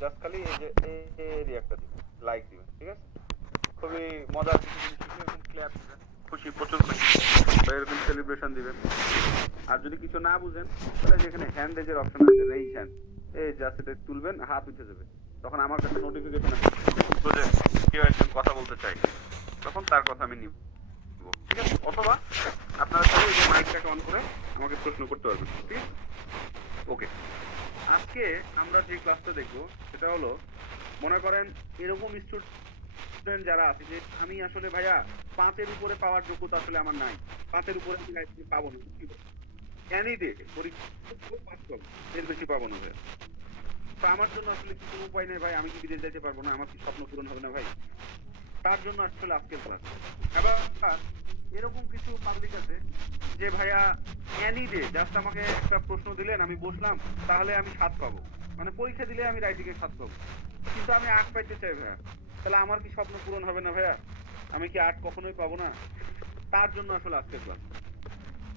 Just খালি এই যে এই রিঅ্যাক্টটা দিবেন, লাইক দিবেন, ঠিক আছে? খুবই মজার কিছু জিনিস শিখে এরকম ক্ল্যাপ দিবেন, খুশি প্রচুর খুশি বা এরকম সেলিব্রেশন দিবেন। আর যদি কিছু না বুঝেন তাহলে যেখানে হ্যান্ড রেজের অপশন আছে, রেইজ হ্যান্ড, এই জাস্ট এটা তুলবেন, হাত উঠে যাবে, তখন আমার কাছে নোটিফিকেশন আসবে যে কেউ একজন কথা বলতে চাই, তখন তার কথা আমি নিব, ঠিক আছে? অথবা আপনারা চাইলে এই যে মাইকটাকে অন করে আমাকে প্রশ্ন করতে পারবেন, ঠিক আছে? ওকে, আজকে আমরা যে ক্লাসটা দেখবো সেটা হলো, মনে করেন এরকম স্টুডেন্ট যারা আছে যে আমি আসলে ভাইয়া 5-এর উপরে পাওয়ার যোগ্যতা আসলে আমার নাই, 5-এর উপরে আমি পাবো না, এনি ডে পরীক্ষা পাস করবো, এর বেশি পাবো না ভাই। তো আমার জন্য আসলে কি কোনো উপায় নেই ভাই, আমি কি বিদেশ যেতে পারবো না, আমার কি স্বপ্ন পূরণ হবে না ভাই? তার জন্য আসলে আজকের ক্লাস। আবার এরকম কিছু পাবলিক আছে যে ভাইয়া এনি ডে জাস্ট আমাকে একটা প্রশ্ন দিলেন, আমি বসলাম, তাহলে আমি 7 পাবো, মানে পরীক্ষা দিলে আমি রাইটিংয়ে 7 পাবো, কিন্তু আমি 8 পাইতে চাই ভাইয়া, তাহলে আমার কি স্বপ্ন পূরণ হবে না ভাইয়া? আমি কি 8 কখনোই পাবো না? তার জন্য আসলে আজকের ক্লাস।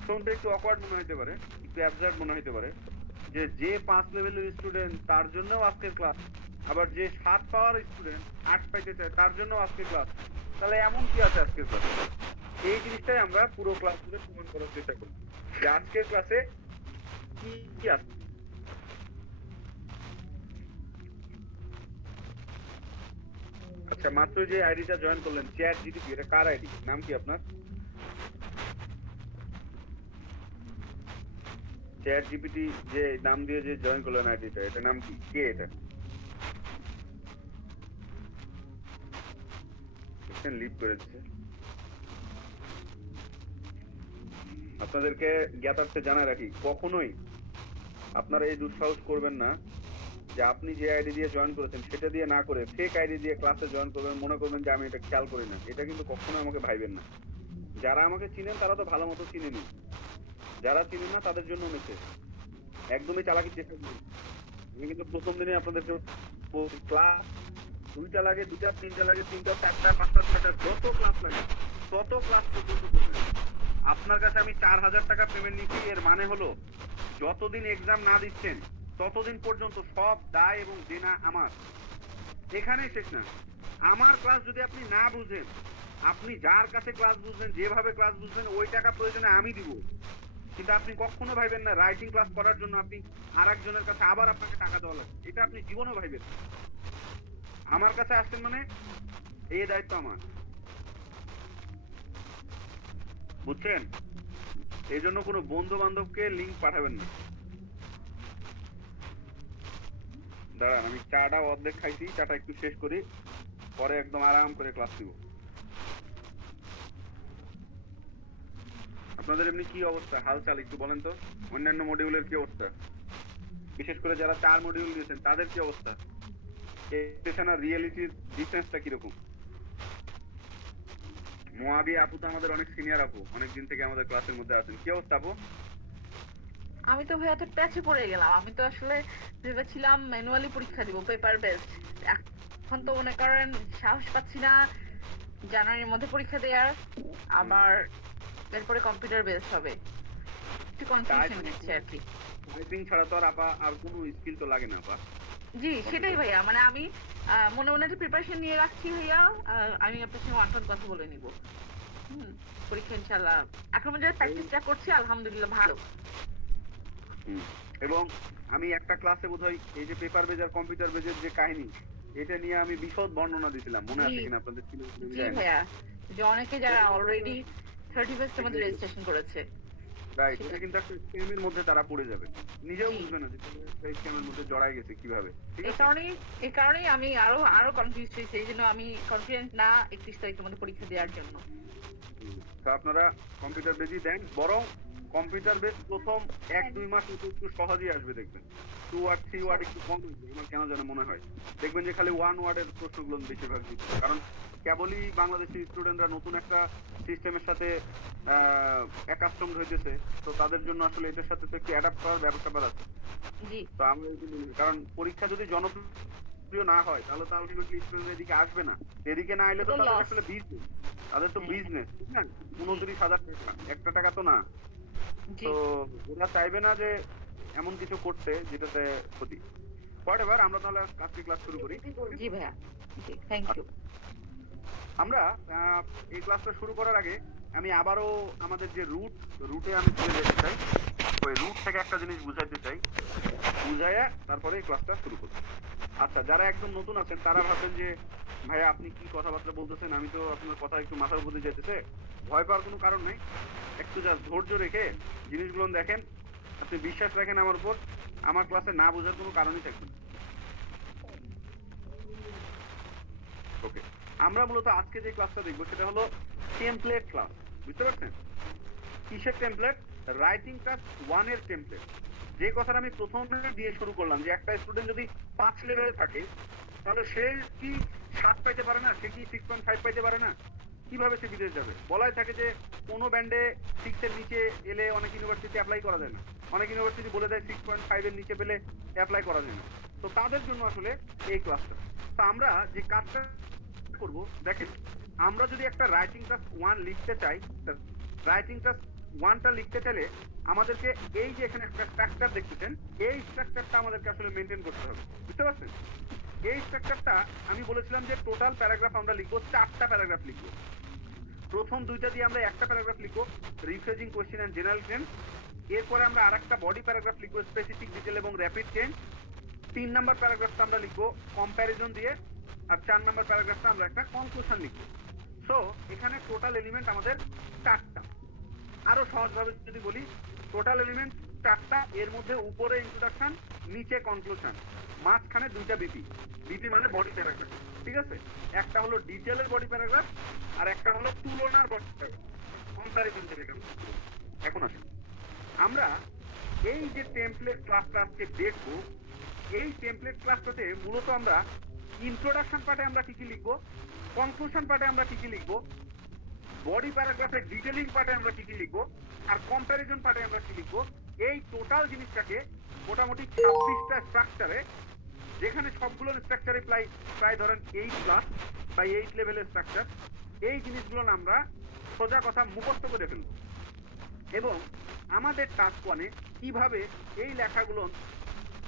শুনতে একটু অকওয়ার্ড মনে হতে পারে, একটু অ্যাবসার্ড মনে হতে পারে যে 5 লেভেলের স্টুডেন্ট তার জন্যও আজকের ক্লাস, আবার যে 7 পাওয়ার স্টুডেন্ট 8 পাইতে চায় তার জন্য আজকের ক্লাস, তাহলে এমন কি আছে আজকের ক্লাসে? এই জিনিসটাই আমরা পুরো ক্লাস জুড়ে প্রমাণ করার চেষ্টা করি যে আজকের ক্লাসে কি কি আছে। আচ্ছা, মাত্র যে আইডিটা জয়েন করলেন চ্যাট জিটিপি, এটা কার আইডি, নাম কি আপনার? চ্যাট জিপিটি যে নাম দিয়ে যে জয়েন করলেন আইডিটা, এটা নাম কি, কে এটা? লিভ করে দিচ্ছে। আপনাদেরকে জ্ঞাতার্থে জানায় রাখি, কখনোই আপনারা এই দুঃসাহস করবেন না যে আপনি যে আইডি দিয়ে জয়েন করেছেন সেটা দিয়ে না করে ফেক আইডি দিয়ে ক্লাসে জয়েন করবেন, মনে করবেন যে আমি এটা খেয়াল করি না। এটা কিন্তু কখনো আমাকে ভাইবেন না। যারা আমাকে চিনেন তারা তো ভালো মতো চিনেনি, যারা চিনেন না তাদের জন্য মেসেজ, একদমই চালাকি চেষ্টা করুন। আমি কিন্তু প্রথম দিনে আপনাদেরকে ক্লাস 2টা লাগে, 2টা 3টা লাগে, 3টা 4টা 5টা 6টা, যত ক্লাস লাগে তত ক্লাস পর্যন্ত করবেন। আপনার কাছে আমি 4000 টাকা পেমেন্ট নিচ্ছি, এর মানে হলো যতদিন এক্সাম না দিচ্ছেন ততদিন পর্যন্ত সব দায় এবং দেনা আমার। এখানেই শেষ না। আমার ক্লাস যদি আপনি না বুঝেন, আপনি যার কাছে ক্লাস বুঝবেন, যেভাবে ক্লাস বুঝবেন, ওই টাকা প্রয়োজনে আমি দিব, কিন্তু আপনি কখনো ভাইবেন না রাইটিং ক্লাস করার জন্য আপনি আর একজনের কাছে আবার আপনাকে টাকা দেওয়া লাগবে, এটা আপনি জীবনেও ভাইবেন। আমার কাছে আসছেন মানে এই দায়িত্ব আমার, বুঝছেন? এই জন্য কোনো বন্ধু বান্ধবকে লিঙ্ক পাঠাবেন না। দাঁড়ান, আমি চাটা অর্ধেক খাইছি, চাটা একটু শেষ করি, পরে একদম আরাম করে ক্লাস দিব। আপনাদের এমনি কি অবস্থা, হালচাল একটু বলেন তো? অন্যান্য মডিউলের কি অবস্থা, বিশেষ করে যারা 4 মডিউল দিয়েছেন তাদের কি অবস্থা? এক্সপেকটেশন আর রিয়েলিটির ডিফারেন্সটা কিরকম? মোয়াবি আপু তো আমাদের অনেক সিনিয়র আপু, অনেক দিন থেকে আমাদের ক্লাসের মধ্যে আছেন, কি অবস্থা আপু? আমি তো ভাইয়া তো প্যাচে পড়ে গেলাম। আমি তো আসলে ভেবেছিলাম ম্যানুয়ালি পরীক্ষা দিব, পেপার বেসড। এখন তো মনে করেন সাহস পাচ্ছি না জানুয়ারির মধ্যে পরীক্ষা দেওয়ার, আবার এরপরে কম্পিউটার বেসড হবে, একটু কনফিউশন হচ্ছে আর কি। টাইপিং ছাড়া তো আর আপা আর কোনো স্কিল তো লাগে না আপা। জি সেটাই ভাইয়া, মানে আমি মনে মনে একটা প্রিপারেশন নিয়ে রাখছি ভাইয়া। আমি আপনার সঙ্গে ওয়ান কথা বলে নিব। পরীক্ষা ইনশাল্লাহ এখন পর্যন্ত প্র্যাকটিসটা করছি, আলহামদুলিল্লাহ ভালো। এবং আমি একটা ক্লাসে বোধহয় এই যে পেপার বেজ আর কম্পিউটার বেজের যে কাহিনী, এটা নিয়ে আমি বিশদ বর্ণনা দিছিলাম, মনে আছে কিনা আপনাদের? জি ভাইয়া, যে অনেকে যারা অলরেডি 31st এর মধ্যে রেজিস্ট্রেশন করেছে, রাইট, এটা কিন্তু একটা স্ক্যামের মধ্যে তারা পড়ে যাবে, নিজেও বুঝবে না যে এই স্ক্যামের মধ্যে জড়াই গেছে কিভাবে। এই কারণেই আমি আরো কনফিউজ হয়েছি, এই জন্য আমি কনফিডেন্ট না 31 তারিখের মধ্যে পরীক্ষা দেওয়ার জন্য। তো আপনারা কম্পিউটার বেজই দেন, বরং কম্পিউটার বেস প্রথম 1-2 মাস একটু সহজেই আসবে, দেখবেন 2 ওয়ার্ড 3 ওয়ার্ড একটু কম আসবে, আমার কেন যেন মনে হয়। দেখবেন যে খালি 1 ওয়ার্ডের প্রশ্নগুলো বেশিরভাগ দিচ্ছে, কারণ কেবলই বাংলাদেশি স্টুডেন্টরা নতুন একটা সিস্টেমের সাথে অ্যাকাস্টমড হইতেছে, তো তাদের জন্য আসলে এটার সাথে তো একটু অ্যাডাপ্ট করার ব্যাপার আছে। তো আমি কারণ পরীক্ষা যদি জনপ্রিয় না হয় তাহলে তো আলটিমেটলি স্টুডেন্ট এদিকে আসবে না, এদিকে না এলে তো তাদের আসলে বিজনেস, তাদের তো বিজনেস, ঠিক না? 29,000 টাকা একটা টাকা তো না। তো ওরা চাইবে না যে এমন কিছু করতে যেটাতে ক্ষতি। হোয়াটএভার, আমরা তাহলে আজকে ক্লাস শুরু করি। জি ভাইয়া, জি থ্যাংক ইউ। আমরা এই ক্লাসটা শুরু করার আগে আমি আবারও আমাদের যে রুটে আমি চলে যেতে চাই, ওই রুট থেকে একটা জিনিস বুঝাইতে চাই, বুঝাইয়া তারপরে এই ক্লাসটা শুরু করব। আচ্ছা, যারা একদম নতুন আছেন তারা ভাববেন যে ভাইয়া আপনি কি কথাবার্তা বলতেছেন, আমি তো আপনার কথা একটু মাথার উপর দিয়ে যেতেছে। ভয় পাওয়ার কোনো কারণ নাই, একটু জাস্ট ধৈর্য রেখে জিনিসগুলো দেখেন, আপনি বিশ্বাস রাখেন আমার উপর, আমার ক্লাসে না বোঝার কোনো কারণই থাকবে না। ওকে, আমরা মূলত আজকে যে ক্লাসটা দেখবো সেটা হলো টেমপ্লেট ক্লাস। বুঝতে পারছেন কিসের টেমপ্লেট? রাইটিং টাস্ক 1 এর টেমপ্লেট। যে কথাটা আমি প্রথমে দিয়ে শুরু করলাম যে একটা স্টুডেন্ট যদি 5 লেভেলে থাকে তাহলে সে কি 7 পাইতে পারে না, সে কি 6.5 পাইতে পারে না, কিভাবে সে বিদেশ যাবে? বলাই থাকে যে কোনো ব্যান্ডে 6 এর নিচে এলে অনেক ইউনিভার্সিটি অ্যাপ্লাই করা যায় না, অনেক ইউনিভার্সিটি বলে দেয় 6.5 এর নিচে পেলে অ্যাপ্লাই করা যায় না। তো তাদের জন্য আসলে এই ক্লাসটা। তো আমরা যে কাজটা করব, দেখেন আমরা যদি একটা রাইটিং টাস্ক 1 লিখতে চাই, রাইটিং টাস্ক 1টা লিখতে চাইলে আমাদেরকে এই যে এখানে একটা স্ট্রাকচার দেখতেছেন, এই স্ট্রাকচারটা আমাদেরকে আসলে মেনটেন করতে হবে। বুঝতে পারছেন? এই স্ট্রাকচারটা আমি বলেছিলাম যে টোটাল প্যারাগ্রাফ আমরা লিখবো 4টা প্যারাগ্রাফ লিখবো। প্রথম 2টা দিয়ে আমরা একটা প্যারাগ্রাফ লিখবো, rephrasing question and general trend. এরপরে আমরা আরেকটা বডি প্যারাগ্রাফ লিখবো, স্পেসিফিক ডিটেল এবং র‍্যাপিড চেঞ্জ। 3 নাম্বার প্যারাগ্রাফটা আমরা লিখবো কম্প্যারিজন দিয়ে, আর 4 নাম্বার প্যারাগ্রাফটা আমরা একটা কনক্লুশন লিখবো। সো এখানে টোটাল এলিমেন্ট আমাদের 4টা। আরো সহজভাবে যদি বলি, টোটাল এলিমেন্ট 4টা, এর মধ্যে উপরে ইন্ট্রোডাকশন, নিচে কনক্লুশন, মাঝখানে 2টা বিপি। বিপি মানে বডি প্যারাগ্রাফ, ঠিক আছে? একটা হলো ডিটেলের বডি প্যারাগ্রাফ আর একটা হলো তুলনার বডি প্যারাগ্রাফ, কম্প্যারিজন থেকে। এখন আসেন আমরা এই যে টেমপ্লেট ক্লাসটা আজকে দেখবো, এই টেমপ্লেট ক্লাসটাতে মূলত আমরা ইন্ট্রোডাকশন পার্টে আমরা কি কি লিখবো, কনক্লুশন পার্টে আমরা কি কি লিখবো, বডি প্যারাগ্রাফের ডিটেলিং পার্টে আমরা কি কি লিখবো, আর কম্প্যারিজন পার্টে আমরা কি লিখবো, এই টোটাল জিনিসটাকে মোটামুটি 26টা স্ট্রাকচারে, যেখানে সবগুলো স্ট্রাকচারে প্রায় ধরেন 8+ বা 8 লেভেলের স্ট্রাকচার, এই জিনিসগুলো আমরা সোজা কথা মুখস্থ করে ফেলবো। এবং আমাদের টাস্ক 1-এ কিভাবে এই লেখাগুলো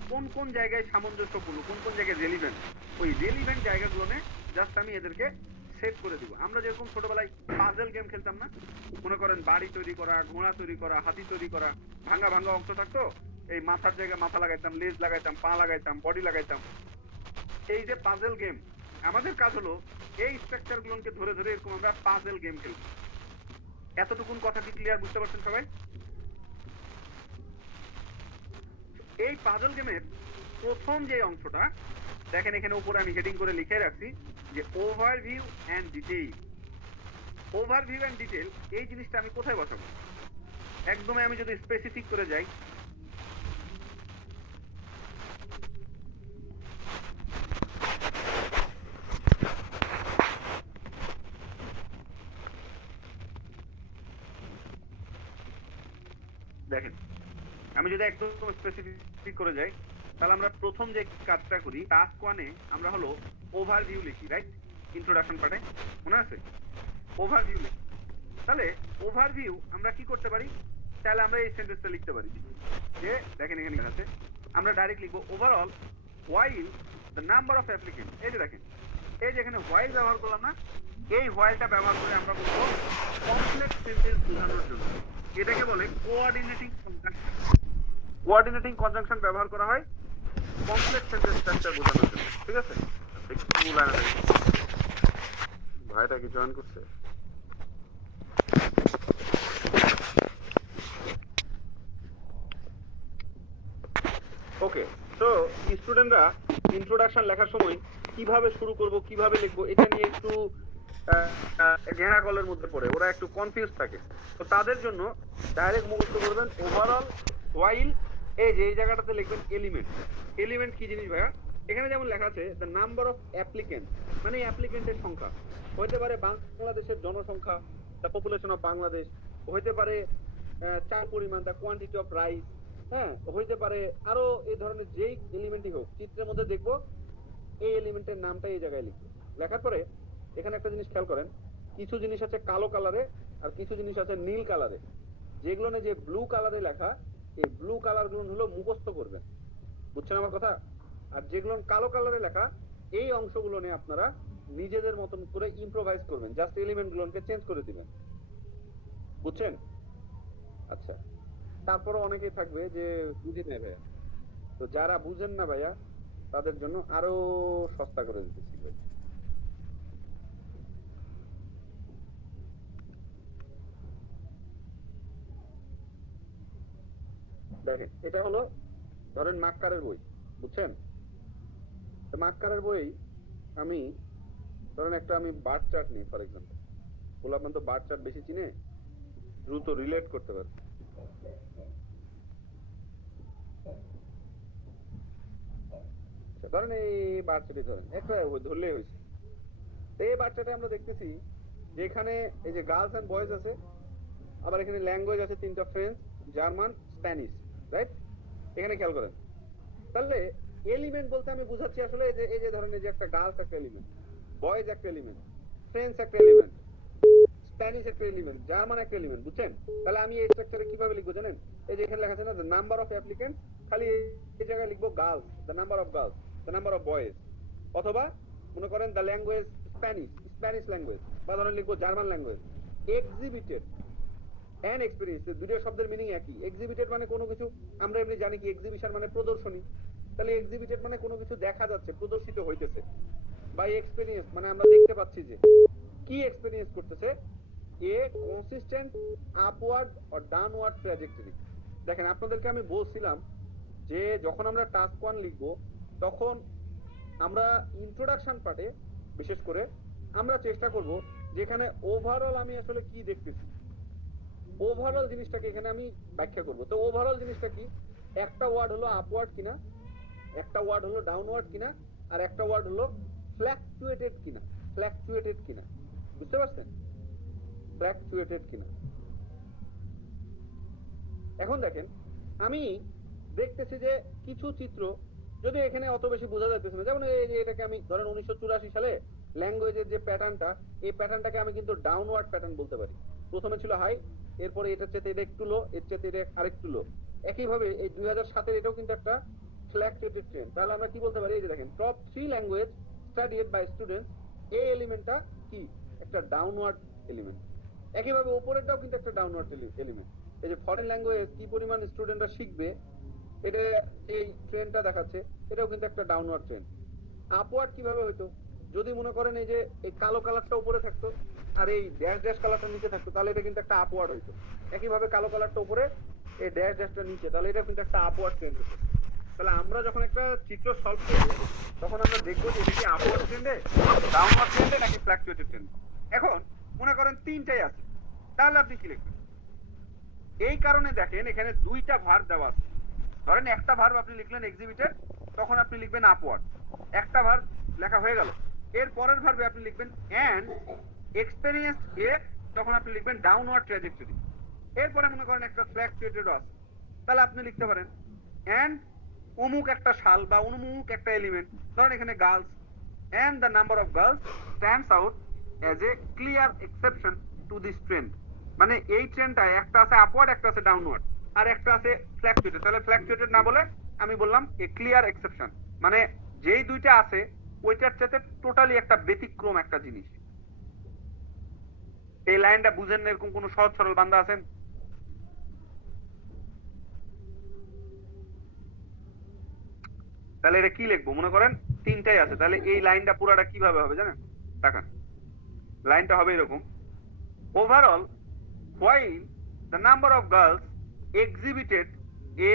কোন কোন জায়গায় সামঞ্জস্যপূর্ণ, কোন কোন জায়গায় রেলিভেন্ট, ওই রেলিভেন্ট জায়গাগুলো জাস্ট আমি এদেরকে সেট করে দিব। আমরা যেরকম ছোটবেলায় পাজল গেম খেলতাম না, মনে করেন বাড়ি তৈরি করা, ঘোড়া তৈরি করা, হাতি তৈরি করা, ভাঙা ভাঙা অংশ থাকতো, এই মাথার জায়গায় মাথা লাগাইতাম, লেজ লাগাইতাম, পা লাগাইতাম, বডি লাগাইতাম, এই যে পাজল গেম, আমাদের কাজ হলো এই স্ট্রাকচার গুলোকে ধরে ধরে এরকম আমরা পাজল গেম খেলব। এতটুকুন কথা কি ক্লিয়ার? বুঝতে পারছেন সবাই? এই পাজল গেমের প্রথম যে অংশটা দেখেন, এখানে উপরে আমি হেডিং করে লিখে রাখছি যে overview and detail. Overview and detail এই জিনিসটা আমি কোথায় বসাবো? একদমই আমি যদি স্পেসিফিক করে যাই, দেখেন আমি যদি একদম স্পেসিফিক করে যাই, তাহলে আমরা প্রথম যে কাজটা করি টাস্ক 1-এ আমরা হলো ওভারভিউ লিখি, রাইট? ইন্ট্রোডাকশন পার্টে মনে আছে ওভারভিউ লিখি। তাহলে ওভারভিউ আমরা কি করতে পারি? তাহলে আমরা এই সেন্টেন্সটা লিখতে পারি যে দেখেন এখানে আছে, আমরা ডাইরেক্ট লিখবো overall while the number of applicants। এই যে দেখেন, এই যে এখানে while ব্যবহার করলাম না, এই whileটা ব্যবহার করে আমরা বলবো কমপ্লেক্স সেন্টেন্স বোঝানোর জন্য। এটাকে বলে কোঅর্ডিনেটিং কনজাংশন। কোঅর্ডিনেটিং কনজাংশন ব্যবহার করা হয় কমপ্লেক্স সেন্টেন্স স্ট্রাকচার বোঝানোর জন্য, ঠিক আছে? ভাইটা কি জয়েন করছে? ওকে, তো স্টুডেন্টরা ইন্ট্রোডাকশন লেখার সময় কিভাবে শুরু করব, কিভাবে লিখবো, এটা নিয়ে একটু ঘেরাকলের মধ্যে পড়ে, ওরা একটু কনফিউজ থাকে। তো তাদের জন্য ডাইরেক্ট মুখস্থ করবেন ওভারঅল while, এই যে এই জায়গাটাতে লিখবেন এলিমেন্ট। এলিমেন্ট কি জিনিস ভাইয়া? এখানে যেমন লেখা আছে দ্য নাম্বার অফ অ্যাপ্লিকেন্ট, মানে অ্যাপ্লিকেন্টের সংখ্যা, হইতে পারে বাংলাদেশের জনসংখ্যা, দ্য পপুলেশন অফ বাংলাদেশ, হইতে পারে চাল পরিমাণ, দ্য কোয়ান্টিটি অফ রাইস, হ্যাঁ, হইতে পারে আরো এই ধরনের যেই এলিমেন্টই হোক, চিত্রের মধ্যে দেখবো এই এলিমেন্টের নামটা এই জায়গায় লিখবো। লেখার পরে এখানে একটা জিনিস খেয়াল করেন, কিছু জিনিস আছে কালো কালারে আর কিছু জিনিস আছে নীল কালারে। যেগুলো না যে ব্লু কালারে লেখা, এই ব্লু কালার গুলো হলো মুখস্থ করবেন। বুঝছেন আমার কথা? আর যেগুলো কালো কালারে লেখা এই অংশগুলো নিয়ে আপনারা নিজেদের মতন করে ইম্প্রোভাইজ করবেন, জাস্ট এলিমেন্ট গুলোকে চেঞ্জ করে দিবেন, বুঝছেন? আচ্ছা, তারপরে অনেকেই থাকবে যে বুঝি নেই ভাইয়া, তো যারা বুঝেন না ভাইয়া তাদের জন্য আরো সস্তা করে দিতেছি ভাই। দেখেন, এটা হলো ধরেন মাক্কারের বই, বুঝছেন? তো মাক্কারের বই আমি ধরেন একটা আমি বার চার্ট নিই ফর এক্সাম্পল, বলে আপনার তো বার চার্ট বেশি চিনে, দ্রুত রিলেট করতে পারে। ধরেন এই বার চার্টে ধরেন একটা ধরলেই হয়েছে, তো এই বার চার্টে আমরা দেখতেছি যে এখানে এই যে গার্লস এন্ড বয়েজ আছে, আবার এখানে ল্যাঙ্গুয়েজ আছে তিনটা, ফ্রেঞ্চ, জার্মান, স্প্যানিশ, রাইট? এখানে খেয়াল করেন, তাহলে এলিমেন্ট বলতে আমি বুঝাচ্ছি আসলে এই যে ধরেন এই যে একটা গার্লস একটা এলিমেন্ট, বয়েজ একটা এলিমেন্ট, ফ্রেঞ্চ একটা এলিমেন্ট, স্প্যানিশ একটা এলিমেন্ট, জার্মান একটা এলিমেন্ট, বুঝছেন? তাহলে আমি এই স্ট্রাকচারে কিভাবে লিখবো জানেন? এই যে এখানে লেখা আছে না দ্য নাম্বার অফ অ্যাপ্লিকেন্ট, খালি এই জায়গায় লিখবো girls, the number of girls, the number of boys, অথবা মনে করেন the language Spanish, Spanish language, বা ধরেন লিখবো German language. Exhibited and experience, দুটো শব্দের মিনিং একই। এক্সিবিটেড মানে কোনো কিছু, আমরা এমনি জানি কি এক্সিবিশন মানে প্রদর্শনী, তাহলে এক্সিবিটেড মানে কোনো কিছু দেখা যাচ্ছে, প্রদর্শিত হইতেছে। বাই এক্সপেরিয়েন্স মানে আমরা দেখতে পাচ্ছি যে কি এক্সপেরিয়েন্স করতেছে, a consistent upward or downward trajectory. দেখেন, আপনাদেরকে আমি বলছিলাম যে যখন আমরা টাস্ক 1 লিখবো তখন আমরা ইন্ট্রোডাকশন পার্টে বিশেষ করে আমরা চেষ্টা করব যেখানে ওভারঅল আমি আসলে কি দেখতেছি, ওভারঅল জিনিসটাকে এখানে আমি ব্যাখ্যা করব। তো ওভারঅল জিনিসটা কি? একটা ওয়ার্ড হলো আপওয়ার্ড কিনা, একটা ওয়ার্ড হলো ডাউনওয়ার্ড কিনা, আর একটা ওয়ার্ড হলো ফ্ল্যাকচুয়েটেড কিনা। ফ্ল্যাকচুয়েটেড কিনা, বুঝতে পারছেন? ফ্ল্যাকচুয়েটেড কিনা। এখন দেখেন, আমি দেখতেছি যে কিছু চিত্র যদি এখানে অত বেশি বোঝা যাইতেছে না, যেমন এই যে এটাকে আমি ধরেন 1984 সালে ল্যাঙ্গুয়েজের যে প্যাটার্নটা, এই প্যাটার্নটাকে আমি কিন্তু ডাউনওয়ার্ড প্যাটার্ন বলতে পারি। প্রথমে ছিল হাই, এরপরে এটার চেয়ে এটা একটু লো, এর চেয়ে এটা আরেকটু লো। একইভাবে এই 2007 এটাও কিন্তু একটা ফ্ল্যাকচুয়েটেড ট্রেন্ড। তাহলে আমরা কি বলতে পারি? এই যে দেখেন, top 3 language studied by students, এই এলিমেন্টটা কি? একটা ডাউনওয়ার্ড এলিমেন্ট। একইভাবে উপরেরটাও কিন্তু একটা ডাউনওয়ার্ড এলিমেন্ট। এই যে ফরেন ল্যাঙ্গুয়েজ কি পরিমাণ স্টুডেন্টরা শিখবে, এটা এই ট্রেন্ডটা দেখাচ্ছে, এটাও কিন্তু একটা ডাউনওয়ার্ড ট্রেন্ড। আপওয়ার্ড কিভাবে হইতো? যদি মনে করেন এই যে এই কালো কালারটা উপরে থাকতো আর এই ড্যাশ ড্যাশ কালারটা নিচে থাকতো, তাহলে এটা কিন্তু একটা আপওয়ার্ড হইতো। একইভাবে কালো কালারটা উপরে, এই ড্যাশ ড্যাশটা নিচে, তাহলে এটা কিন্তু একটা আপওয়ার্ড ট্রেন্ড হতো। তাহলে আমরা যখন একটা চিত্র সলভ করব তখন আমরা দেখবো যে এটা কি আপওয়ার্ড ট্রেন্ডে, ডাউনওয়ার্ড ট্রেন্ডে, নাকি ফ্ল্যাকচুয়েটেড ট্রেন্ড। এখন মনে করেন তিনটাই আছে, তাহলে আপনি কি লিখবেন? এই কারণে দেখেন এখানে দুইটা ভার্ব দেওয়া আছে। ধরেন একটা ভার্ব আপনি লিখলেন এক্সিবিটেড, তখন আপনি লিখবেন আপওয়ার্ড, একটা ভার্ব লেখা হয়ে গেল। এর পরের ভার্বে আপনি লিখবেন এন্ড এক্সপেরিয়েন্স এ, তখন আপনি লিখবেন ডাউনওয়ার্ড ট্র্যাজেক্টরি। এরপরে মনে করেন একটা ফ্ল্যাকচুয়েটেড আছে, তাহলে আপনি লিখতে পারেন এন্ড অমুক একটা সাল বা অমুক একটা এলিমেন্ট, ধরেন এখানে girls, and the number of girls stands out as a clear exception to this trend. মানে এই ট্রেন্ডটা একটা আছে আপওয়ার্ড, একটা আছে ডাউনওয়ার্ড, আর একটা আছে ফ্ল্যাকচুয়েটেড। তাহলে ফ্ল্যাকচুয়েটেড না বলে আমি বললাম এ ক্লিয়ার এক্সেপশন, মানে যেই দুইটা আছে ওইটার চাইতে টোটালি একটা ব্যতিক্রম একটা জিনিস। এই লাইনটা বুঝেন না এরকম কোন সহজ সরল বান্দা আছেন? তাহলে এটা কি লিখবো? মনে করেন তিনটাই আছে, তাহলে এই লাইনটা পুরাটা কিভাবে হবে জানেন? তাকান, লাইনটা হবে এরকম, overall while the number of girls exhibited a,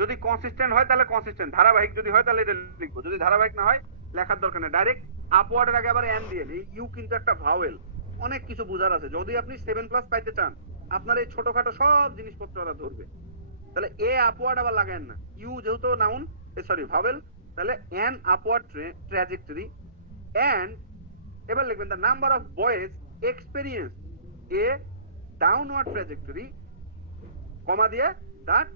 যদি কনসিস্টেন্ট হয় তাহলে কনসিস্টেন্ট, ধারাবাহিক যদি হয় তাহলে এটা লিখবো, যদি ধারাবাহিক না হয় লেখার দরকার নেই, ডাইরেক্ট আপওয়ার্ডের আগে আবার এন দিয়ে নেই। ইউ কিন্তু একটা ভাওয়েল, অনেক কিছু বোঝার আছে। যদি আপনি 7+ পাইতে চান, আপনার এই ছোটখাটো সব জিনিসপত্র ওরা ধরবে। তাহলে এ আপওয়ার্ড আবার লাগায়েন না, ইউ যেহেতু নাউন, সরি ভাওয়েল, তাহলে এন আপওয়ার্ড ট্র্যাজেক্টরি। এন্ড এবার লিখবেন the number of boys experience a downward trajectory, comma দিয়ে দ্যাট,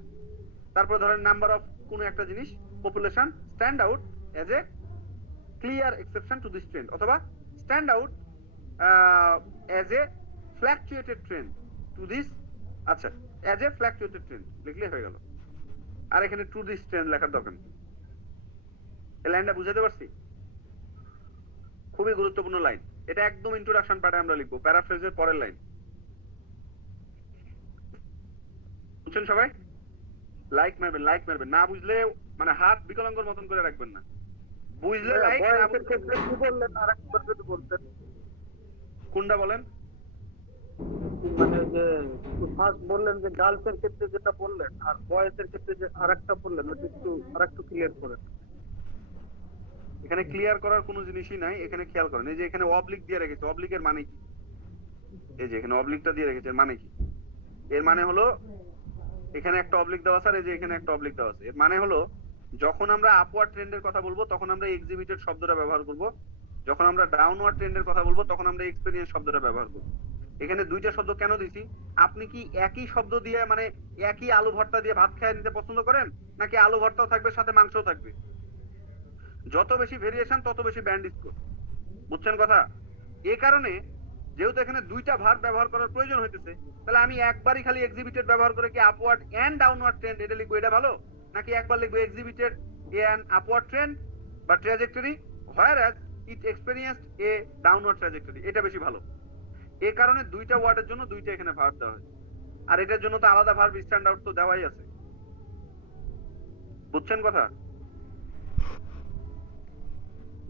তারপর ধরেন নাম্বার অফ কোন একটা জিনিস, population, stand out as a clear exception to this trend, অথবা stand out as a fluctuated trend to this, আচ্ছা এজ এ ফ্ল্যাকচুয়েটেড ট্রেন্ড লিখলে হয়ে গেল। আর এখানে টু দিস ট্রেন্ড লেখার দরকার নেই। এই লাইনটা বুঝাতে পারছি? খুবই গুরুত্বপূর্ণ লাইন। এটা একদম ইন্ট্রোডাকশন পার্টে আমরা লিখবো, প্যারাফ্রেজের পরের লাইন। বুঝছেন সবাই? লাইক মারবেন, লাইক মারবেন। না বুঝলে মানে হাত বিকলাঙ্গর মতন করে রাখবেন না। বুঝলে লাইক, না বুঝলে ক্ষেত্রে কি বললেন আরেকবার যদি বলতেন? কোনটা বলেন? মানে যে ফার্স্ট বললেন যে গার্লস এর ক্ষেত্রে যেটা বললেন আর বয়েজ এর ক্ষেত্রে যে আরেকটা বললেন ওটা একটু আরেকটু ক্লিয়ার করেন। এখানে ক্লিয়ার করার কোনো জিনিসই নাই। এখানে খেয়াল করেন, এই যে এখানে অবলিক দিয়ে রেখেছে, অবলিকের মানে কি? এই যে এখানে অবলিকটা দিয়ে রেখেছে, এর মানে কি? এর মানে হলো এখানে একটা অবলিক দেওয়া আছে, আর এই যে এখানে একটা অবলিক দেওয়া আছে। এর মানে হলো যখন আমরা আপওয়ার্ড ট্রেন্ডের কথা বলবো তখন আমরা এক্সিবিটেড শব্দটা ব্যবহার করব, যখন আমরা ডাউনওয়ার্ড ট্রেন্ডের কথা বলবো তখন আমরা এক্সপেরিয়েন্স শব্দটা ব্যবহার করব। এখানে দুইটা শব্দ কেন দিছি? আপনি কি একই শব্দ দিয়ে মানে একই আলু ভর্তা দিয়ে ভাত খেয়ে নিতে পছন্দ করেন, নাকি আলু ভর্তাও থাকবে সাথে মাংসও থাকবে? যত বেশি ভেরিয়েশন তত বেশি ব্যান্ড স্কোর। বুঝছেন কথা? এই কারণে যেহেতু এখানে দুইটা ভার্ব ব্যবহার করার প্রয়োজন হইতেছে, তাহলে আমি একবারই খালি এক্সিবিটেড ব্যবহার করে কি আপওয়ার্ড এন্ড ডাউনওয়ার্ড ট্রেন্ড এটা লিখবো, এটা ভালো? নাকি একবার লিখবো এক্সিবিটেড এন্ড আপওয়ার্ড ট্রেন্ড বা trajectory whereas it experienced a downward trajectory, এটা বেশি ভালো। এই কারণে দুইটা ওয়ার্ডের জন্য দুইটা এখানে ভার্ব দেওয়া হয়েছে, আর এটার জন্য তো আলাদা ভার্ব স্ট্যান্ড আউট তো দেওয়াই আছে। বুঝছেন কথা?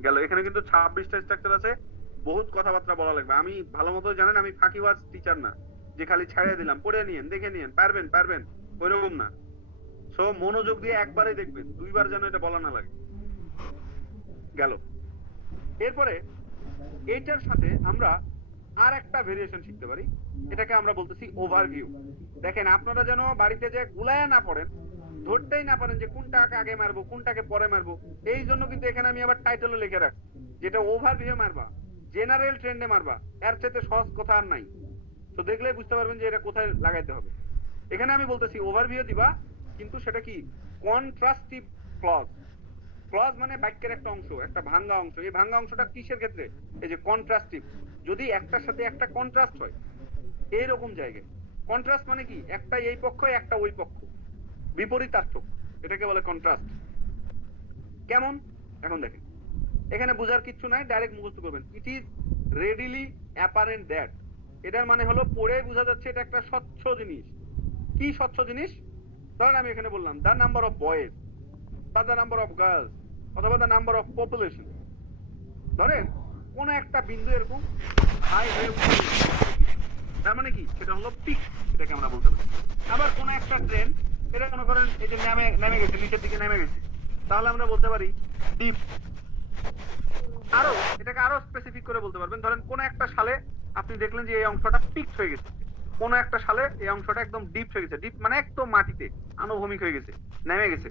গেল। এখানে কিন্তু 26টা স্ট্রাকচার আছে, বহুত কথাবার্তা বলা লাগবে। আমি ভালো মতো জানেন আমি ফাঁকিবাজ টিচার না যে খালি ছাড়িয়ে দিলাম পড়ে নিয়েন দেখে নিয়েন পারবেন পারবেন, ওইরকম না। সো মনোযোগ দিয়ে একবারই দেখবেন, দুইবার যেন এটা বলা না লাগে। গেল। এরপরে এইটার সাথে আমরা আর একটা ভেরিয়েশন শিখতে পারি, এটাকে আমরা বলতেছি ওভারভিউ। দেখেন আপনারা যেন বাড়িতে যে গুলায়া না পড়েন, ধরতেই না পারেন যে কোনটাকে আগে মারবো কোনটাকে পরে মারবো। এই জন্য কিন্তু এখানে আমি আবার টাইটেলও লিখে রাখছি, যেটা ওভারভিউ মারবা, জেনারেল ট্রেন্ডে মারবা, এর চাইতে সহজ কথা আর নাই। তো দেখলেই বুঝতে পারবেন যে এটা কোথায় লাগাইতে হবে। এখানে আমি বলতেছি ওভারভিউ দিবা, কিন্তু সেটা কি কন্ট্রাস্টিভ ক্লজ। ক্লজ মানে বাক্যের একটা অংশ, একটা ভাঙ্গা অংশ। এই ভাঙ্গা অংশটা কিসের ক্ষেত্রে? এই যে কন্ট্রাস্টিভ, যদি একটার সাথে একটা কন্ট্রাস্ট হয় এইরকম জায়গায়। কন্ট্রাস্ট মানে কি? একটা এই পক্ষ একটা ওই পক্ষ, বিপরীতার্থক, এটাকে বলে কন্ট্রাস্ট। কেমন? এখন দেখেন, এখানে বোঝার কিচ্ছু নাই, ডাইরেক্ট মুখস্থ করবেন। It is readily apparent that, এটার মানে হলো পড়ে বোঝা যাচ্ছে এটা একটা স্বচ্ছ জিনিস। কি স্বচ্ছ জিনিস? ধরেন আমি এখানে বললাম দ্য নাম্বার অফ বয়েজ বা দ্য নাম্বার অফ গার্লস অথবা দ্য নাম্বার অফ পপুলেশন। ধরেন কোন একটা বিন্দু এরকম হাই হয়ে উঠে, তার মানে কি? সেটা হলো পিক, এটাকে আমরা বলতে পারি। আবার কোন একটা ট্রেন এটা মনে করেন এই যে নেমে গেছে, নিচের দিকে নেমে গেছে, তাহলে আমরা বলতে পারি ডিপ। আরো এটাকে আরো স্পেসিফিক করে বলতে পারবেন। ধরেন কোন একটা সালে আপনি দেখলেন যে এই অংশটা পিক হয়ে গেছে, কোন একটা সালে এই অংশটা একদম ডিপ হয়ে গেছে। ডিপ মানে একদম মাটিতে আনুভূমিক হয়ে গেছে, নেমে গেছে।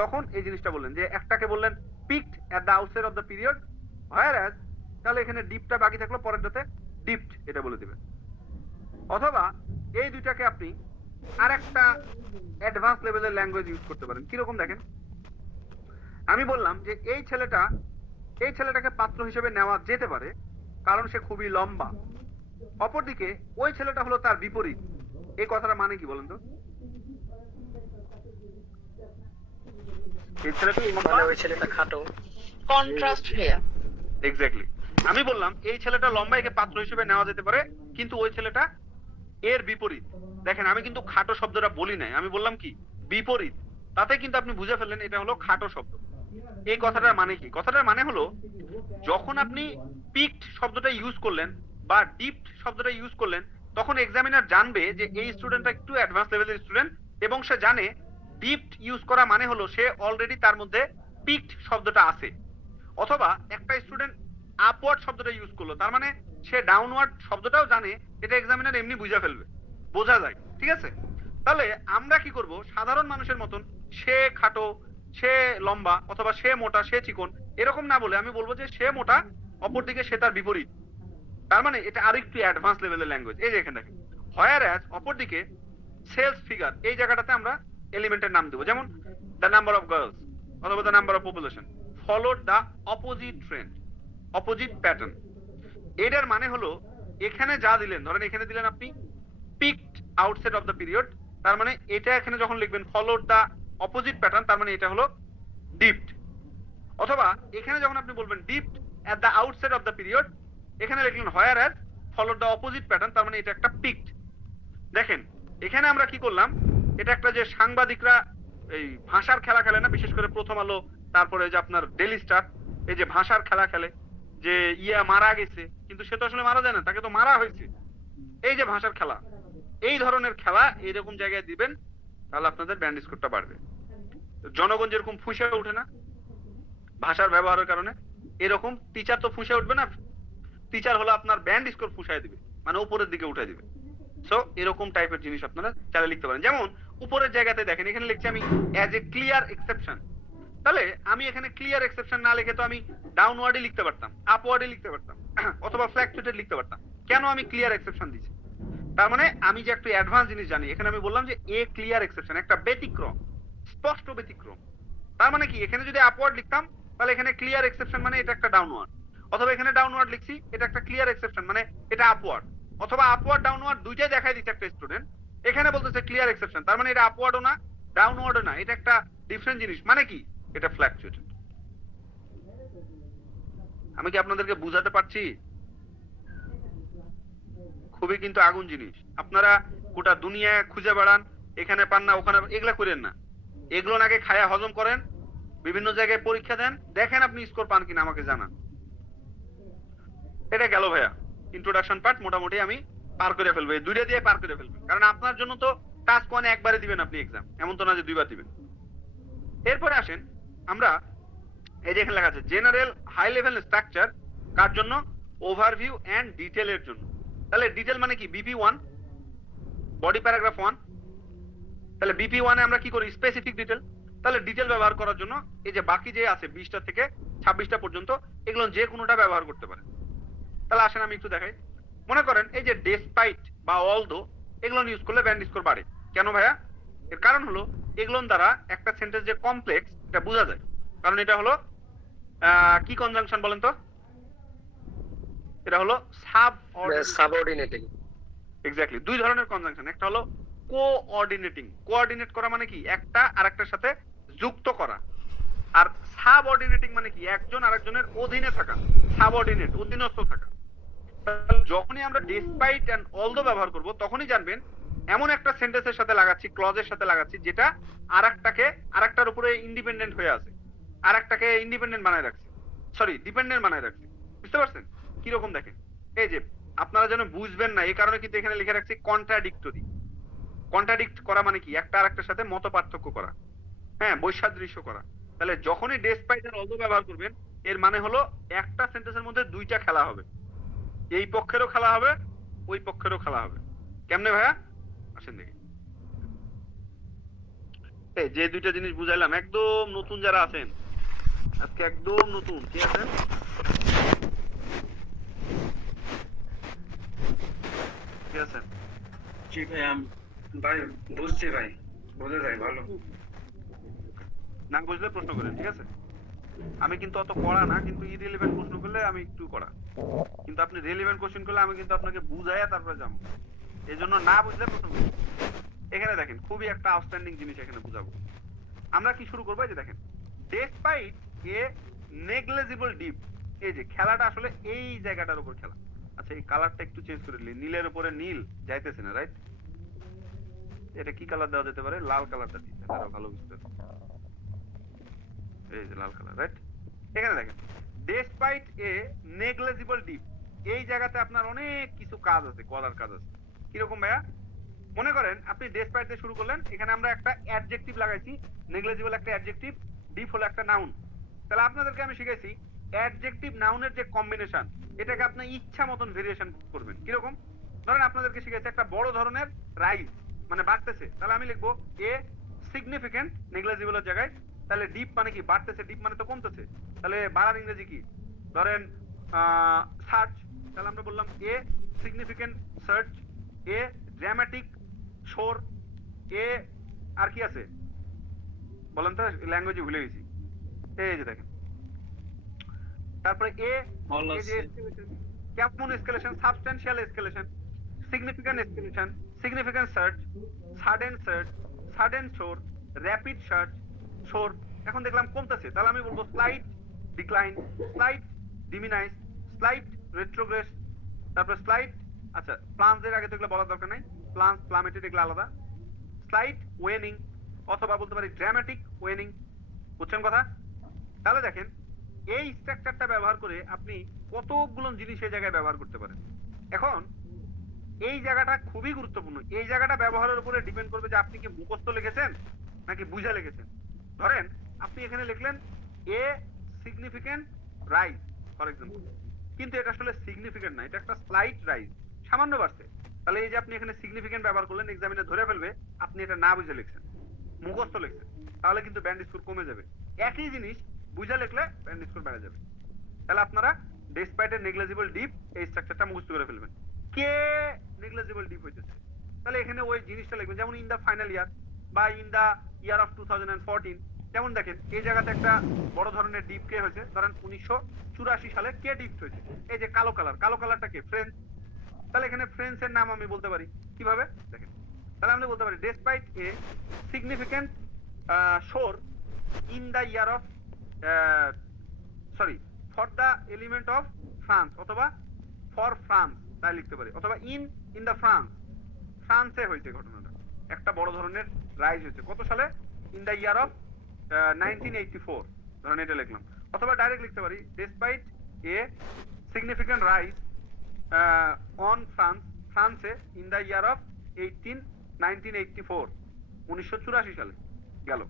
তখন এই জিনিসটা বললেন যে একটাকে বললেন peaked at the outset of the period, whereas তাহলে এখানে ডিপটা বাকি থাকলো, পরেরটাতে ডিপড এটা বলে দিবেন। অথবা এই দুইটাকে আপনি আরেকটা অ্যাডভান্স লেভেলের ল্যাঙ্গুয়েজ ইউজ করতে পারেন। কিরকম দেখেন, আমি বললাম যে এই ছেলেটাকে পাত্র হিসেবে নেওয়া যেতে পারে কারণ সে খুবই লম্বা। অপরদিকে ওই ছেলেটা হলো তার বিপরীত। এই কথাটা মানে কি বলেন তো? এই ছেলেটা মানে ওই ছেলেটা খাটো, কন্ট্রাস্ট ভাইয়া। এক্স্যাক্টলি। আমি বললাম এই ছেলেটা লম্বা, একে পাত্র হিসেবে নেওয়া যেতে পারে, কিন্তু ওই ছেলেটা এর বিপরীত। দেখেন আমি কিন্তু খাটো শব্দটা বলি নাই, আমি বললাম কি বিপরীত। তাতে কিন্তু আপনি বুঝে ফেললেন এটা হলো খাটো শব্দ। এই কথাটার মানে কি? কথাটার মানে হলো যখন আপনি পিকড শব্দটা ইউজ করলেন বা ডিপড শব্দটা ইউজ করলেন, তখন এক্সামিনার জানবে যে এই স্টুডেন্টটা একটু অ্যাডভান্স লেভেলের স্টুডেন্ট, এবং সে জানে ডিপড ইউজ করা মানে হলো সে অলরেডি তার মধ্যে পিকড শব্দটা আছে। অথবা একটা স্টুডেন্ট আপওয়ার্ড শব্দটা ইউজ করলো, তার মানে সে ডাউনওয়ার্ড শব্দটাও জানে, এটা এক্সামিনার এমনি বুঝা ফেলবে, বোঝা যায়। ঠিক আছে? তাহলে আমরা কি করব? সাধারণ মানুষের মতন সে খাটো, সে লম্বা, অথবা সে মোটা, সে চিকন, এরকম না বলে আমি বলবো যে সে মোটা, অপরদিকে সে তার বিপরীত। তার মানে এটা আরেকটু অ্যাডভান্স লেভেলের ল্যাঙ্গুয়েজ। এই যে এখানে দেখেন, whereas অপরদিকে সেলস ফিগার, এই জায়গাটাতে আমরা এলিমেন্টের নাম দেবো, যেমন দ্য নাম্বার অফ গার্লস অথবা the number of population followed the opposite trend, opposite pattern. এটার মানে হলো এখানে যা দিলেন, ধরেন এখানে দিলেন আপনি peaked outset of the period, তার মানে এটা এখানে যখন লিখবেন ফলোড দ্য অপোজিট প্যাটার্ন, তার মানে এটা হলো ডিপড। অথবা এখানে যখন আপনি বলবেন dipped at the outside of the period, এখানে লিখলেন whereas followed the opposite pattern, তার মানে এটা একটা পিকড। দেখেন এখানে আমরা কি করলাম, এটা একটা যে সাংবাদিকরা এই ভাষার খেলা খেলে না, বিশেষ করে প্রথম আলো, তারপরে যে আপনার ডেইলি স্টার, এই যে ভাষার খেলা খেলে, যে ইয়া মারা গেছে কিন্তু সে তো আসলে মারা যায় না, তাকে তো মারা হয়েছে, এই যে ভাষার খেলা, এই ধরনের খেলা এইরকম জায়গায় দিবেন, তাহলে আপনাদের ব্যান্ড স্কোরটা বাড়বে। জনগণ যেরকম ফুঁসে ওঠে না ভাষার ব্যবহারের কারণে, এরকম টিচার তো ফুঁসে উঠবে না, টিচার হলো আপনার ব্যান্ড স্কোর ফুঁসায় দিবে, মানে উপরের দিকে উঠে দিবে। সো এরকম টাইপের জিনিস আপনারা চাইলে লিখতে পারেন। যেমন উপরের জায়গাতে দেখেন এখানে লিখছি আমি অ্যাজ এ ক্লিয়ার এক্সেপশন, তাহলে আমি এখানে ক্লিয়ার এক্সেপশন না লিখে তো আমি ডাউনওয়ার্ডে লিখতে পারতাম, আপওয়ার্ডে লিখতে পারতাম, অথবা ফ্ল্যাকচুয়েটেড লিখতে পারতাম। কেন আমি ক্লিয়ার এক্সেপশন দিচ্ছি? তার মানে আমি যে একটু অ্যাডভান্স জিনিস জানি, এখানে আমি বললাম যে এ ক্লিয়ার এক্সেপশন, একটা ব্যতিক্রম, স্পষ্ট ব্যতিক্রম। তার মানে কি, এখানে যদি আপওয়ার্ড লিখতাম তাহলে এখানে ক্লিয়ার এক্সেপশন মানে এটা একটা ডাউনওয়ার্ড, অথবা এখানে ডাউনওয়ার্ড লিখছি এটা একটা ক্লিয়ার এক্সেপশন মানে এটা আপওয়ার্ড, অথবা আপওয়ার্ড ডাউনওয়ার্ড দুইটাই দেখাই দিচ্ছে একটা স্টুডেন্ট, এখানে বলতেছে ক্লিয়ার এক্সেপশন, তার মানে এটা আপওয়ার্ডও না ডাউনওয়ার্ডও না, এটা একটা ডিফারেন্ট জিনিস, মানে কি এটা ফ্ল্যাকচুয়েটেড। আমি কি আপনাদেরকে বুঝাতে পারছি? খুবই কিন্তু আগুন জিনিস। আপনারা গোটা দুনিয়া খুঁজে বেড়ান, এখানে পান না ওখানে, এগুলা করেন না, এগুলো নাকি খায়া হজম করেন, বিভিন্ন জায়গায় পরীক্ষা দেন, দেখেন আপনি স্কোর পান কিনা আমাকে জানান। এটা গেল ভাইয়া ইন্ট্রোডাকশন পার্ট, মোটামুটি আমি পার করে ফেলবো, এই দুইটা দিয়ে পার করে ফেলবো, কারণ আপনার জন্য তো টাস্ক ওয়ান একবারে দিবেন আপনি এক্সাম, এমন তো না যে দুইবার দিবেন। এরপরে আসেন আমরা, এই যে এখানে লেখা আছে জেনারেল হাই লেভেল স্ট্রাকচার, কার জন্য? ওভারভিউ এন্ড ডিটেলের জন্য। তাহলে ডিটেল মানে কি? বিপি 1 বডি প্যারাগ্রাফ 1, তাহলে বিপি 1 এ আমরা কি করি? Specific detail. তাহলে ডিটেল ব্যবহার করার জন্য এই যে বাকি যে আছে 20টা থেকে 26টা পর্যন্ত, এগুলো যে কোনোটা ব্যবহার করতে পারেন। তাহলে আসেন আমি একটু দেখাই। মনে করেন এই যে ডেসপাইট বা অলদো, এগুলো ইউজ করলে ব্যান্ড স্কোর বাড়ে। কেন ভাইয়া? এর কারণ হলো এগুলোর দ্বারা একটা সেন্টেন্স যে কমপ্লেক্স এটা বোঝা যায়, কারণ এটা হলো কি কনজাংশন বলেন তো? এটা হলো সাবঅর্ডিনেটিং। এক্স্যাক্টলি, দুই ধরনের কনজাংশন, একটা হলো কোঅর্ডিনেটিং, কোঅর্ডিনেট করা মানে কি একটা আরেকটার সাথে যুক্ত করা, আর সাবঅর্ডিনেটিং মানে কি একজন আরেকজনের অধীনে থাকা, সাবঅর্ডিনেট অধীনস্থ থাকা। যখনই আমরা ডিসপাইট এন্ড অলদো ব্যবহার করব তখনই জানবেন এমন একটা সেন্টেন্সের সাথে লাগাচ্ছি, ক্লজের সাথে লাগাচ্ছি, যেটা আরেকটাকে আরেকটার উপরে ইন্ডিপেন্ডেন্ট হয়ে আছে, আরেকটাকে ইন্ডিপেন্ডেন্ট বানায় রাখছে, সরি ডিপেন্ডেন্ট বানায় রাখছে। বুঝতে পারছেন কি রকম? দেখেন এই যে আপনারা যেন বুঝবেন না এই কারণে কিন্তু এখানে লিখে রাখছি কন্ট্রাডিক্টরি। কন্ট্রাডিক্ট করা মানে কি একটা আরেকটার সাথে মত পার্থক্য করা, হ্যাঁ, বৈসাদৃশ্য করা। তাহলে যখনই ডেসপাইট আর অলদো ব্যবহার করবেন এর মানে হলো একটা সেন্টেন্সের মধ্যে দুইটা খেলা হবে, এই পক্ষেরও খেলা হবে ওই পক্ষেরও খেলা হবে। কেমনে ভাইয়া? আসেন দেখি। এই যে দুইটা জিনিস বুঝাইলাম, একদম নতুন যারা আছেন আজকে, একদম নতুন কি আছেন, কি আছেন? জি ভাই, ভাই বুঝছি ভাই, বুঝে যাই ভালো। না বুঝলে প্রশ্ন করেন, ঠিক আছে? আমি কিন্তু অত কড়া না, কিন্তু ইরিলেভেন্ট প্রশ্ন করলে আমি একটু কড়া, কিন্তু আপনি রেলিভেন্ট কোশ্চেন করলে আমি কিন্তু আপনাকে বুঝাইয়া তারপরে যাবো, এই জন্য না বুঝলে প্রশ্ন করি। এখানে দেখেন খুবই একটা আউটস্ট্যান্ডিং জিনিস এখানে বুঝাবো। আমরা কি শুরু করবো? এই যে দেখেন ডেসপাইট এ নেগলিজিবল ডিপ, এই যে খেলাটা আসলে এই জায়গাটার উপর খেলা। আচ্ছা এই কালারটা একটু চেঞ্জ করে দিলি, নীলের উপরে নীল যাইতেছে না, রাইট? এটা কি কালার দেওয়া যেতে পারে? লাল কালারটা দিতে তারা ভালো বুঝতে পারে, এই যে লাল কালার, রাইট? এখানে দেখেন ডেসপাইট এ নেগলিজিবল ডিপ, এই জায়গাতে আপনার অনেক কিছু কাজ আছে, করার কাজ আছে। কিরকম ভাইয়া? মনে করেন আপনি ডেসপাইট দিয়ে শুরু করলেন, এখানে আমরা একটা অ্যাডজেক্টিভ লাগাইছি, নেগলিজিবল একটা অ্যাডজেক্টিভ, ডিপ হলো একটা নাউন। তাহলে আপনাদেরকে আমি শিখাইছি অ্যাডজেক্টিভ নাউনের যে কম্বিনেশন, এটাকে আপনি ইচ্ছা মতন ভেরিয়েশন করবেন। কিরকম? ধরেন আপনাদেরকে শিখাইছি একটা বড় ধরনের রাইজ মানে বাড়তেছে, তাহলে আমি লিখবো এ সিগনিফিকেন্ট নেগলিজিবলের জায়গায়, তাহলে ডিপ মানে কি? বাড়তেছে, ডিপ মানে তো কমতেছে, তাহলে বাড়ার ইংরেজি কি? ধরেন সার্চ, তাহলে আমরা বললাম a significant search, a dramatic শোর, এ আর কি আছে বলেন তো, ল্যাঙ্গুয়েজে ভুলে গেছি। এই যে দেখেন, তারপরে এ কেমন escalation? Substantial escalation, significant escalation, significant search, sudden শোর, র্যাপিড সার্চ শোর। এখন দেখলাম কমতেছে, তাহলে আমি বলবো স্লাইড ডিক্লাইন, স্লাইড ডিমিনাইজ, স্লাইড রেট্রোগ্রেস, তারপর স্লাইড, আচ্ছা প্লান্সের আগে তো এগুলো বলার দরকার নাই, প্লান্স প্লামেটেড এগুলো আলাদা, স্লাইড ওয়েনিং অথবা বলতে পারি ড্রামাটিক ওয়েনিং। বুঝছেন কথা? তাহলে দেখেন এই স্ট্রাকচারটা ব্যবহার করে আপনি কতগুলো জিনিস এই জায়গায় ব্যবহার করতে পারেন। এখন এই জায়গাটা খুবই গুরুত্বপূর্ণ। এই জায়গাটা ব্যবহারের উপরে ডিপেন্ড করবে যে আপনি কি মুখস্থ লিখেছেন নাকি বুঝা লিখেছেন। ধরেন আপনি এখানে লিখলেন এ সিগনিফিকেন্ট রাইজ ফর এক্সাম্পল, কিন্তু এটা আসলে সিগনিফিকেন্ট না, এটা একটা স্লাইট রাইজ, সামান্য বাড়ছে। তাহলে এই যে আপনি এখানে সিগনিফিকেন্ট ব্যবহার করলেন, এক্সামিনে ধরে ফেলবে আপনি এটা না বুঝে লিখছেন, মুখস্থ লিখছেন, তাহলে কিন্তু ব্যান্ড স্কোর কমে যাবে। একই জিনিস বুঝা লিখলে ব্যান্ড স্কোর বেড়ে যাবে। তাহলে আপনারা ডেসপাইট এ নেগলিজিবল ডিপ এই স্ট্রাকচারটা মুখস্থ করে ফেলবেন। কে নেগলিজিবল ডিপ হইতেছে, তাহলে এখানে ওই জিনিসটা লিখবেন, যেমন ইন দা ফাইনাল ইয়ার বা ইন দা ইয়ার অফ 2014। যেমন দেখেন এই জায়গাতে একটা বড় ধরনের ডিপ কে হয়েছে, ধরেন 1984 সালে কে ডিপ হয়েছে, এই যে কালো কালার, কালো কালারটা কে? ফ্রেঞ্চ। তাহলে এখানে ফ্রেঞ্চের নাম আমি বলতে পারি কিভাবে দেখেন, তাহলে আমি বলতে পারি despite a significant share in the year of sorry for the element of France, অথবা ফর ফ্রান্স তাই লিখতে পারি, অথবা ইন দা ফ্রান্স, ফ্রান্সে হয়েছে ঘটনাটা, একটা বড় ধরনের রাইজ হয়েছে কত সালে? ইন দা ইয়ার অফ 1984 ধরেন এটা লিখলাম। অথবা ডাইরেক্ট লিখতে পারি despite a significant rise on France, ফ্রান্সে ইন দা ইয়ার অফ 1984 1984 সালে গেল।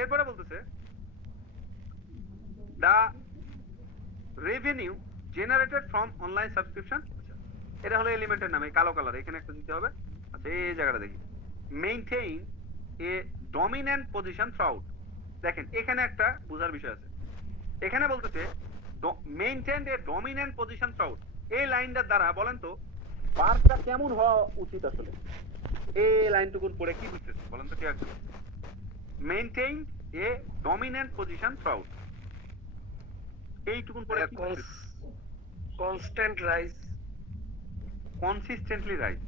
এরপরে বলতেছে the revenue generated from online subscription, এটা হলো এলিমেন্টের নাম, এই কালো কালার এখানে একটা দিতে হবে। আচ্ছা এই জায়গাটা দেখি, মেইনটেইন এ ডমিন্যান্ট পজিশন থ্রুআউট। দেখেন এখানে একটা বোঝার বিষয় আছে, এখানে বলতেছে মেইনটেইন এ ডমিন্যান্ট পজিশন থ্রুআউট। এই লাইনটার দ্বারা বলেন তো বারটা কেমন হওয়া উচিত আসলে? এই লাইনটুকুন পড়ে কি বুঝতেছে বলেন তো, ঠিক আছে? মেইনটেইন এ ডমিন্যান্ট পজিশন থ্রুআউট, এইটুকুন পড়ে কি বুঝতেছে? Constant rise, consistently rise.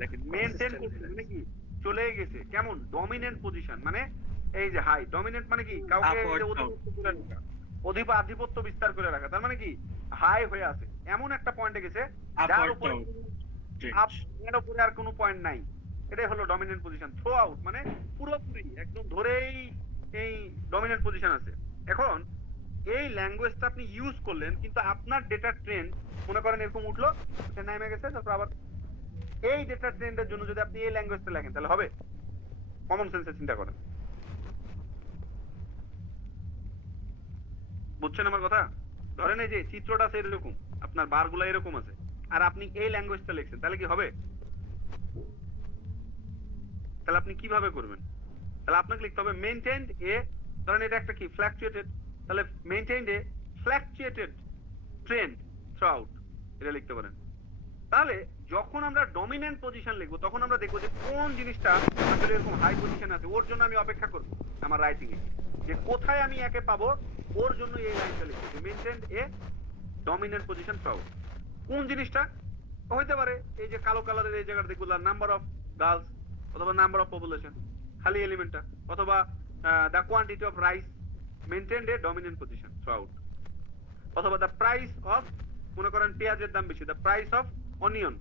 দেখেন মেইনটেইন করতে মানে কি চলে গেছে কেমন? ডমিনেন্ট পজিশন, মানে এই যে হাই ডমিনেন্ট মানে কি কাউকে আধিপত্য বিস্তার করে রাখা, তার মানে কি হাই হয়ে আছে এমন একটা পয়েন্টে গেছে যার উপরে এর উপরে আর কোনো পয়েন্ট নাই, এটাই হলো ডমিনেন্ট পজিশন। থ্রো আউট মানে পুরোপুরি একদম ধরেই এই ডমিনেন্ট পজিশন আছে। এখন এই ল্যাঙ্গুয়েজটা আপনি ইউজ করলেন, কিন্তু আপনার ডেটা ট্রেন্ড মনে করেন এরকম উঠলো, এটা নেমে গেছে, তারপর আবার এই ডেটা ট্রেন্ডের জন্য যদি আপনি এই ল্যাঙ্গুয়েজটা লেখেন তাহলে হবে? কমন সেন্সে চিন্তা করেন, বুঝছেন আমার কথা? ধরেন এই যে চিত্রটা আছে এরকম, আপনার বারগুলা এরকম আছে, আর আপনি এই ল্যাঙ্গুয়েজটা লিখছেন, তাহলে কি হবে? তাহলে আপনি কিভাবে করবেন? তাহলে আপনাকে লিখতে হবে মেইনটেইনড এ, ধরেন এটা একটা কি ফ্ল্যাকচুয়েটেড, তাহলে মেইনটেইনড এ ফ্ল্যাকচুয়েটেড ট্রেন্ড থ্রুআউট, এটা লিখতে পারেন। তাহলে যখন আমরা ডমিনেন্ট পজিশন লিখবো তখন আমরা দেখবো যে কোন জিনিসটা আসলে এরকম হাই পজিশন আছে, ওর জন্য আমি অপেক্ষা করবো আমার রাইটিং এ, যে কোথায় আমি একে পাবো, ওর জন্য এই লাইনটা লিখবো যে মেইনটেইনড এ ডমিনেন্ট পজিশন থ্রুআউট। কোন জিনিসটা হইতে পারে? এই যে কালো কালারের এই জায়গাটা দেখবো নাম্বার অফ গার্লস, অথবা নাম্বার অফ পপুলেশন, খালি এলিমেন্টটা, অথবা the quantity of rice maintained A dominant position throughout, অথবা দ্য প্রাইস অফ, মনে করেন পেঁয়াজের দাম বেশি, the price of onion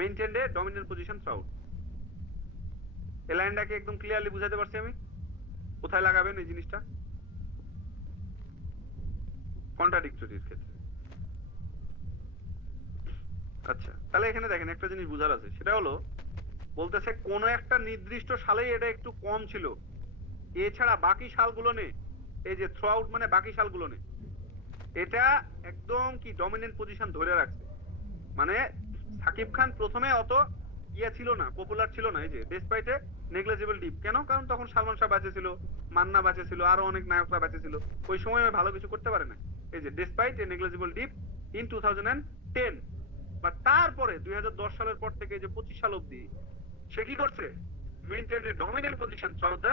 maintained A dominant position throughout. এই লাইনটাকে একদম ক্লিয়ারলি বুঝাতে পারছি আমি? কোথায় লাগাবেন এই জিনিসটা কন্ট্রাডিক্টরির ক্ষেত্রে? আচ্ছা তাহলে এখানে দেখেন একটা জিনিস বুঝার আছে, সেটা হলো বলতেছে কোন একটা নির্দিষ্ট সালেই এটা একটু কম ছিল, এছাড়া বাকি সালগুলো নেই, এই যে থ্রু আউট মানে বাকি সালগুলো নেই, এটা একদম কি ডমিনেন্ট পজিশন ধরে রাখছে। মানে সাকিব খান প্রথমে অত ইয়ে ছিল না, পপুলার ছিল না, এই যে ডেসপাইট এ নেগলিজিবল ডিপ। কেন? কারণ তখন সালমান শাহ বেঁচে ছিল, মান্না বেঁচে ছিল, আরো অনেক নায়করা বেঁচে ছিল, ওই সময় ভালো কিছু করতে পারে না। এই যে despite A negligible deep in 2010, বা তারপরে 2010 সালের পর থেকে যে 25 সাল অবধি সে কি করছে? Maintain A dominant position throughout the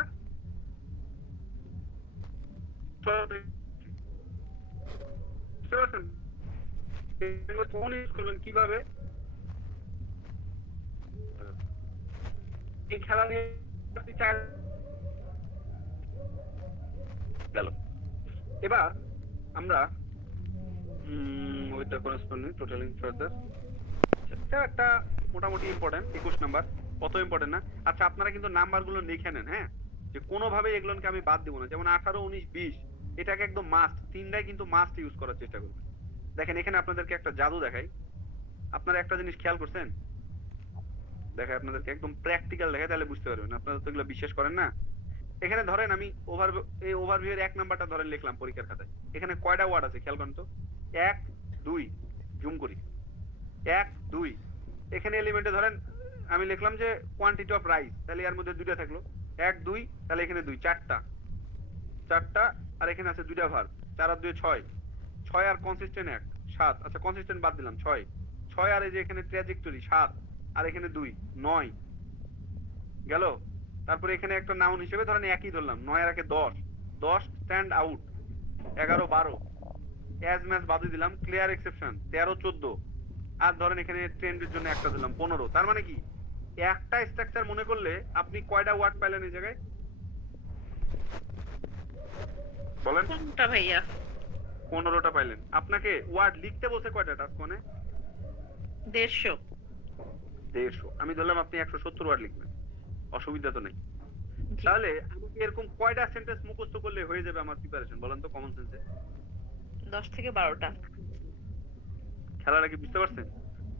কিভাবে এই খেলা নিয়ে গেল। এবার আমরা with the corresponding totaling further এটা একটা মোটামুটি ইম্পর্টেন্ট 21 নাম্বার, কত ইম্পর্টেন্ট না। আচ্ছা আপনারা কিন্তু নাম্বারগুলো লিখে নেন, হ্যাঁ, যে কোনোভাবে এগুলোকে আমি বাদ দিব না। যেমন 18, 19, 20 এটাকে একদম মাস্ট, তিনটাই কিন্তু মাস্ট ইউজ করার চেষ্টা করবেন। দেখেন এখানে আপনাদেরকে একটা জাদু দেখাই, আপনারা একটা জিনিস খেয়াল করছেন, দেখাই আপনাদেরকে একদম প্র্যাকটিক্যাল দেখাই, তাহলে বুঝতে পারবেন। আপনারা তো এগুলো বিশ্বাস করেন না। এখানে ধরেন আমি ওভারভিউ এর 1 নাম্বারটা ধরেন লিখলাম পরীক্ষার খাতায়। এখানে কয়টা ওয়ার্ড আছে খেয়াল করেন তো, 1 2 জুম করি, 1 2। এখানে এলিমেন্টে ধরেন আমি লিখলাম যে কোয়ান্টিটি অফ রাইস, তাহলে এর মধ্যে দুইটা থাকলো 1 2, তাহলে এখানে 2 চারটা, আর এখানে আছে দুইটা ভার্ব, 4 আর 2 6, 6 আর কনসিস্টেন্ট 1 7। আচ্ছা কনসিস্টেন্ট বাদ দিলাম 6 আর এই যে এখানে ট্র্যাজেক্টরি 7 আর এখানে 2 9 গেল। তারপরে এখানে একটা নাউন হিসেবে ধরেন একই ধরলাম, 9 আর 1 10 স্ট্যান্ড আউট 11 12, অ্যাজ ম্যাচ বাদ দিলাম, ক্লিয়ার এক্সেপশন 13 14, আর ধরেন এখানে ট্রেন্ডের জন্য একটা দিলাম 15। তার মানে কি একটা স্ট্রাকচার মনে করলে আপনি কয়টা ওয়ার্ড পাইলেন এই জায়গায় বলেন? কোনটা ভাইয়া? 15টা পাইলেন। আপনাকে ওয়ার্ড লিখতে বলছে কয়টা টাস্ক মানে? 150। আমি ধরলাম আপনি 170 ওয়ার্ড লিখবেন, অসুবিধা তো নেই। তাহলে আমাকে এরকম কয়টা সেন্টেন্স মুখস্থ করলে হয়ে যাবে আমার প্রিপারেশন বলেন তো কমন সেন্সে? 10 থেকে 12টা। খেলাটা কি বুঝতে পারছেন?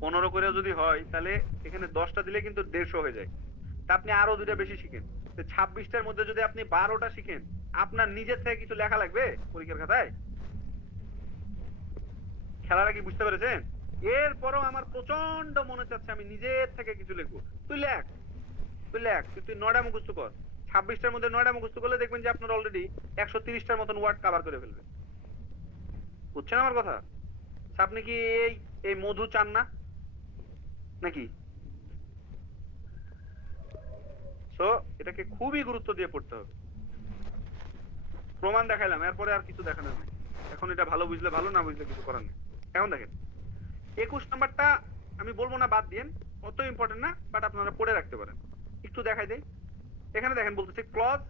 15 করে যদি হয় তাহলে এখানে 10টা দিলে কিন্তু 150 হয়ে যায়। তা আপনি আরো দুইটা বেশি শিখেন, 26টার মধ্যে যদি আপনি 12টা শিখেন, আপনার নিজের থেকে কিছু লেখা লাগবে পরীক্ষার খাতায়? খেলাটা কি বুঝতে পেরেছেন? এরপরও আমার প্রচন্ড মনে চাচ্ছে আমি নিজের থেকে কিছু লিখবো। তুই লেখ, তুই 9টা মুখস্থ কর। 26টার মধ্যে 9টা মুখস্থ করলে দেখবেন যে আপনার অলরেডি 130টার মতন ওয়ার্ড কভার করে ফেলবে। বুঝছেন আমার কথা? আপনি কি এই মধু চান না নাকি? সো এটাকে খুবই গুরুত্ব দিয়ে পড়তে হবে। প্রমাণ দেখাইলাম, এরপরে আর কিছু দেখানোর নেই। এখন এটা ভালো বুঝলে ভালো, না বুঝলে কিছু করার নেই। এখন দেখেন 21 নাম্বারটা আমি বলবো না বাদ দিয়েন, অত ইম্পর্টেন্ট না, বাট আপনারা পড়ে রাখতে পারেন। একটু দেখাই দেই। এখানে দেখেন বলতেছে ক্লজ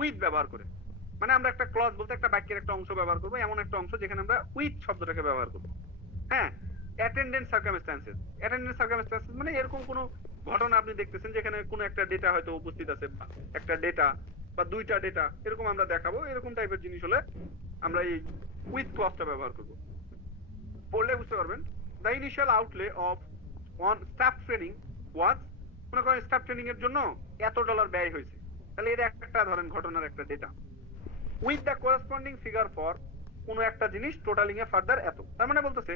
উইথ ব্যবহার করে, মানে আমরা একটা ক্লজ বলতে একটা বাক্যের একটা অংশ ব্যবহার করবো, এমন একটা অংশ যেখানে আমরা উইথ শব্দটাকে ব্যবহার করবো। হ্যাঁ, অ্যাটেন্ডেন্ট সার্কামস্ট্যান্সেস মানে এরকম কোনো ঘটনা আপনি দেখতেছেন যেখানে কোনো একটা ডেটা হয়তো উপস্থিত আছে, একটা ডেটা বা দুইটা ডেটা, এরকম আমরা দেখাবো। এরকম টাইপের জিনিস হলে আমরা এই উইথ ক্লজটা ব্যবহার করবো। পড়লে বুঝতে পারবেন। The initial outlay of on staff training was, মনে করেন স্টাফ ট্রেনিং এর জন্য $এত ব্যয় হয়েছে, তাহলে এটা একটা ধরেন ঘটনার একটা data. With the corresponding figure for কোনো একটা জিনিস টোটালিং এ ফার্দার এত। তার মানে বলতেছে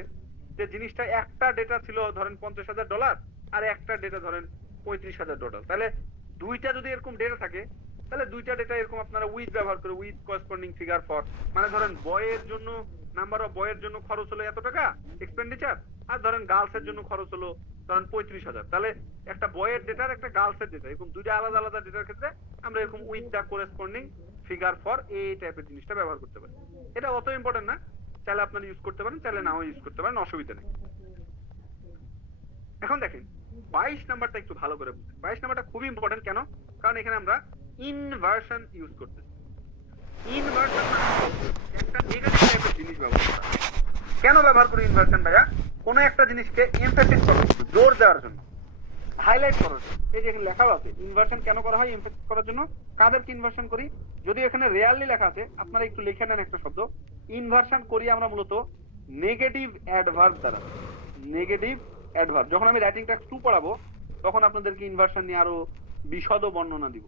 যে জিনিসটা একটা ডেটা ছিল ধরেন $50,000 আর একটা ডেটা ধরেন $35,000। তাহলে দুইটা যদি এরকম ডেটা থাকে তাহলে দুইটা ডেটা এরকম আপনারা উইথ ব্যবহার করে উইথ করেসপন্ডিং ফিগার ফর, মানে ধরেন বয়ের জন্য নাম্বার অফ বয়ের জন্য খরচ হলো এত টাকা এক্সপেন্ডিচার, আর ধরেন গার্লসের জন্য খরচ হলো ধরেন 35,000। তাহলে একটা বয়ের ডেটার একটা গার্লসের ডেটা, এরকম দুইটা আলাদা আলাদা ডেটার ক্ষেত্রে আমরা এরকম with the corresponding figure for এই টাইপের জিনিসটা ব্যবহার করতে পারি। এটা অত ইম্পর্টেন্ট না, চাইলে আপনারা ইউজ করতে পারেন, চাইলে নাও ইউজ করতে পারেন, অসুবিধা নেই। এখন দেখেন 22 নাম্বারটা একটু ভালো করে বুঝুন। 22 নাম্বারটা খুবই ইম্পর্টেন্ট। কেন? কারণ এখানে আমরা ইনভার্সন ইউজ করতেছি। ইনভার্সন একটা নেগেটিভ টাইপের জিনিস ব্যবহার করা। কেন ব্যবহার করি ইনভার্সন ভাইয়া? কোনো একটা জিনিসকে এমফাসিস করার জন্য, জোর দেওয়ার জন্য, হাইলাইট করার জন্য। এই যে এখানে লেখাও আছে ইনভার্সন কেন করা হয়, এমফাসিস করার জন্য। কাদেরকে ইনভার্সন করি? যদি এখানে রিয়ালি লেখা আছে আপনারা একটু লিখে নেন একটা শব্দ। ইনভার্সন করি আমরা মূলত নেগেটিভ অ্যাডভার্ব দ্বারা। নেগেটিভ অ্যাডভার্ব যখন আমি রাইটিং টাস্ক 2 পড়াবো তখন আপনাদেরকে ইনভার্সন নিয়ে আরো বিশদ বর্ণনা দিব।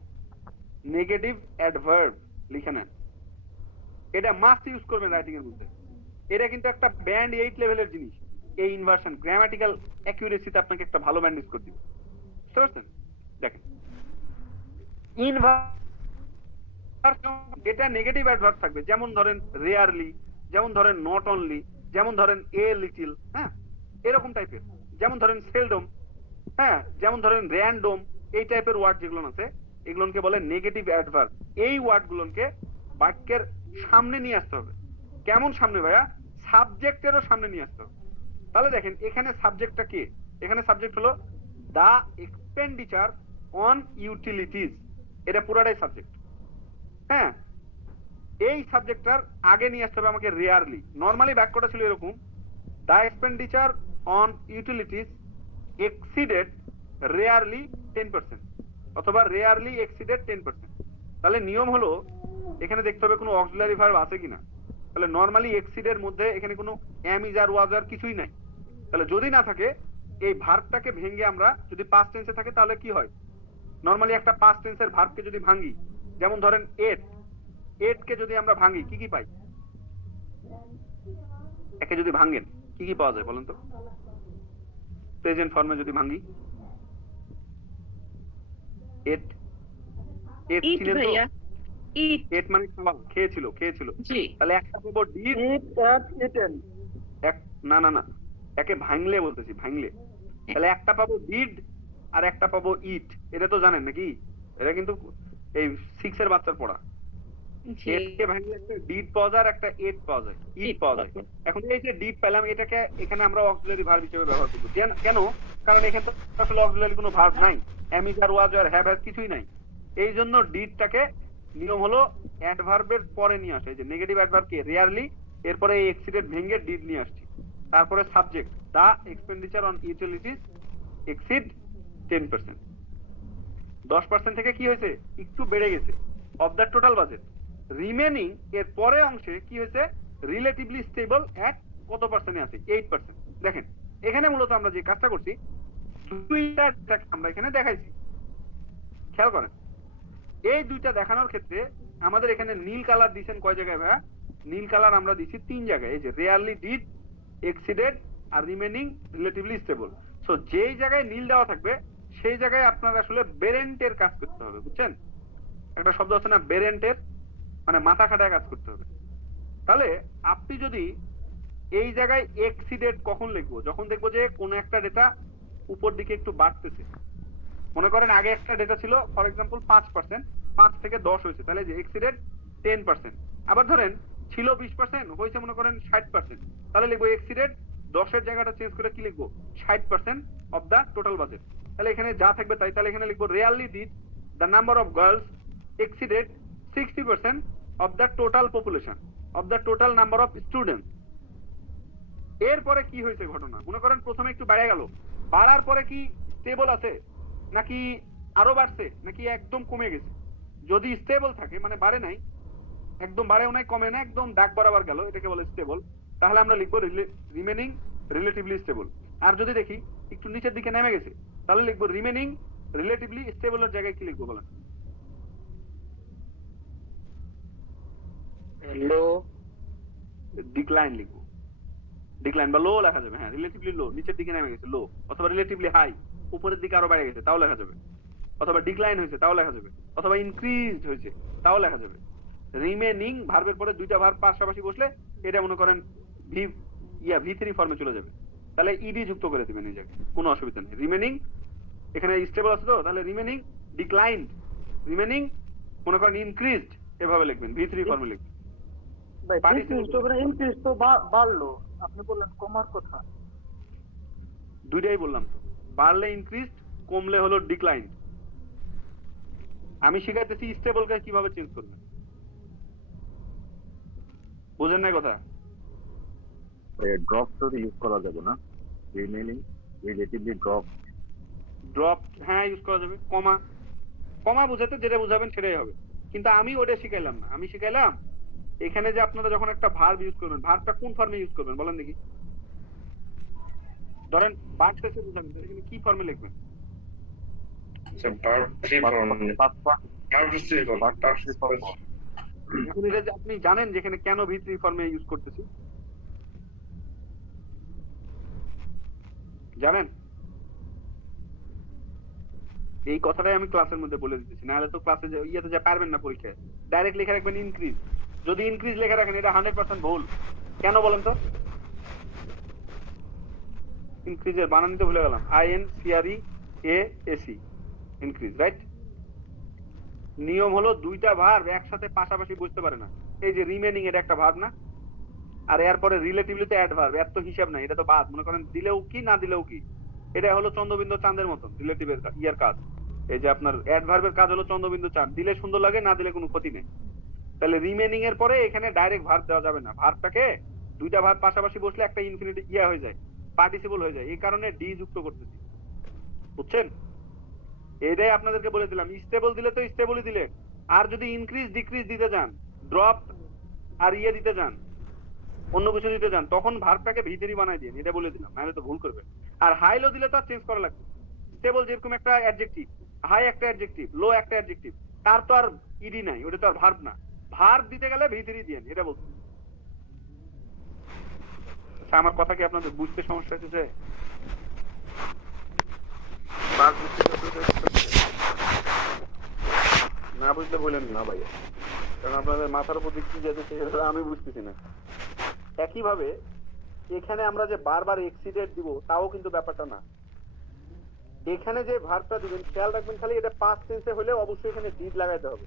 নেগেটিভ অ্যাডভার্ব লিখে নেন, এটা মাস্ট ইউজ করবেন রাইটিং এর মধ্যে। এটা কিন্তু একটা ব্যান্ড 8 লেভেলের জিনিস। এই ইনভার্সন গ্রামাটিক্যাল অ্যাকুরেসিতে আপনাকে একটা ভালো ব্যান্ড স্কোর দিবে। বুঝতে পারছেন? দেখেন ইনভার্সন এটা নেগেটিভ অ্যাডভার্ব থাকবে, যেমন ধরেন রেয়ারলি, যেমন ধরেন নট অনলি, যেমন ধরেন এ লিটল, হ্যাঁ এরকম টাইপের, যেমন ধরেন সেলডম, হ্যাঁ যেমন ধরেন র্যান্ডম, এই টাইপের ওয়ার্ড যেগুলো আছে এগুলোকে বলে নেগেটিভ অ্যাডভার্ব। এই ওয়ার্ডগুলোকে বাক্যের সামনে নিয়ে আসতে হবে। কেমন সামনে ভাইয়া? সাবজেক্টেরও সামনে নিয়ে আসতে হবে। তাহলে দেখেন এখানে সাবজেক্টটা কি? এখানে সাবজেক্ট হলো দা এক্সপেন্ডিচার অন ইউটিলিটিজ, এটা পুরাটাই সাবজেক্ট। হ্যাঁ এই সাবজেক্টটার আগে নিয়ে আসতে হবে আমাকে রেয়ারলি। নর্মালি বাক্যটা ছিল এরকম, the expenditure on utilities exceeded rarely 10%, অথবা রেয়ারলি এক্সিডেড 10%। তাহলে নিয়ম হলো এখানে দেখতে হবে কোনো অক্সিলারি ভার্ব আছে কিনা। তাহলে নর্মালি এক্সিডের মধ্যে এখানে কোনো এম ইজ আর ওয়াজ আর কিছুই নাই। তাহলে যদি না থাকে এই ভার্বটাকে ভেঙে আমরা যদি পাস্ট টেন্সে থাকে তাহলে কি হয়, নর্মালি একটা পাস্ট টেন্সের ভার্বকে যদি ভাঙি, যেমন ধরেন এট কে যদি আমরা ভাঙি কি কি পাই? একে যদি ভাঙেন কি কি পাওয়া যায় বলেন তো? প্রেজেন্ট ফর্মে যদি ভাঙি এট ইট ছিলেন তো, ভাইয়া, ইট। এট মানে খাওয়া, খেয়েছিল। জি। তাহলে একটা পাবো ডিড, ইট হ্যাড ইটেন। না একে ভাঙলে বলতেছি, ভাঙলে। তাহলে একটা পাবো ডিড আর একটা পাবো ইট। এটা তো জানেন নাকি? এটা কিন্তু এই 6 এর বাচ্চার পড়া। জি। এটকে ভাঙলে একটা ডিড পাওয়া যায় আর একটা এট পাওয়া যায়, ইট পাওয়া যায়। এখন এই যে ডিড পেলাম, এটাকে এখানে আমরা অক্সিলারি ভার্ব হিসেবে ব্যবহার করব। কেন? কারণ এখানে তো আসলে অক্সিলারি কোনো ভার্ব নাই, এম ইজ আর ওয়াজ আর হ্যাভ হ্যাজ কিছুই নাই। এই জন্য ডিডটাকে নিয়ম হলো অ্যাডভার্বের পরে নিয়ে আসে। এই যে নেগেটিভ অ্যাডভার্ব কে রেয়ারলি, এরপরে এই এক্সিডেড ভেঙে ডিড নিয়ে আসছি, তারপরে subject the expenditure on utilities exceed 10%। 10% থেকে কি হয়েছে, একটু বেড়ে গেছে, of the total budget. Remaining এর পরে অংশে কি হয়েছে, রিলেটিভলি স্টেবল এট কত পার্সেন্টে আছে, 8%। দেখেন এখানে মূলত আমরা যে কাজটা করছি, দুইটা আমরা এখানে দেখাইছি, খেয়াল করেন। এই দুইটা দেখানোর ক্ষেত্রে আমাদের এখানে নীল কালার দিয়েছেন কয় জায়গায় ভাইয়া? নীল কালার আমরা দিচ্ছি 3 জায়গায়। এই যে রেয়ারলি ডিড, এক্সিডেড আর রিমেনিং রিলেটিভলি স্টেবল। সো যেই জায়গায় নীল দেওয়া থাকবে সেই জায়গায় আপনার আসলে বেরেন্টের কাজ করতে হবে, বুঝছেন? একটা শব্দ আছে না বেরেন্টের, মানে মাথা খাটায় কাজ করতে হবে। তাহলে আপনি যদি এই জায়গায় এক্সিডেড কখন লিখবো, যখন দেখবো যে কোনো একটা ডেটা উপর দিকে একটু বাড়তেছে। মনে করেন আগে একটা ডেটা ছিল ফর এক্সাম্পল 5%, 5 থেকে 10 হয়েছে, তাহলে যে এক্সিডেড 10%। আবার ধরেন ছিল 20%, হয়েছে মনে করেন 60%, তাহলে লিখবো এক্সিডেড 10 এর জায়গাটা চেঞ্জ করে কি লিখবো, 60% অফ দা টোটাল বাজেট। তাহলে এখানে যা থাকবে তাই। তাহলে এখানে লিখবো really did the number of girls exceeded 60% of the total population of the total number of students. এরপরে কি হয়েছে ঘটনা, মনে করেন প্রথমে একটু বেড়ে গেল, বাড়ার পরে কি স্টেবল আছে নাকি আরো বাড়ছে নাকি একদম কমে গেছে? যদি স্টেবল থাকে মানে বাড়ে নাই, একদম বাড়েও নাই কমে না, একদম ডাক বরাবর গেল, এটাকে বলে স্টেবল। তাহলে আমরা লিখবো রিমেনিং রিলেটিভলি স্টেবল। আর যদি দেখি একটু নিচের দিকে নেমে গেছে, তাহলে লিখবো রিমেনিং রিলেটিভলি স্টেবলের জায়গায় কি লিখবো বলেন? লো ডিক্লাইন লিখবো, ডিক্লাইন বা লো লেখা যাবে। হ্যাঁ, রিলেটিভলি লো, নিচের দিকে নেমে গেছে লো, অথবা রিলেটিভলি হাই, উপরের দিকে আরো বেড়ে গেছে, তাও লেখা যাবে। অথবা ডিক্লাইন হয়েছে, তাও লেখা যাবে। অথবা ইনক্রিজড হয়েছে, তাও লেখা যাবে। রিমেনিং ভার্বের পরে দুইটা ভার্ব পাশাপাশি বসলে এটা মনে করেন V3 ফর্মে চলে যাবে। তাহলে ইডি যুক্ত করে দিবেন এই জায়গায়, কোনো অসুবিধা নেই। রিমেনিং এখানে স্টেবল আছে তো, তাহলে রিমেনিং ডিক্লাইনড, রিমেনিং মনে করেন ইনক্রিজড, এভাবে লিখবেন, V3 ফর্মে লিখবেন। ভাই ইনক্রিজ তো করে, ইনক্রিজ তো বাড়লো, আপনি বললেন কমার কথা। দুইটাই বললাম তো, বাড়লে ইনক্রিজড, কমলে হলো ডিক্লাইন। আমি শিখাইতেছি স্টেবলকে কিভাবে চেঞ্জ করবেন, বুঝেন নাই কথা? ড্রপ তো ইউজ করা যাবে না, রিমেনিং রিলেটিভলি ড্রপ হ্যাঁ ইউজ করা যাবে। কমা বুঝাতে যেটা বুঝাবেন সেটাই হবে, কিন্তু আমি ওটা শিখাইলাম না। আমি শিখাইলাম এখানে যে আপনারা যখন একটা ভার্ব ইউজ করবেন, ভার্বটা কোন ফর্মে ইউজ করবেন বলেন দেখি। ধরেন ভার্ব টেন্সে বুঝাবেন, এখানে কি ফর্মে লিখবেন? এখন এটা যে আপনি জানেন যেখানে কেন V3 ফর্মে ইউজ করতেছি, জানেন? এই কথাটাই আমি ক্লাসের মধ্যে বলে দিতেছি, নাহলে তো ক্লাসে ইয়েতে যা পারবেন না পরীক্ষায়। ডাইরেক্ট লেখা রাখবেন ইনক্রিজ। যদি ইনক্রিজ লেখা রাখেন এটা 100% ভুল। কেন বলেন তো? ইনক্রিজের বানান তো ভুলে গেলাম, INCREAC, ইনক্রিজ, রাইট? নিয়ম হলো দুইটা ভার্ব একসাথে পাশাপাশি বুঝতে পারে না। এই যে রিমেনিং, এটা একটা ভার্ব না? আর এরপরে রিলেটিভলি তো অ্যাডভার্ব, এর তো হিসাব নাই, এটা তো বাদ। মনে করেন দিলেও কি না দিলেও কি, এটা হলো চন্দ্রবিন্দু চাঁদের মতন রিলেটিভের ইয়ার কাজ। এই যে আপনার অ্যাডভার্বের কাজ হলো চন্দ্রবিন্দু চাঁদ, দিলে সুন্দর লাগে, না দিলে কোনো ক্ষতি নেই। তাহলে রিমেনিং এর পরে এখানে ডাইরেক্ট ভার্ব দেওয়া যাবে না, ভার্বটাকে দুইটা ভার্ব পাশাপাশি বসলে একটা ইনফিনিটিভ হয়ে যায়, পার্টিসিপল হয়ে যায়, এই কারণে ডি যুক্ত করতেছি, বুঝছেন? এটাই আপনাদেরকে বলে দিলাম, স্টেবল দিলে তো স্টেবলই দিলে, আর যদি ইনক্রিজ ডিক্রিজ দিতে যান, ড্রপ আর দিতে যান, অন্য কিছু দিতে যান, তখন ভার্বটাকে ভিতরি বানাই দিন, এটা বলে দিলাম, নাহলে তো ভুল করবে। আর হাই লো দিলে তো আর চেঞ্জ করা লাগবে। স্টেবল যেরকম একটা অ্যাডজেক্টিভ, হাই একটা অ্যাডজেক্টিভ, লো একটা অ্যাডজেক্টিভ, তার তো আর ইডি নাই, ওটা তো আর ভার্ব না, ভার্ব দিতে গেলে ভিতরি দিন, এটা বলছি। আচ্ছা, আমার কথা কি আপনাদের বুঝতে সমস্যা হচ্ছে? না বুঝতে বললেন না ভাইয়া, কারণ আপনাদের মাথার উপর দিক কি যেতেছে সেটা আমি বুঝতেছি না। একইভাবে এখানে আমরা যে বারবার এক্সিডেড দিব তাও কিন্তু ব্যাপারটা না। এখানে যে ভার্বটা দিবেন খেয়াল রাখবেন, খালি এটা পাস্ট টেন্সে হলে অবশ্যই এখানে ডিড লাগাইতে হবে,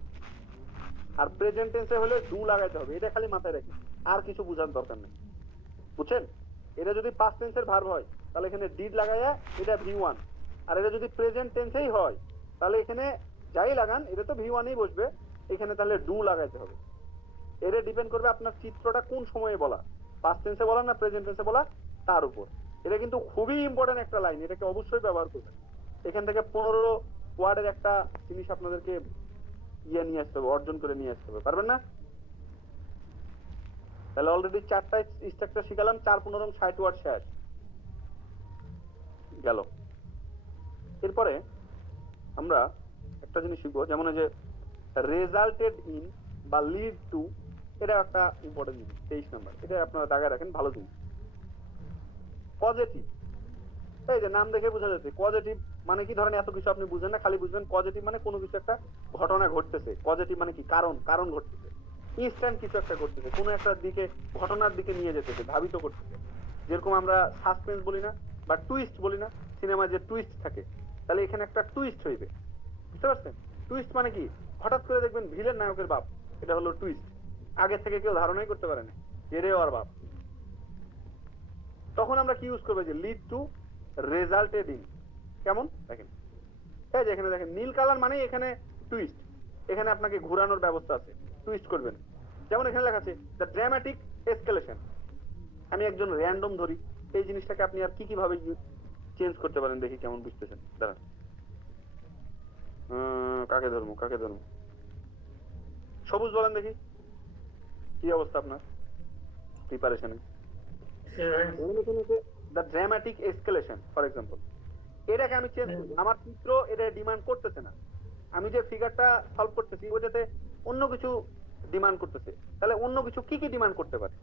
আর প্রেজেন্ট টেন্সে হলে ডু লাগাইতে হবে, এটা খালি মাথায় রাখি, আর কিছু বোঝার দরকার নেই, বুঝছেন? এটা যদি পাস্ট টেন্সের ভার্ব হয় তাহলে এখানে ডিড লাগাইয়া এটা V1, আর এটা যদি প্রেজেন্ট টেন্সেই হয় তাহলে এখানে যাই লাগান এটা তো V1ই বসবে, এখানে তাহলে ডু লাগাইতে হবে। এটা ডিপেন্ড করবে আপনার চিত্রটা কোন সময়ে বলা, পাস্ট টেন্সে বলা না প্রেজেন্ট টেন্সে বলা, তার উপর। এটা কিন্তু খুবই ইম্পর্টেন্ট একটা লাইন, এটাকে অবশ্যই ব্যবহার করবেন। এখান থেকে 15 ওয়ার্ডের একটা জিনিস আপনাদেরকে নিয়ে আসতে হবে, অর্জন করে নিয়ে আসতে হবে, পারবেন না? তাহলে অলরেডি 4টা স্ট্রাকচার শিখালাম, 4 15 60 ওয়ার্ড শেষ গেল। এরপরে আমরা একটা জিনিস শিখবো, যেমন এই যে রেজাল্টেড ইন বা লিড টু, এটা একটা ইম্পর্টেন্ট জিনিস, 23 নাম্বার, এটা আপনারা দাগায় রাখেন, ভালো জিনিস। পজিটিভ, এই যে নাম দেখে বোঝা যাচ্ছে পজিটিভ মানে কি, ধরেন এত কিছু আপনি বুঝেন না, খালি বুঝবেন পজিটিভ মানে কোনো কিছু একটা ঘটনা ঘটতেছে। পজিটিভ মানে কি, কারণ ঘটতেছে, ইনস্ট্যান্ট কিছু একটা ঘটতেছে, কোনো একটা দিকে ঘটনার দিকে নিয়ে যেতেছে, ধাবিত করতেছে। যেরকম আমরা সাসপেন্স বলি না বা টুইস্ট বলি না, সিনেমায় যে টুইস্ট থাকে, তাহলে এখানে একটা টুইস্ট হইবে, বুঝতে পারছেন? টুইস্ট মানে কি, হঠাৎ করে দেখবেন ভিলেন নায়কের বাপ, এটা হলো টুইস্ট, আগে থেকে কেউ ধারণাই করতে পারে না এরে ওর বাপ। তখন আমরা কি ইউজ করবো, যে লিড টু রেজাল্টেড ইন। কেমন দেখেন, এই যে এখানে দেখেন নীল কালার মানে এখানে টুইস্ট, এখানে আপনাকে ঘোরানোর ব্যবস্থা আছে, টুইস্ট করবেন। যেমন এখানে লেখা আছে দ্য ড্রামাটিক এসকেলেশন, আমি একজন র্যান্ডম ধরি, এই জিনিসটাকে আপনি আর কি ভাবে চেঞ্জ করতে পারেন, দেখি কেমন বুঝতেছেন। দাঁড়ান, কাকে ধর্ম সবুজ বলেন দেখি, কি অবস্থা আপনার প্রিপারেশনে? The dramatic escalation for example, এটাকে আমি চেঞ্জ করব, আমার চিত্র এটা ডিমান্ড করতেছে না, আমি যে ফিগারটা সলভ করতেছি ওইটাতে অন্য কিছু ডিমান্ড করতেছে, তাহলে অন্য কিছু কি ডিমান্ড করতে পারে?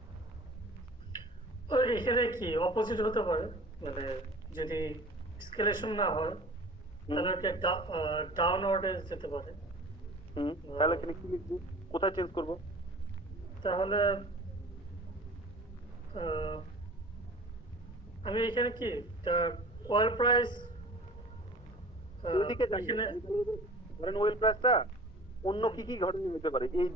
এখানে কি অপোজিট হতে পারে, মানে যদি স্কেলেশন না হয় তাহলে একটা ডাউনওয়ার্ডে যেতে পারে। তাহলে এখানে কি লিখবো, কোথায় চেঞ্জ করব? তাহলে আমি এখানে কি অয়েল প্রাইস, ওইদিকে ধরেন ওয়েল প্রাইসটা অন্য কি ঘটনা হতে পারে, এই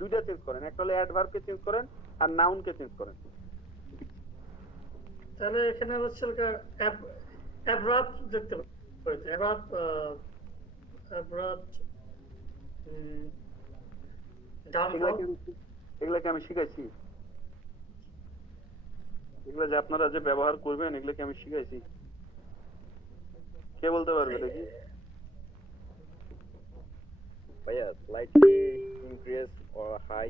দুইটা চেঞ্জ করেন, একটা হলো অ্যাডভার্বকে চেঞ্জ করেন আর নাউনকে চেঞ্জ করেন। তাহলে এখানে হচ্ছে অ্যাব্রাপ্ট দেখতে পারি, অ্যাব্রাপ্ট এগুলাকে আমি শিখাইছি, এগুলা যে আপনারা যে ব্যবহার করবেন এগুলাকে আমি শিখাইছি, কে বলতে পারবে দেখি? ভাইয়া স্লাইটলি ইনক্রিজ অর হাই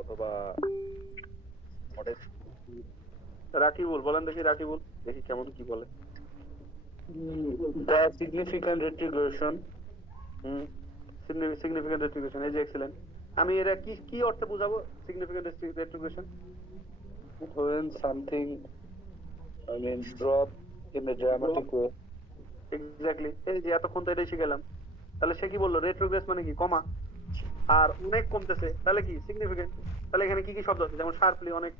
অথবা মডেস্ট। রাকিবুল বলেন দেখি, রাকিবুল দেখি কেমন কি বলে। The significant retribution, significant retribution, এই যে এক্সেলেন্ট। আমি এরা কি অর্থে বুঝাবো significant retribution? when something drop in a dramatic way. Exactly, এই যে এতক্ষণ তো এটাই শিখালাম। তাহলে সে কি বললো, রেট্রোগ্রেস মানে কি, কমা, আর অনেক কমতেছে, তাহলে কি সিগনিফিক্যান্ট। তাহলে এখানে কি শব্দ আছে, যেমন শার্পলি অনেক,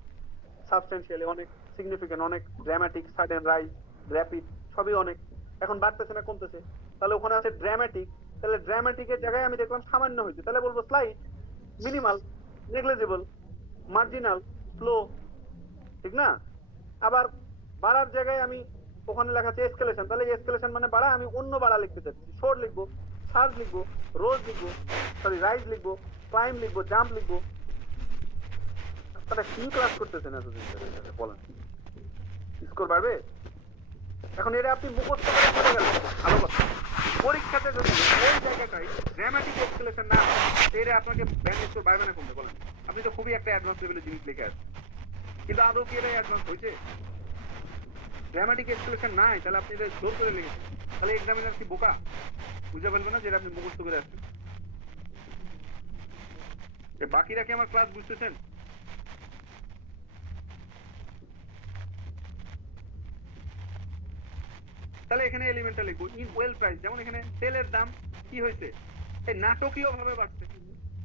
সাবস্টেন্সিয়ালি অনেক, সিগনিফিক্যান্ট অনেক, ড্রামাটিক সাডেন রাইজ, র‍্যাপিড সবই অনেক। এখন বাড়তেছে না কমতেছে, তাহলে ওখানে আছে ড্রামাটিক, তাহলে ড্রামাটিকের জায়গায় আমি দেখলাম সামান্য হয়েছে, তাহলে বলবো slight, minimal, negligible, marginal, slow, ঠিক না? আবার বাড়ার জায়গায় আমি ওখানে লেখা আছে এসকেলেশন, তাহলে এসকেলেশন মানে বাড়া, আমি অন্য বাড়া লিখতে চাচ্ছি, শোর লিখবো, সার্জ লিখবো, রোজ লিখবো, সরি রাইজ লিখবো, ক্লাইম লিখবো, জাম্প লিখবো। আপনারা কি ক্লাস করতেছেন এতদিন ধরে বলেন? স্কোর বাড়বে? এখন এটা আপনি মুখস্থ করে চলে গেলেন, ভালো কথা। পরীক্ষাতে যদি ওই জায়গাটায় ড্রামাটিক এক্সেলেশন না হয়, এটা আপনাকে ব্যান্ড স্কোর বাড়বে না কমবে বলেন? আপনি তো খুবই একটা অ্যাডভান্স লেভেলের জিনিস লিখে আসছেন, কিন্তু আদৌ কি এটাই অ্যাডভান্স হয়েছে? ড্রামাটিক এক্সেলেশন নাই, তাহলে আপনি এটা জোর করে লিখেছেন, তাহলে এক্সামিনার কি বোকা? বুঝতে পারবে না যেটা আপনি মুখস্থ করে আসছেন। বাকিরা কি আমার ক্লাস বুঝতেছেন? তাহলে এখানে এলিমেন্টটা লিখবো ইন ওয়েল প্রাইস। যেমন এখানে তেলের দাম কি হয়েছে, এই নাটকীয় ভাবে বাড়ছে,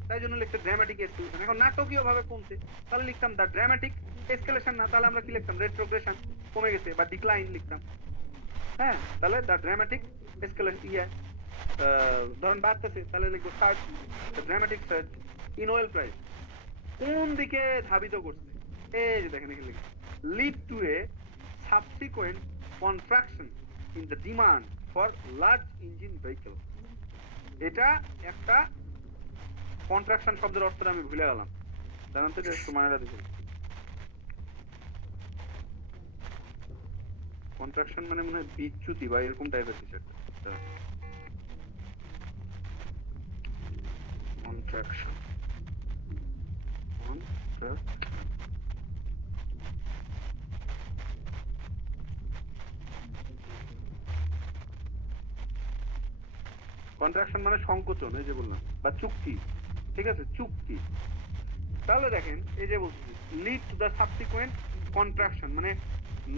তাই জন্য লিখছে ড্রামাটিক এসকেলেশন। এখন নাটকীয় ভাবে কমছে, তাহলে লিখতাম দা ড্রামাটিক এসকেলেশন, না তাহলে আমরা কি লিখতাম রেট্রোগ্রেশন, কমে গেছে, বা ডিক্লাইন লিখতাম। হ্যাঁ, তাহলে দা ড্রামাটিক এসকেলেশন ধরেন বাড়তেছে, তাহলে লিখবো search, the dramatic search in well price কোন দিকে ধাবিত করছে। এই যে দেখেন এখানে লিখছে lead to A subsequent contraction in the demand for large engine vehicle. এটা একটা কন্ট্রাকশন শব্দের অর্থটা আমি ভুলে গেলাম, জানান তো একটু মানেটা দিবেন। কন্ট্রাকশন মানে মনে হয় বিচ্যুতি বা এরকম টাইপের কিছু একটা। কন্ট্রাকশন কন্ট্রাকশন মানে সংকোচন, এই যে বললাম, বা চুক্তি। ঠিক আছে, চুক্তি। তাহলে দেখেন এই যে বলছি lead to the subsequent contraction, মানে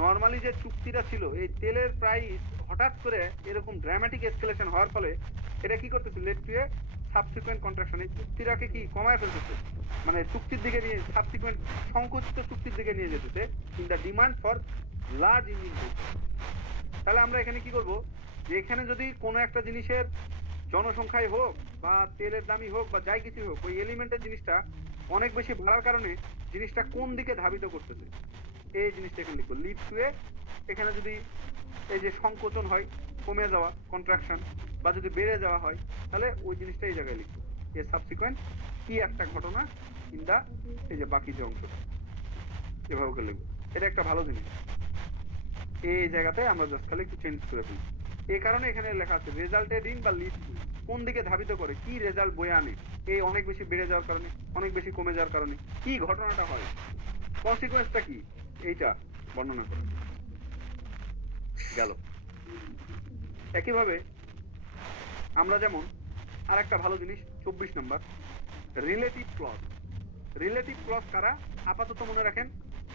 নরমালি যে চুক্তিটা ছিল, এই তেলের প্রাইস হঠাৎ করে এরকম ড্রামাটিক এসকেলেশন হওয়ার ফলে এটা কি করতেছে, lead to A subsequent contraction, এই চুক্তিটাকে কি কমায় ফেলতেছে, মানে চুক্তির দিকে নিয়ে, সাবসিকুয়েন্ট সংকুচিত চুক্তির দিকে নিয়ে যেতেছে in the demand for large engine vehicle. তাহলে আমরা এখানে কি করব, যে এখানে যদি কোনো একটা জিনিসের জনসংখ্যাই হোক বা তেলের দামই হোক বা যাই কিছু হোক, ওই এলিমেন্টের জিনিসটা অনেক বেশি বাড়ার কারণে জিনিসটা কোন দিকে ধাবিত করতেছে, এই জিনিসটা এখানে লিখবো লিড টু এ। এখানে যদি এই যে সংকোচন হয়, কমে যাওয়া, কন্ট্রাকশন, বা যদি বেড়ে যাওয়া হয়, তাহলে ওই জিনিসটা এই জায়গায় লিখবো এর সাবসিকুয়েন্ট কি একটা ঘটনা ইন দা, এই যে বাকি যে অংশটা এভাবে করে লিখবো। এটা একটা ভালো জিনিস, এই জায়গাতে আমরা জাস্ট খালি একটু চেঞ্জ করে ফেলি। এই কারণে এখানে লেখা আছে রেজাল্টেড ইন বা লিড টু, কোন দিকে ধাবিত করে, কি রেজাল্ট বয়ে আনে, এই অনেক বেশি বেড়ে যাওয়ার কারণে, অনেক বেশি কমে যাওয়ার কারণে কি ঘটনাটা হয়, কনসিকুয়েন্সটা কি, এইটা বর্ণনা করে গেল। একইভাবে আমরা যেমন আরেকটা ভালো জিনিস 24 নম্বর রিলেটিভ ক্লজ। রিলেটিভ ক্লজ কারা আপাতত মনে রাখেন,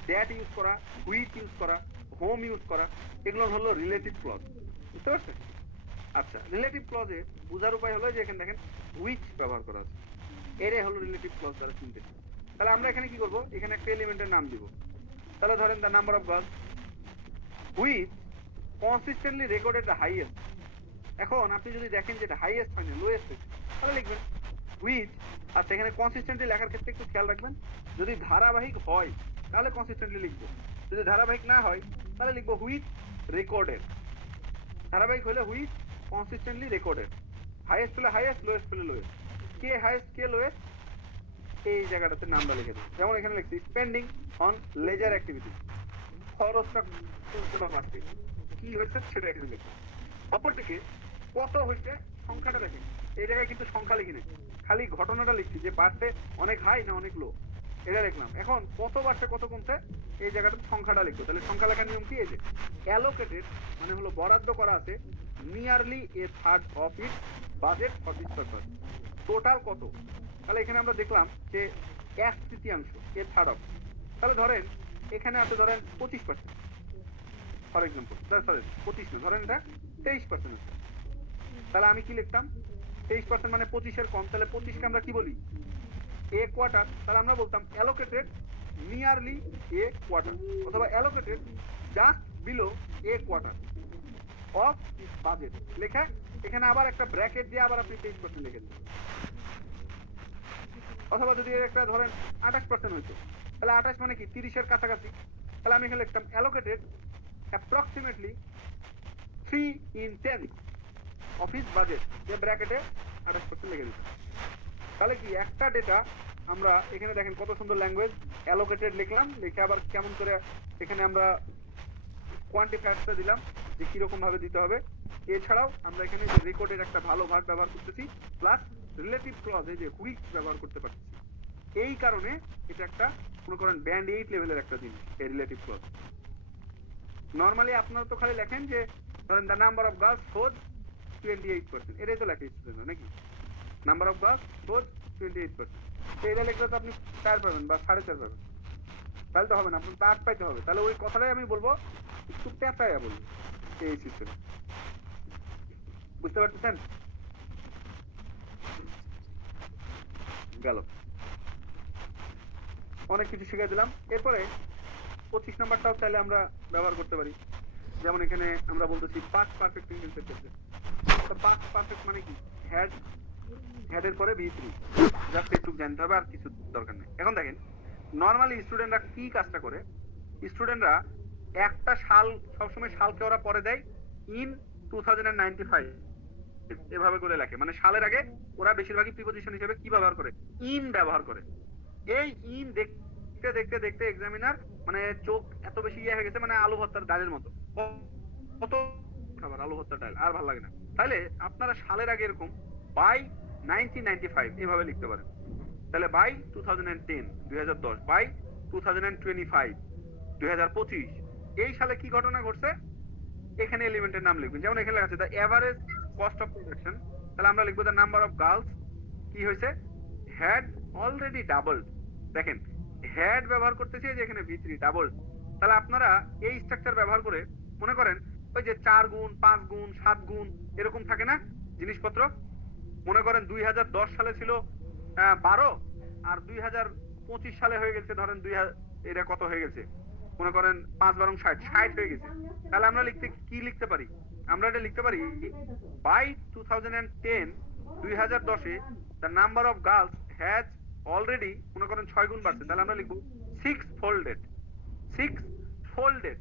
দ্যাট ইউজ করা, হুইচ ইউজ করা, হোম ইউজ করা, এগুলো হলো রিলেটিভ ক্লজ, বুঝতে পারছেন? আচ্ছা, রিলেটিভ ক্লজে বোঝার উপায় হলো যে এখানে দেখেন হুইচ ব্যবহার করা আছে, এটাই হলো রিলেটিভ ক্লজ দ্বারা চিনতে। তাহলে আমরা এখানে কি করব, এখানে একটা এলিমেন্টের নাম দিব। তাহলে ধরেন the number of girls which consistently recorded the highest. এখন আপনি যদি দেখেন যেটা হাইয়েস্ট হয় না, লোয়েস্ট হয়েছে, তাহলে লিখবেন হুইচ। আচ্ছা, এখানে কনসিস্টেন্টলি লেখার ক্ষেত্রে একটু খেয়াল রাখবেন, যদি ধারাবাহিক হয় তাহলে কনসিস্টেন্টলি লিখবো, যদি ধারাবাহিক না হয় তাহলে লিখবো হুইচ রেকর্ডেড। ধারাবাহিক হলে হুইচ কনসিস্টেন্টলি রেকর্ডেড, হাইয়েস্ট হলে হাইয়েস্ট, লোয়েস্ট হলে লোয়েস্ট। কে হাইয়েস্ট কে লোয়েস্ট এই জায়গাটাতে নামটা লিখে দিই। যেমন এখানে লিখছি স্পেন্ডিং অন লেজার অ্যাক্টিভিটি, খরচটা কি হয়েছে সেটা এখানে লিখবো। অপরদিকে কত হয়েছে সংখ্যাটা দেখেন, এই জায়গায় কিন্তু সংখ্যা লিখি নাই, খালি ঘটনাটা লিখছি যে বাড়ছে অনেক হাই না অনেক লো, এটা লিখলাম। এখন কত বাড়ছে কত কমছে এই জায়গাটা সংখ্যাটা লিখবো। তাহলে সংখ্যা লেখার নিয়ম কি, এই যে অ্যালোকেটেড মানে হলো বরাদ্দ করা আছে nearly a third of it budget for this purpose, total কত। তাহলে এখানে আমরা দেখলাম যে 1/3 এ থার্ড অফ। তাহলে ধরেন এখানে আছে ধরেন 25%, ফর এক্সাম্পল, সরি 25 না, ধরেন এটা 23%। তাহলে আমি কি লিখতাম, 23% মানে 25-এর কম, তাহলে 25-কে আমরা কি বলি, এ কোয়ার্টার। তাহলে আমরা বলতাম অ্যালোকেটেড নিয়ারলি এ কোয়ার্টার, অথবা allocated just below a quarter of budget লেখা। এখানে আবার একটা ব্র্যাকেট দিয়ে আবার আপনি 23% লিখে দিন। অথবা যদি একটা ধরেন 28% হয়েছে, তাহলে 28 মানে কি 30-এর কাছাকাছি, তাহলে আমি এখানে লিখতাম অ্যালোকেটেড অ্যাপ্রক্সিমেটলি 3/10 অফিস বাজেট, যে ব্র্যাকেটে 28% লিখে দিতাম। তাহলে কি একটা ডেটা আমরা এখানে দেখেন কত সুন্দর ল্যাঙ্গুয়েজ অ্যালোকেটেড লিখলাম, লিখে আবার কেমন করে এখানে আমরা কোয়ান্টিফায়ারটা দিলাম যে কিরকম ভাবে দিতে হবে। এছাড়াও আমরা এখানে যে রেকর্ডের একটা ভালো ভার্ব ব্যবহার করতেছি, প্লাস রিলেটিভ ক্লজ এই যে হুইচ ব্যবহার করতে পারতেছি। এই কারণে এটা একটা মনে করেন ব্যান্ড 8 লেভেলের একটা জিনিস এই রিলেটিভ ক্লজ। নরমালি আপনারা তো খালি লেখেন যে ধরেন the number of girls four 28%, এটাই তো লেখে স্টুডেন্ট নাকি, নাম্বার অফ গার্লস ফোর 28%। তো এটা লিখলে তো আপনি 4 পাবেন বা 4.5 পাবেন, তাহলে তো হবে না, আপনার 8 পাইতে হবে। তাহলে ওই কথাটাই আমি বলবো একটু পেঁচাইয়া বলবো এই সিস্টেম। বুঝতে পারতেছেন? গেল, অনেক কিছু শিখে দিলাম। এরপরে 25 নাম্বারটাও চাইলে আমরা ব্যবহার করতে পারি। যেমন এখানে আমরা বলতেছি পাস্ট পারফেক্ট টেন্সের ক্ষেত্রে। তো পাস্ট পারফেক্ট মানে কি, হ্যাড, হ্যাডের পরে V3, জাস্ট একটু জানতে হবে, আর কিছু দরকার নেই। এখন দেখেন নরমালি স্টুডেন্টরা কি কাজটা করে, স্টুডেন্টরা একটা সাল সবসময় সালকে ওরা পরে দেয় ইন 2095 এভাবে করে লেখে, মানে সালের আগে ওরা বেশিরভাগই প্রিপজিশন হিসেবে কি ব্যবহার করে, ইন ব্যবহার করে। এই ইন দেখতে দেখতে দেখতে এক্সামিনার মানে চোখ এত বেশি ইয়ে হয়ে গেছে, মানে আলু ভর্তার ডালের মতো, কত খাবার আলু ভর্তার ডাল, আর ভালো লাগে না। তাহলে আপনারা সালের আগে এরকম বাই 1995 এভাবে লিখতে পারেন। তাহলে বাই 2010 2010, বাই 2025 2025, এই সালে কি ঘটনা ঘটছে এখানে এলিমেন্টের নাম লিখবেন। যেমন এখানে লেখা আছে the average cost of production, তাহলে আমরা লিখবো দ্য নাম্বার অফ গার্লস কি হয়েছে, হ্যাড অলরেডি ডাবলড। দেখেন হ্যাড ব্যবহার করতেছি যে এখানে V3 ডাবল। তাহলে আপনারা এই স্ট্রাকচার ব্যবহার করে মনে করেন ওই যে 4 গুণ 5 গুণ 7 গুণ এরকম থাকে না জিনিসপত্র, মনে করেন 2010 সালে ছিল 12 আর 2025 সালে হয়ে গেছে ধরেন 2000, এটা কত হয়ে গেছে মনে করেন 5 12 60 হয়ে গেছে। তাহলে আমরা কি লিখতে পারি, আমরা এটা লিখতে পারি by 2010 2010 the number of girls has already মনে করেন 6 গুণ বাড়ছে, তাহলে আমরা লিখবো 6 folded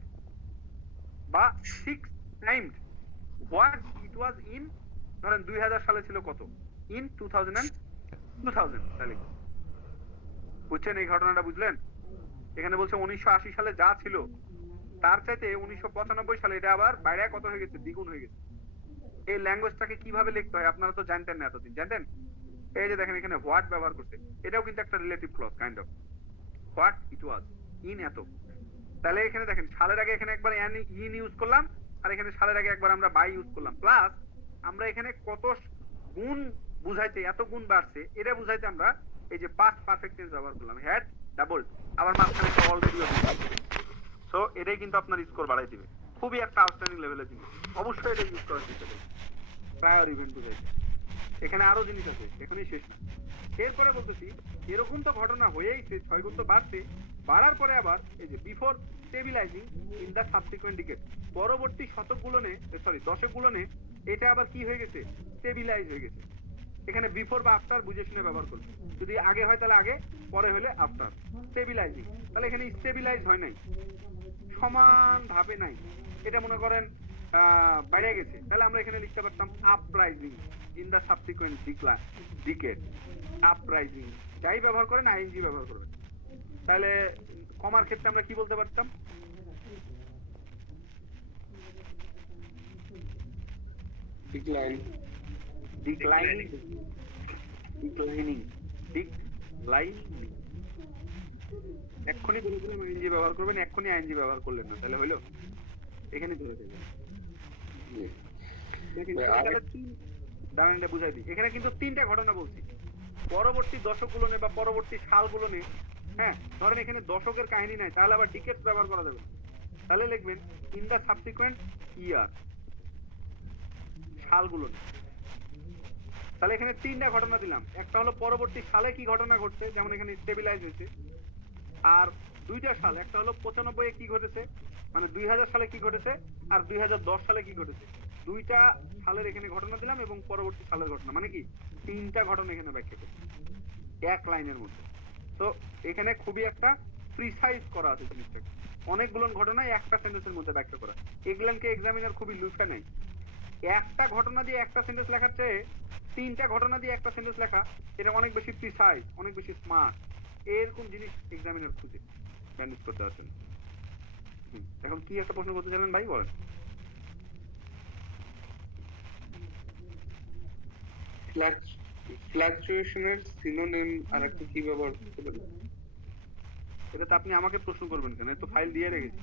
বা 6 times what it was in ধরেন 2000 সালে ছিল কত, in 2000, তাহলে বুঝছেন এই ঘটনাটা, বুঝলেন? এখানে বলছে 1980 সালে যা ছিল তার চাইতে 1995 সালে এটা আবার বাইরে কত হয়ে গেছে, দ্বিগুণ হয়ে গেছে। এই ল্যাঙ্গুয়েজটাকে কিভাবে লিখতে হয় আপনারা তো জানতেন না এতদিন, জানতেন? এই যে দেখেন এখানে হোয়াট ব্যবহার করছে, এটাও কিন্তু একটা relative clause kind of, what it was in এত। তাহলে এখানে দেখেন সালের আগে এখানে একবার ইন ইউজ করলাম, আর এখানে সালের আগে একবার আমরা বাই ইউজ করলাম, প্লাস আমরা এখানে কত গুণ বুঝাইতে, এত গুণ বাড়ছে এটা বুঝাইতে আমরা এই যে পাস্ট পারফেক্ট টেন্স ব্যবহার করলাম, হ্যাড ডাবলড, আবার মাঝখানে একটা অলরেডি। সো এটাই কিন্তু আপনার স্কোর বাড়াই দিবে, খুবই একটা আউটস্ট্যান্ডিং লেভেলের জিনিস, অবশ্যই এটা ইউজ করার চেষ্টা করবেন প্রায়র ইভেন্ট বুঝাইতে। এখানে আরো জিনিস আছে, এখনই শেষ না। এরপরে বলতেছি এরকম তো ঘটনা হয়েইছে, 6 গুণ তো বাড়ছে, বাড়ার পরে আবার এই যে before stabilising in the subsequent decade, পরবর্তী দশকগুলোনে এটা আবার কি হয়ে গেছে, স্টেবিলাইজ হয়ে গেছে। এখানে বিফোর বা আফটার বুঝে শুনে ব্যবহার করবে, যদি আগে হয় তাহলে আগে, পরে হলে আফটার। স্টেবিলাইজিং, তাহলে এখানে স্টেবিলাইজ হয় নাই, সমান ধাপে নাই, এটা মনে করেন বাইরে গেছে, তাহলে আমরা এখানে লিখতে পারতাম uprising in the subsequent decade, uprising. যাই ব্যবহার করেন আইএনজি ব্যবহার করবেন। তাহলে কমার ক্ষেত্রে আমরা কি বলতে পারতাম, ডিক্লাইনিং, এক্ষুনি বলেছিলাম আইএনজি ব্যবহার করবেন, এক্ষুনি আইএনজি ব্যবহার করলেন না, তাহলে হলো এখানে ধরে দেবেন। দাঁড়ানটা বুঝাই দিই, এখানে কিন্তু 3টা ঘটনা বলছি, পরবর্তী দশকগুলোনে বা পরবর্তী সালগুলোনে। হ্যাঁ ধরেন এখানে দশকের কাহিনী নাই, তাহলে আবার ডিকেডস ব্যবহার করা যাবে, তাহলে লিখবেন ইন দা সাবসিকুয়েন্ট ইয়ার, সালগুলোনে। তাহলে এখানে 3টা ঘটনা দিলাম, একটা হলো পরবর্তী সালে কি ঘটনা ঘটছে, যেমন এখানে স্টেবিলাইজ হয়েছে, আর 2টা সাল, একটা হলো 95 কি ঘটেছে, মানে 2000 সালে কি ঘটেছে, আর 2010 সালে কি ঘটেছে। 2টা সালের এখানে ঘটনা দিলাম এবং পরবর্তী সালের ঘটনা, মানে কি 3টা ঘটনা এখানে ব্যাখ্যা করছে এক লাইনের মধ্যে। তো এখানে খুবই একটা প্রিসাইজ করা আছে জিনিসটাকে, অনেকগুলো ঘটনা একটা সেন্টেন্সের মধ্যে ব্যাখ্যা করা। এগুলাকে এক্সামিনার খুবই লুফে নেয়, একটা ঘটনা দিয়ে একটা সেন্টেন্স লেখার চেয়ে তিনটা ঘটনা দিয়ে একটা সেন্টেন্স লেখা, এটা অনেক বেশি প্রিসাইজ, অনেক বেশি স্মার্ট। এরকম জিনিস এক্সামিনার খুঁজে ম্যানেজ করতে পারছেন। এখন কি একটা প্রশ্ন করতে চাইলেন ভাই, বলেন। ফ্লাকচুয়েশনের সিনোনিম আর একটা কি ব্যবহার করতে পারি? এটা তো আপনি আমাকে প্রশ্ন করবেন কেন, তো ফাইল দিয়ে রেখেছি।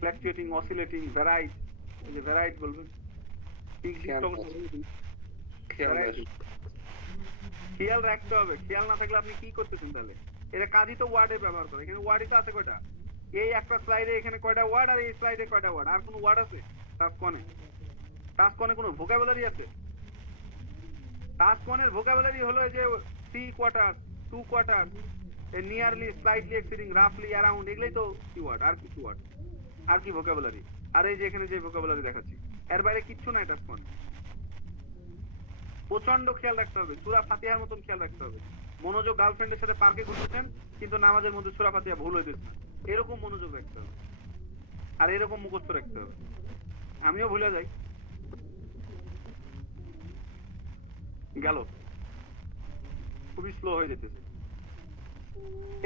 ফ্লাকচুয়েটিং, অসিলেটিং, ভ্যারাইট, এই যে ভ্যারাইট বলবেন। খেয়াল রাখতে হবে, খেয়াল না থাকলে আপনি কি করতেছেন তাহলে? এটা কাজই তো ওয়ার্ডে ব্যবহার করে। এখানে ওয়ার্ডই তো আছে কয়টা? এই একটা স্লাইডে এখানে কয়টা ওয়ার্ড, আর এই স্লাইডে কয়টা ওয়ার্ড? আর কোনো ওয়ার্ড আছে টাস্ক ওয়ানে? টাস্ক ওয়ানে কোনো ভোকাবুলারি আছে? টাস্ক ওয়ানের ভোকাবুলারি হলো এই যে 3 quarter, 2 quarter, nearly, slightly exceeding, রাফলি, অ্যারাউন্ড, এগুলাই তো কিওয়ার্ড। আর কি কিওয়ার্ড? আর কি ভোকাবুলারি? আর এই যে এখানে যে ভোকাবুলারি দেখাচ্ছি, এর বাইরে কিচ্ছু নাই টাস্ক ওয়ানে। প্রচন্ড খেয়াল রাখতে হবে, সূরা ফাতিহার মতন খেয়াল রাখতে হবে। মনোযোগ, গার্লফ্রেন্ডের সাথে পার্কে ঘুরতেছেন কিন্তু নামাজের মধ্যে সূরা ফাতিহা ভুল হইতেছে, এরকম মনোযোগ রাখতে হবে, আর এরকম মুখস্থ রাখতে হবে। আমিও ভুলে যাই, গেল, খুবই স্লো হয়ে যেতেছে।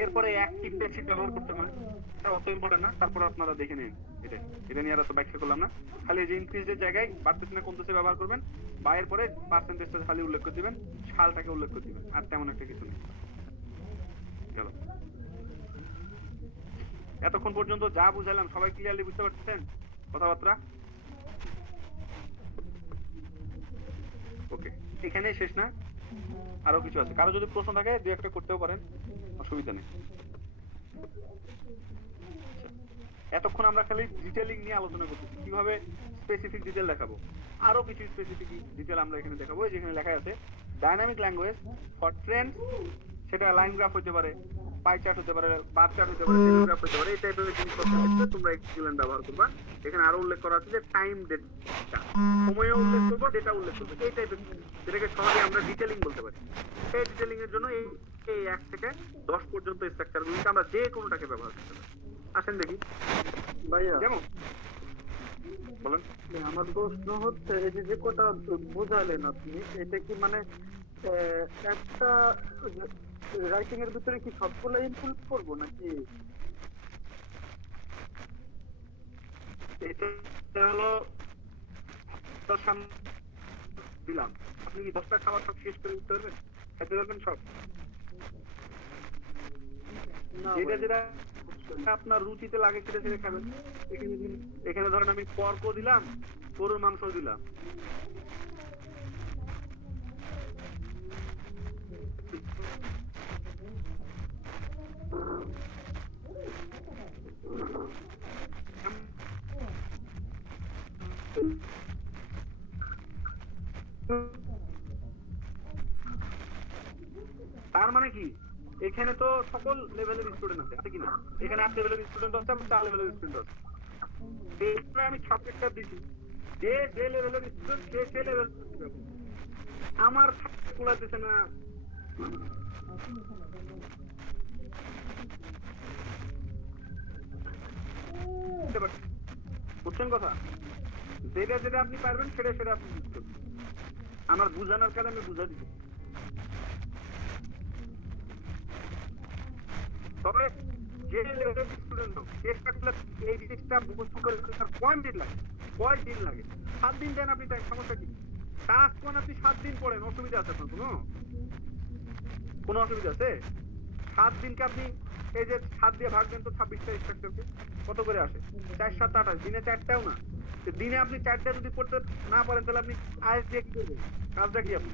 এরপরে অ্যাক্টিভ টেন্সিভ ব্যবহার করতে হয়, এটা অত ইম্পর্টেন্ট না, তারপর আপনারা দেখে নিন। এটা নিয়ে আর এত ব্যাখ্যা করলাম না। খালি যে ইনক্রিজের জায়গায় বাড়তেছে না কমতেছে ব্যবহার করবেন, বা এর পরে পার্সেন্টেজটা খালি উল্লেখ করে দিবেন, সালটাকে উল্লেখ করে দিবেন, আর তেমন একটা কিছু নেই। গেল। এতক্ষণ পর্যন্ত যা বুঝালাম সবাই ক্লিয়ারলি বুঝতে পারছেন কথাবার্তা? ওকে, এখানেই শেষ না, আরো কিছু আছে। কারো যদি প্রশ্ন থাকে দু একটা করতেও পারেন, অসুবিধা নেই। এতক্ষণ আমরা খালি ডিটেইলিং নিয়ে আলোচনা করতেছি, কিভাবে স্পেসিফিক ডিটেইল দেখাবো। আরো কিছু স্পেসিফিক ডিটেইল আমরা এখানে দেখাবো। যেখানে লেখা আছে ডাইনামিক ল্যাঙ্গুয়েজ ফর ট্রেন্ড, সেটা লাইন গ্রাফ হতে পারে, পাই চার্ট হতে পারে, বার চার্ট হতে পারে, টেলিগ্রাফ হতে পারে। এই টাইপের জিনিসপত্র ক্ষেত্রে তোমরা এক্সিলেন্ট ব্যবহার করবা। এখানে আরো উল্লেখ করা আছে যে টাইম, ডেট, সময় উল্লেখ করবো, ডেটা উল্লেখ করবো, এই টাইপের, যেটাকে সহজে আমরা ডিটেইলিং বলতে পারি। এই ডিটেইলিং এর জন্য এই 1 থেকে 10 পর্যন্ত স্ট্রাকচারগুলোকে আমরা যে কোনোটাকে ব্যবহার করতে পারি। আসেন দেখি ভাইয়া, যেমন বলেন। আমার প্রশ্ন হচ্ছে এই যে যে কটা বুঝালেন আপনি, এটা কি মানে একটা রাইটিং এর ভিতরে কি সবগুলো ইনক্লুড করবো নাকি? এটা হলো আপনার সামনে দিলাম, আপনি কি 10টা খাবার সব শেষ করে উঠতে পারবেন, খেতে পারবেন সব? না যেটা ভাই। যেটা আপনার রুচিতে লাগে সেটা সেটা খাবেন। এখানে ধরেন আমি পর্ক দিলাম, গরুর মাংস দিলাম, তার মানে কি এখানে তো সকল লেভেলের স্টুডেন্ট আছে কিনা? এখানে 8 লেভেলের স্টুডেন্ট আছে, 4 লেভেলের স্টুডেন্ট আছে। এইখানে আমি সাবজেক্টটা দিচ্ছি, যে যে লেভেলের স্টুডেন্ট সে সে লেভেল। আমার খোলা দিচ্ছে না, বুঝছেন কথা? যেটা যেটা আপনি পারবেন সেটা সেটা আপনি বুঝতে পারবেন। আমার বুঝানোর কারণে আমি বুঝা দিচ্ছি। তবে যে লেভেলের স্টুডেন্ট হোক, চেষ্টা করলে এই জিনিসটা মুখস্থ করে তার কয় মিনিট লাগে, কয় দিন লাগে? 7 দিন দেন আপনি, তাই সমস্যা কি? টাস্ক ওয়ান আপনি 7 দিন পড়েন, অসুবিধা আছে আপনার কোনো অসুবিধা আছে? 7 দিনকে আপনি এই যে 7 দিয়ে ভাগ দেন তো 26টা স্ট্রাকচারকে, কত করে আসে? 4 7 28, দিনে 4টাও না। দিনে আপনি 4টা যদি পড়তে না পারেন তাহলে আপনি আইএস দিয়ে কি করবেন? কাজটা কি আপনি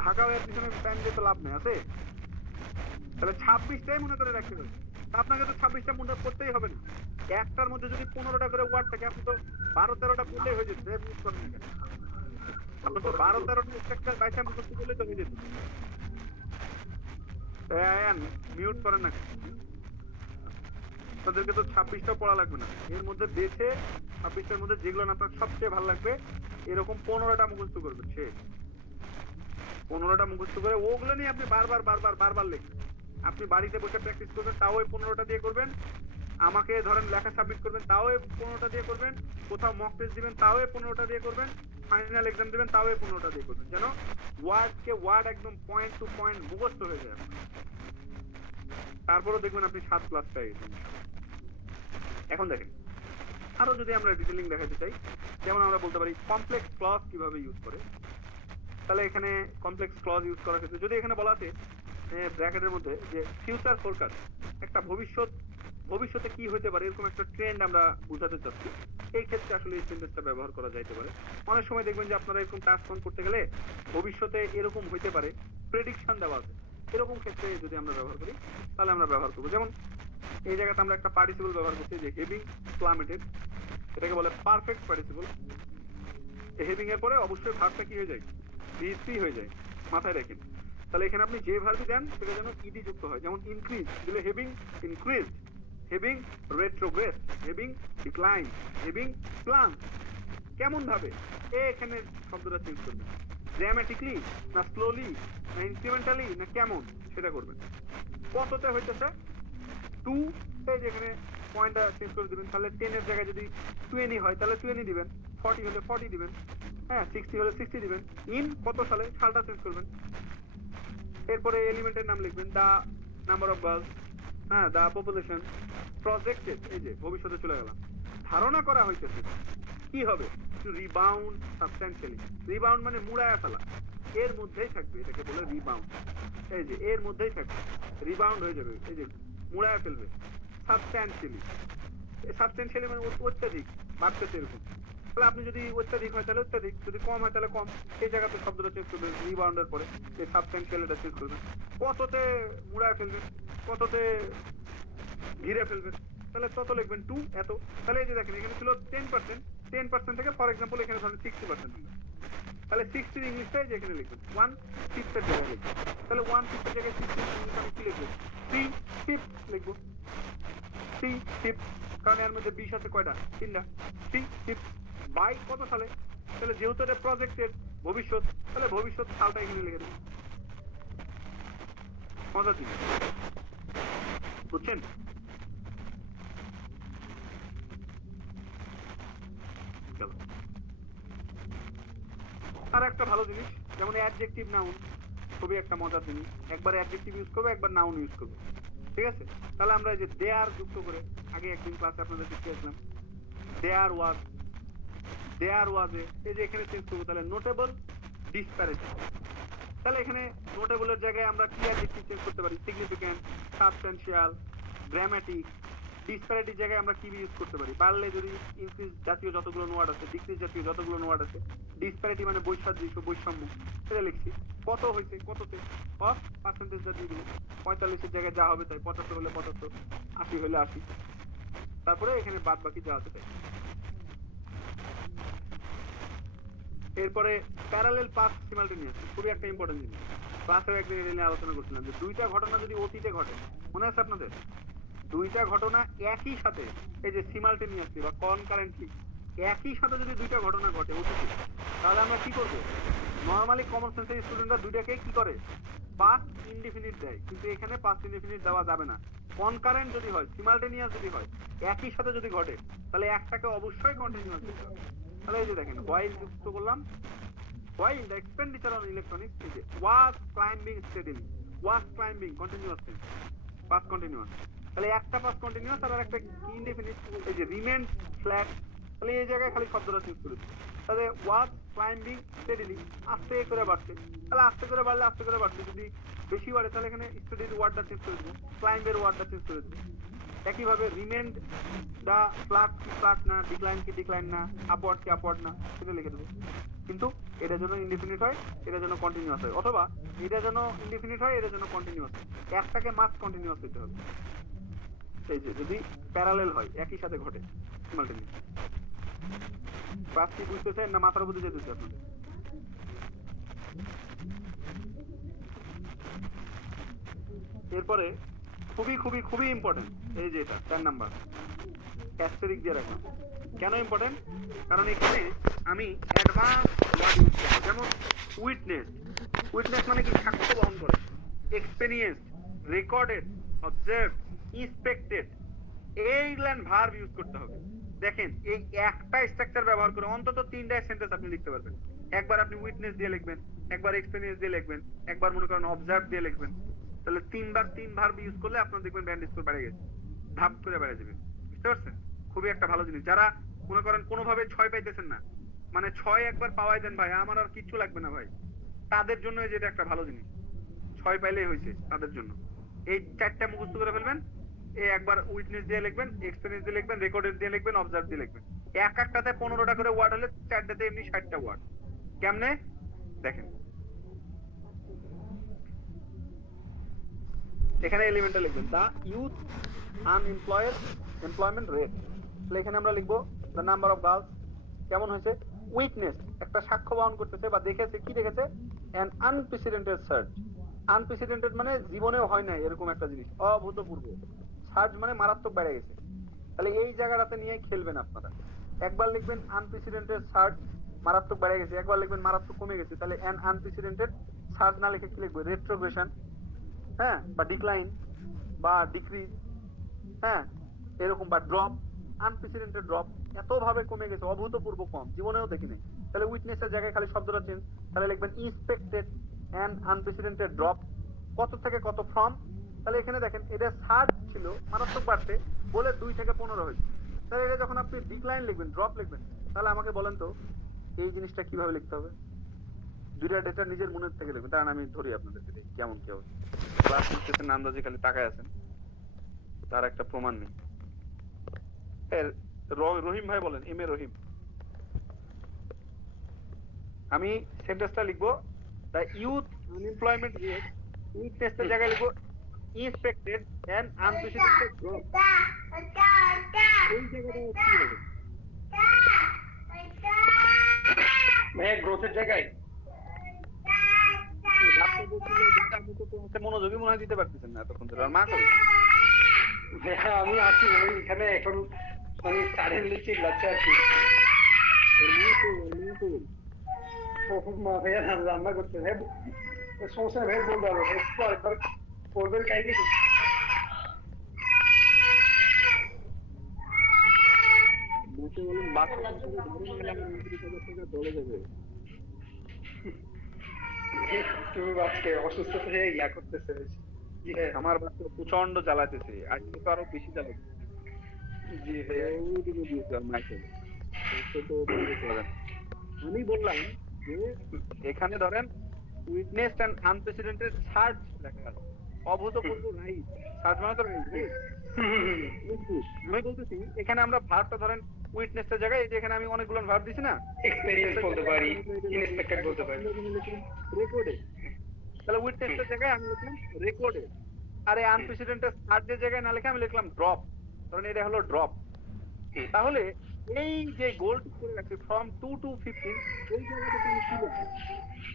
ঢাকা হয়ে পিছনে টাইম দিয়ে তো লাভ নেই, আছে? তাহলে 26টাই মনে করে রাখতে হবে। আপনাকে তো 26টা মনে করতেই হবে না। একটার মধ্যে যদি 15টা করে ওয়ার্ড থাকে, আপনি তো 12-13টা পড়লেই হয়ে যেত। আপনি তো 12-13টা স্ট্রাকচার বাইসা মুখস্থ করলেই তো হয়ে যেত। মিউট করেন না, তাদেরকে তো 26টা পড়া লাগবে না। এর মধ্যে বেছে 26টার মধ্যে যেগুলো আপনার সবচেয়ে ভালো লাগবে এরকম 15টা মুখস্থ করবেন। সে 15টা মুখস্থ করে ওগুলো নিয়ে আপনি বারবার লিখবেন। আপনি বাড়িতে বসে প্র্যাকটিস করবেন, তাও ওই 15টা দিয়ে করবেন। আমাকে ধরেন লেখা সাবমিট করবেন, তাও ওই 15টা দিয়ে করবেন। কোথাও মক টেস্ট দিবেন, তাও ওই 15টা দিয়ে করবেন। ফাইনাল এক্সাম দেবেন তাও এই 15টা দিয়ে করবেন, যেন ওয়ার্ড একদম পয়েন্ট টু পয়েন্ট মুখস্থ হয়ে যায় আপনার। তারপরেও দেখবেন আপনি 7+ পেয়ে গেছেন। এখন দেখেন আরো যদি আমরা ডিটেইলিং দেখাতে চাই, যেমন আমরা বলতে পারি কমপ্লেক্স ক্লজ কিভাবে ইউজ করে। তাহলে এখানে কমপ্লেক্স ক্লজ ইউজ করার ক্ষেত্রে যদি এখানে বলা আছে ব্র্যাকেটের মধ্যে যে ফিউচার ফোরকাস্ট, একটা ভবিষ্যতে কি হতে পারে এরকম একটা ট্রেন্ড আমরা বোঝাতে চাচ্ছি, এই ক্ষেত্রে আসলে এই সেন্টেন্সটা ব্যবহার করা যাইতে পারে। অনেক সময় দেখবেন যে আপনারা এরকম টাস্ক অন করতে গেলে ভবিষ্যতে এরকম হইতে পারে প্রেডিকশন দেওয়া আছে, এরকম ক্ষেত্রে যদি আমরা ব্যবহার করি তাহলে আমরা ব্যবহার করবো। যেমন এই জায়গাতে আমরা একটা পার্টিসিপল ব্যবহার করছি যে হেভিং প্লামেটেড, এটাকে বলে পারফেক্ট পার্টিসিপল। হেভিং এর পরে অবশ্যই ভার্বটা কি হয়ে যায়, ভিএসপি হয়ে যায়, মাথায় রাখেন। তাহলে এখানে আপনি যে ভার্বই দেন সেটা যেন ইডি যুক্ত হয়, যেমন ইনক্রিজ দিলে having increase, having retrogress, having decline, having plan. কেমন ভাবে এখানে শব্দটা চেঞ্জ করবেন, ড্রামাটিকলি না স্লোলি না ইনক্রিমেন্টালি না কেমন সেটা করবেন। কততে হইতেছে 2, এই যেখানে পয়েন্টটা চেঞ্জ করে দিবেন। তাহলে 10 এর জায়গায় যদি 20 হয় তাহলে 20 দিবেন, 40 হলে 40 দিবেন, হ্যাঁ 60 হলে 60 দিবেন। ইন কত সালে সালটা চেঞ্জ করবেন। এরপরে এলিমেন্টের নাম লিখবেন, দা নাম্বার অফ গার্লস, হ্যাঁ দা পপুলেশন, প্রজেক্টেড, এই যে ভবিষ্যতে চলে গেলাম, ধারণা করা হইতেছে কি হবে, টু রিবাউন্ড সাবস্ট্যান্সিয়ালি। রিবাউন্ড মানে মুড়ায়া ফেলা, এর মধ্যেই থাকবে, এটাকে বলে রিবাউন্ড। এই যে এর মধ্যেই থাকবে, রিবাউন্ড হয়ে যাবে, এই যে মুড়ায়া ফেলবে। সাবস্ট্যান্সিয়ালি, সাবস্ট্যান্সিয়ালি মানে অত্যাধিক বাড়তেছে এরকম। তাহলে আপনি যদি অত্যাধিক হয় তাহলে অত্যাধিক, যদি কম হয় তাহলে কম, এই জায়গাতে শব্দটা চেঞ্জ করবেন, রিবাউন্ডের পরে এই সাবস্ট্যান্সিয়ালটা চেঞ্জ করবেন। কততে মুড়ায় ফেলবেন, কততে ঘিরে ফেলবেন, তাহলে তত লিখবেন 2 এত। তাহলে এই যে দেখেন এখানে ছিল 10%, 10% থেকে ফর এক্সাম্পল এখানে ধরেন 60% দিবেন, তাহলে 60 ইংলিশটাই যে এখানে লিখবেন 1/5 এর জায়গায় লিখবেন। তাহলে 1/5 এর জায়গায় 60 ইংলিশ আমি কি লিখবো, 3/5 লিখবো, 3/5, কারণ এর মধ্যে 20 আছে কয়টা, 3টা। 3/5 বাই কত সালে, তাহলে যেহেতু এটা প্রজেক্টেড ভবিষ্যৎ, তাহলে ভবিষ্যৎ সালটা এখানে লিখে দেবেন। মজা দিন, বুঝছেন? আর একটা ভালো জিনিস, যেমন অ্যাডজেক্টিভ নাউন, খুবই একটা মজার জিনিস। একবার অ্যাডজেক্টিভ ইউজ করবো, একবার নাউন ইউজ করবো, ঠিক আছে? তাহলে আমরা এই যে দেয়ার যুক্ত করে, আগে একদিন ক্লাসে আপনাদের শিখিয়েছিলাম দেয়ার ওয়াজ, দেয়ার ওয়াজে এই যে এখানে চেঞ্জ করবো, তাহলে নোটেবল ডিসপ্যারিটি। তাহলে এখানে নোটেবলের জায়গায় আমরা কি অ্যাডজেক্টিভ চেঞ্জ করতে পারি, সিগনিফিক্যান্ট, সাবস্ট্যান্সিয়াল, ড্রামাটিক। ডিসপ্যারিটির জায়গায় আমরা কি ইউজ করতে পারি, বাড়লে যদি ইনক্রিজ জাতীয় যতগুলো ওয়ার্ড আছে, ডিক্রিজ জাতীয় যতগুলো ওয়ার্ড আছে। ডিসপ্যারিটি মানে বৈসাদৃশ্য, বৈষম্য, এটা লিখছি। কত হয়েছে, কততে, অফ পার্সেন্টেজটা দিয়ে দিল, 45-এর জায়গায় যা হবে তাই, 75 হলে 75, 80 হলে 80, তারপরে এখানে বাদ বাকি যা আছে তাই। এরপরে প্যারালেল পাস্ট সিমালটেনিয়াস, খুবই একটা ইম্পর্টেন্ট জিনিস। ক্লাসের একদিন এটা নিয়ে আলোচনা করছিলাম যে দুইটা ঘটনা যদি অতীতে ঘটে, মনে আছে আপনাদের, দুইটা ঘটনা একই সাথে, এই যে সিমালটেনিয়াসলি বা কনকারেন্টলি একই সাথে যদি দুইটা ঘটনা ঘটে অতীতে, তাহলে আমরা কি করব? নরমালি কমন সেন্সের স্টুডেন্টরা দুইটাকে কি করে, পাস্ট ইনডিফিনিট দেয়, কিন্তু এখানে পাস্ট ইনডিফিনিট দেওয়া যাবে না। কনকারেন্ট যদি হয়, সিমালটেনিয়াস যদি হয়, একই সাথে যদি ঘটে, তাহলে একটাকে অবশ্যই কন্টিনিউয়াস দিতে হবে। তাহলে এই যে দেখেন while যুক্ত করলাম, while the expenditure on electronics is was climbing steadily, was climbing continuous tense, past continuous। তাহলে একটা past continuous আর একটা indefinite, এই যে remain flat, তাহলে এই জায়গায় খালি শব্দটা চেঞ্জ করে দিই। তাহলে was climbing steadily, আস্তে করে বাড়ছে, তাহলে আস্তে করে বাড়লে আস্তে করে বাড়ছে, যদি বেশি বাড়ে তাহলে এখানে স্টেডি ওয়ার্ডটা চেঞ্জ করে দেবো, ক্লাইম্বের ওয়ার্ডটা চেঞ্জ করে দেবো। একইভাবে রিমেন্ড দা ফ্ল্যাট কি ফ্ল্যাট না, ডিক্লাইন কি ডিক্লাইন না, আপওয়ার্ড কি আপওয়ার্ড না, সেটা লিখে দেবো। কিন্তু এটা যেন ইনডিফিনিট হয়, এটা যেন কন্টিনিউয়াস হয়, অথবা এটা যেন ইনডিফিনিট হয়, এটা যেন কন্টিনিউয়াস হয়। একটাকে মাস্ট কন্টিনিউয়াস হতে হবে। এই যে যদি প্যারালেল হয়, একই সাথে ঘটে, সিমালটেনিয়াস। ক্লাস কি বুঝতেছেন না মাথার বুঝে যেতেছে আপনাদের? এরপরে খুবই খুবই খুবই ইম্পর্টেন্ট, এই যে এটা 4 নাম্বার অ্যাস্টেরিস্ক দিয়ে রাখলাম। কেন ইম্পর্টেন্ট? কারণ এখানে আমি অ্যাডভান্স ওয়ার্ড ইউজ করব, যেমন উইটনেস। উইটনেস মানে কি, সাক্ষ্য বহন করে। এক্সপেরিয়েন্স, রেকর্ডেড, অবজার্ভ, ইন্সপেক্টেড, এইগুলান ভার্ব ইউজ করতে হবে। দেখেন এই একটা স্ট্রাকচার ব্যবহার করে অন্তত 3টা সেন্টেন্স আপনি লিখতে পারবেন। একবার আপনি উইটনেস দিয়ে লিখবেন, একবার এক্সপেরিয়েন্স দিয়ে লিখবেন, একবার মনে করেন অবজার্ভ দিয়ে লিখবেন। তাহলে 3 ভার্ব ইউজ করলে আপনার দেখবেন ব্যান্ড স্কোর বেড়ে গেছে, ধাপ করে বেড়ে যাবে। বুঝতে পারছেন? খুবই একটা ভালো জিনিস। যারা মনে করেন কোনোভাবে 6 পাইতেছেন না, মানে 6 একবার পাওয়াই দেন ভাই, আমার আর কিচ্ছু লাগবে না ভাই, তাদের জন্য যেটা একটা ভালো জিনিস। 6 পাইলেই হয়েছে তাদের জন্য। এই 4টা মুখস্থ করে ফেলবেন। এই একবার উইটনেস দিয়ে লিখবেন, এক্সপেরিয়েন্স দিয়ে লিখবেন, রেকর্ডেড দিয়ে লিখবেন, অবজার্ভ দিয়ে লিখবেন। একটাতে 15টা করে ওয়ার্ড হলে 4টাতে এমনি 60টা ওয়ার্ড। কেমনে দেখেন, এখানে এলিমেন্টে লিখবেন দা ইউথ এমপ্লয়মেন্ট রেট। তাহলে এখানে আমরা লিখবো দ্য নাম্বার অফ গার্লস কেমন হয়েছে, উইটনেস একটা সাক্ষ্য বহন করতেছে বা দেখেছে, কি দেখেছে, অ্যান আনপ্রেসিডেন্টেড সার্চ। আনপ্রেসিডেন্টেড মানে জীবনেও হয় নাই এরকম একটা জিনিস, অভূতপূর্ব। সার্চ মানে মারাত্মক বেড়ে গেছে। তাহলে এই জায়গাটাতে নিয়ে খেলবেন আপনারা। একবার লিখবেন আনপ্রেসিডেন্টেড সার্চ মারাত্মক বেড়ে গেছে, একবার লিখবেন মারাত্মক কমে গেছে। তাহলে অ্যান আনপ্রেসিডেন্টেড সার্চ না লিখে কি লিখবো, রেট্রোগ্রেশন, হ্যাঁ, বা ডিক্লাইন বা ডিক্রিজ, হ্যাঁ এরকম, বা ড্রপ, আনপ্রেসিডেন্টেড ড্রপ, এত ভাবে কমে গেছে, অভূতপূর্ব কম, জীবনেও দেখি নাই। তাহলে উইটনেসের জায়গায় খালি শব্দটা চেঞ্জ, তাহলে লিখবেন ইন্সপেক্টেড অ্যান্ড আনপ্রেসিডেন্টেড ড্রপ। কত থেকে কত, ফ্রম। তাহলে এখানে দেখেন এটা সার্চ ছিল মারাত্মক বাড়তে বলে 2 থেকে 15 হয়েছে। তাহলে এটা যখন আপনি ডিক্লাইন লিখবেন, ড্রপ লিখবেন, তাহলে আমাকে বলেন তো এই জিনিসটা কিভাবে লিখতে হবে। দুইটা ডেটা নিজের মনের থেকে লিখবেন। কারণ আমি ধরি আপনাদেরকে দেখি কেমন কি হবে। ক্লাস নিতেছেন আন্দাজে খালি তাকায় আছেন, তার একটা প্রমাণ নেই। রহিম ভাই বলেন, এম এ রহিম। আমি সেন্টেন্সটা লিখবো দ্য ইউথ আনএমপ্লয়মেন্ট রেট, উইটনেসের জায়গায় লিখবো ইন্সপেক্টেড এন্ড আনপ্রেসিডেন্টেড গ্রোথ। এই জায়গাটা কি হবে ভাইয়া, গ্রোথের জায়গায় মনোযোগী মনে হয় দিতে পারতেছেন না এতক্ষণ ধরে। আর মা কই? ভাইয়া আমি আছি, আমি এখানে এখন মানে সাডেনলি চিল্লাচ্ছে আর কি। মা ভাইয়া রান্না করতে, ভাই সমস্যা নেই, ভাই বলতে হবে, একটু আরেকবার করবেন কাইন্ডলি। একটু আজকে অসুস্থ হয়ে ইয়া করতেছে। আমার বাচ্চা প্রচন্ড জ্বালাতেছে, আজকে তো আরো বেশি জ্বালাচ্ছে। জি ভাইয়া, আমি বললাম যে এখানে ধরেন উইটনেস এন্ড আনপ্রেসিডেন্টেড সার্চ লেখা আছে, অভূতপূর্ব রাইট। সার্চ মানে তো রাইট। আমি বলতেছি এখানে আমরা ভার্বটা ধরেন উইটনেসের জায়গায়, এই যে এখানে আমি অনেকগুলো ভার্ব দিছি না, এক্সপেরিয়েন্স বলতে পারি, ইনস্পেক্টেড বলতে পারি। রেকর্ডেড। তাহলে উইটনেসের জায়গায় আমি লিখলাম রেকর্ডেড। আর এই আনপ্রেসিডেন্টেড সার্চের জায়গায় না লিখে আমি লিখলাম ড্রপ, কারণ এটা হলো ড্রপ। তাহলে এই যে গোল করে রাখছি ফ্রম 2 to 15, এই জায়গাটাতে আমি কি লিখব?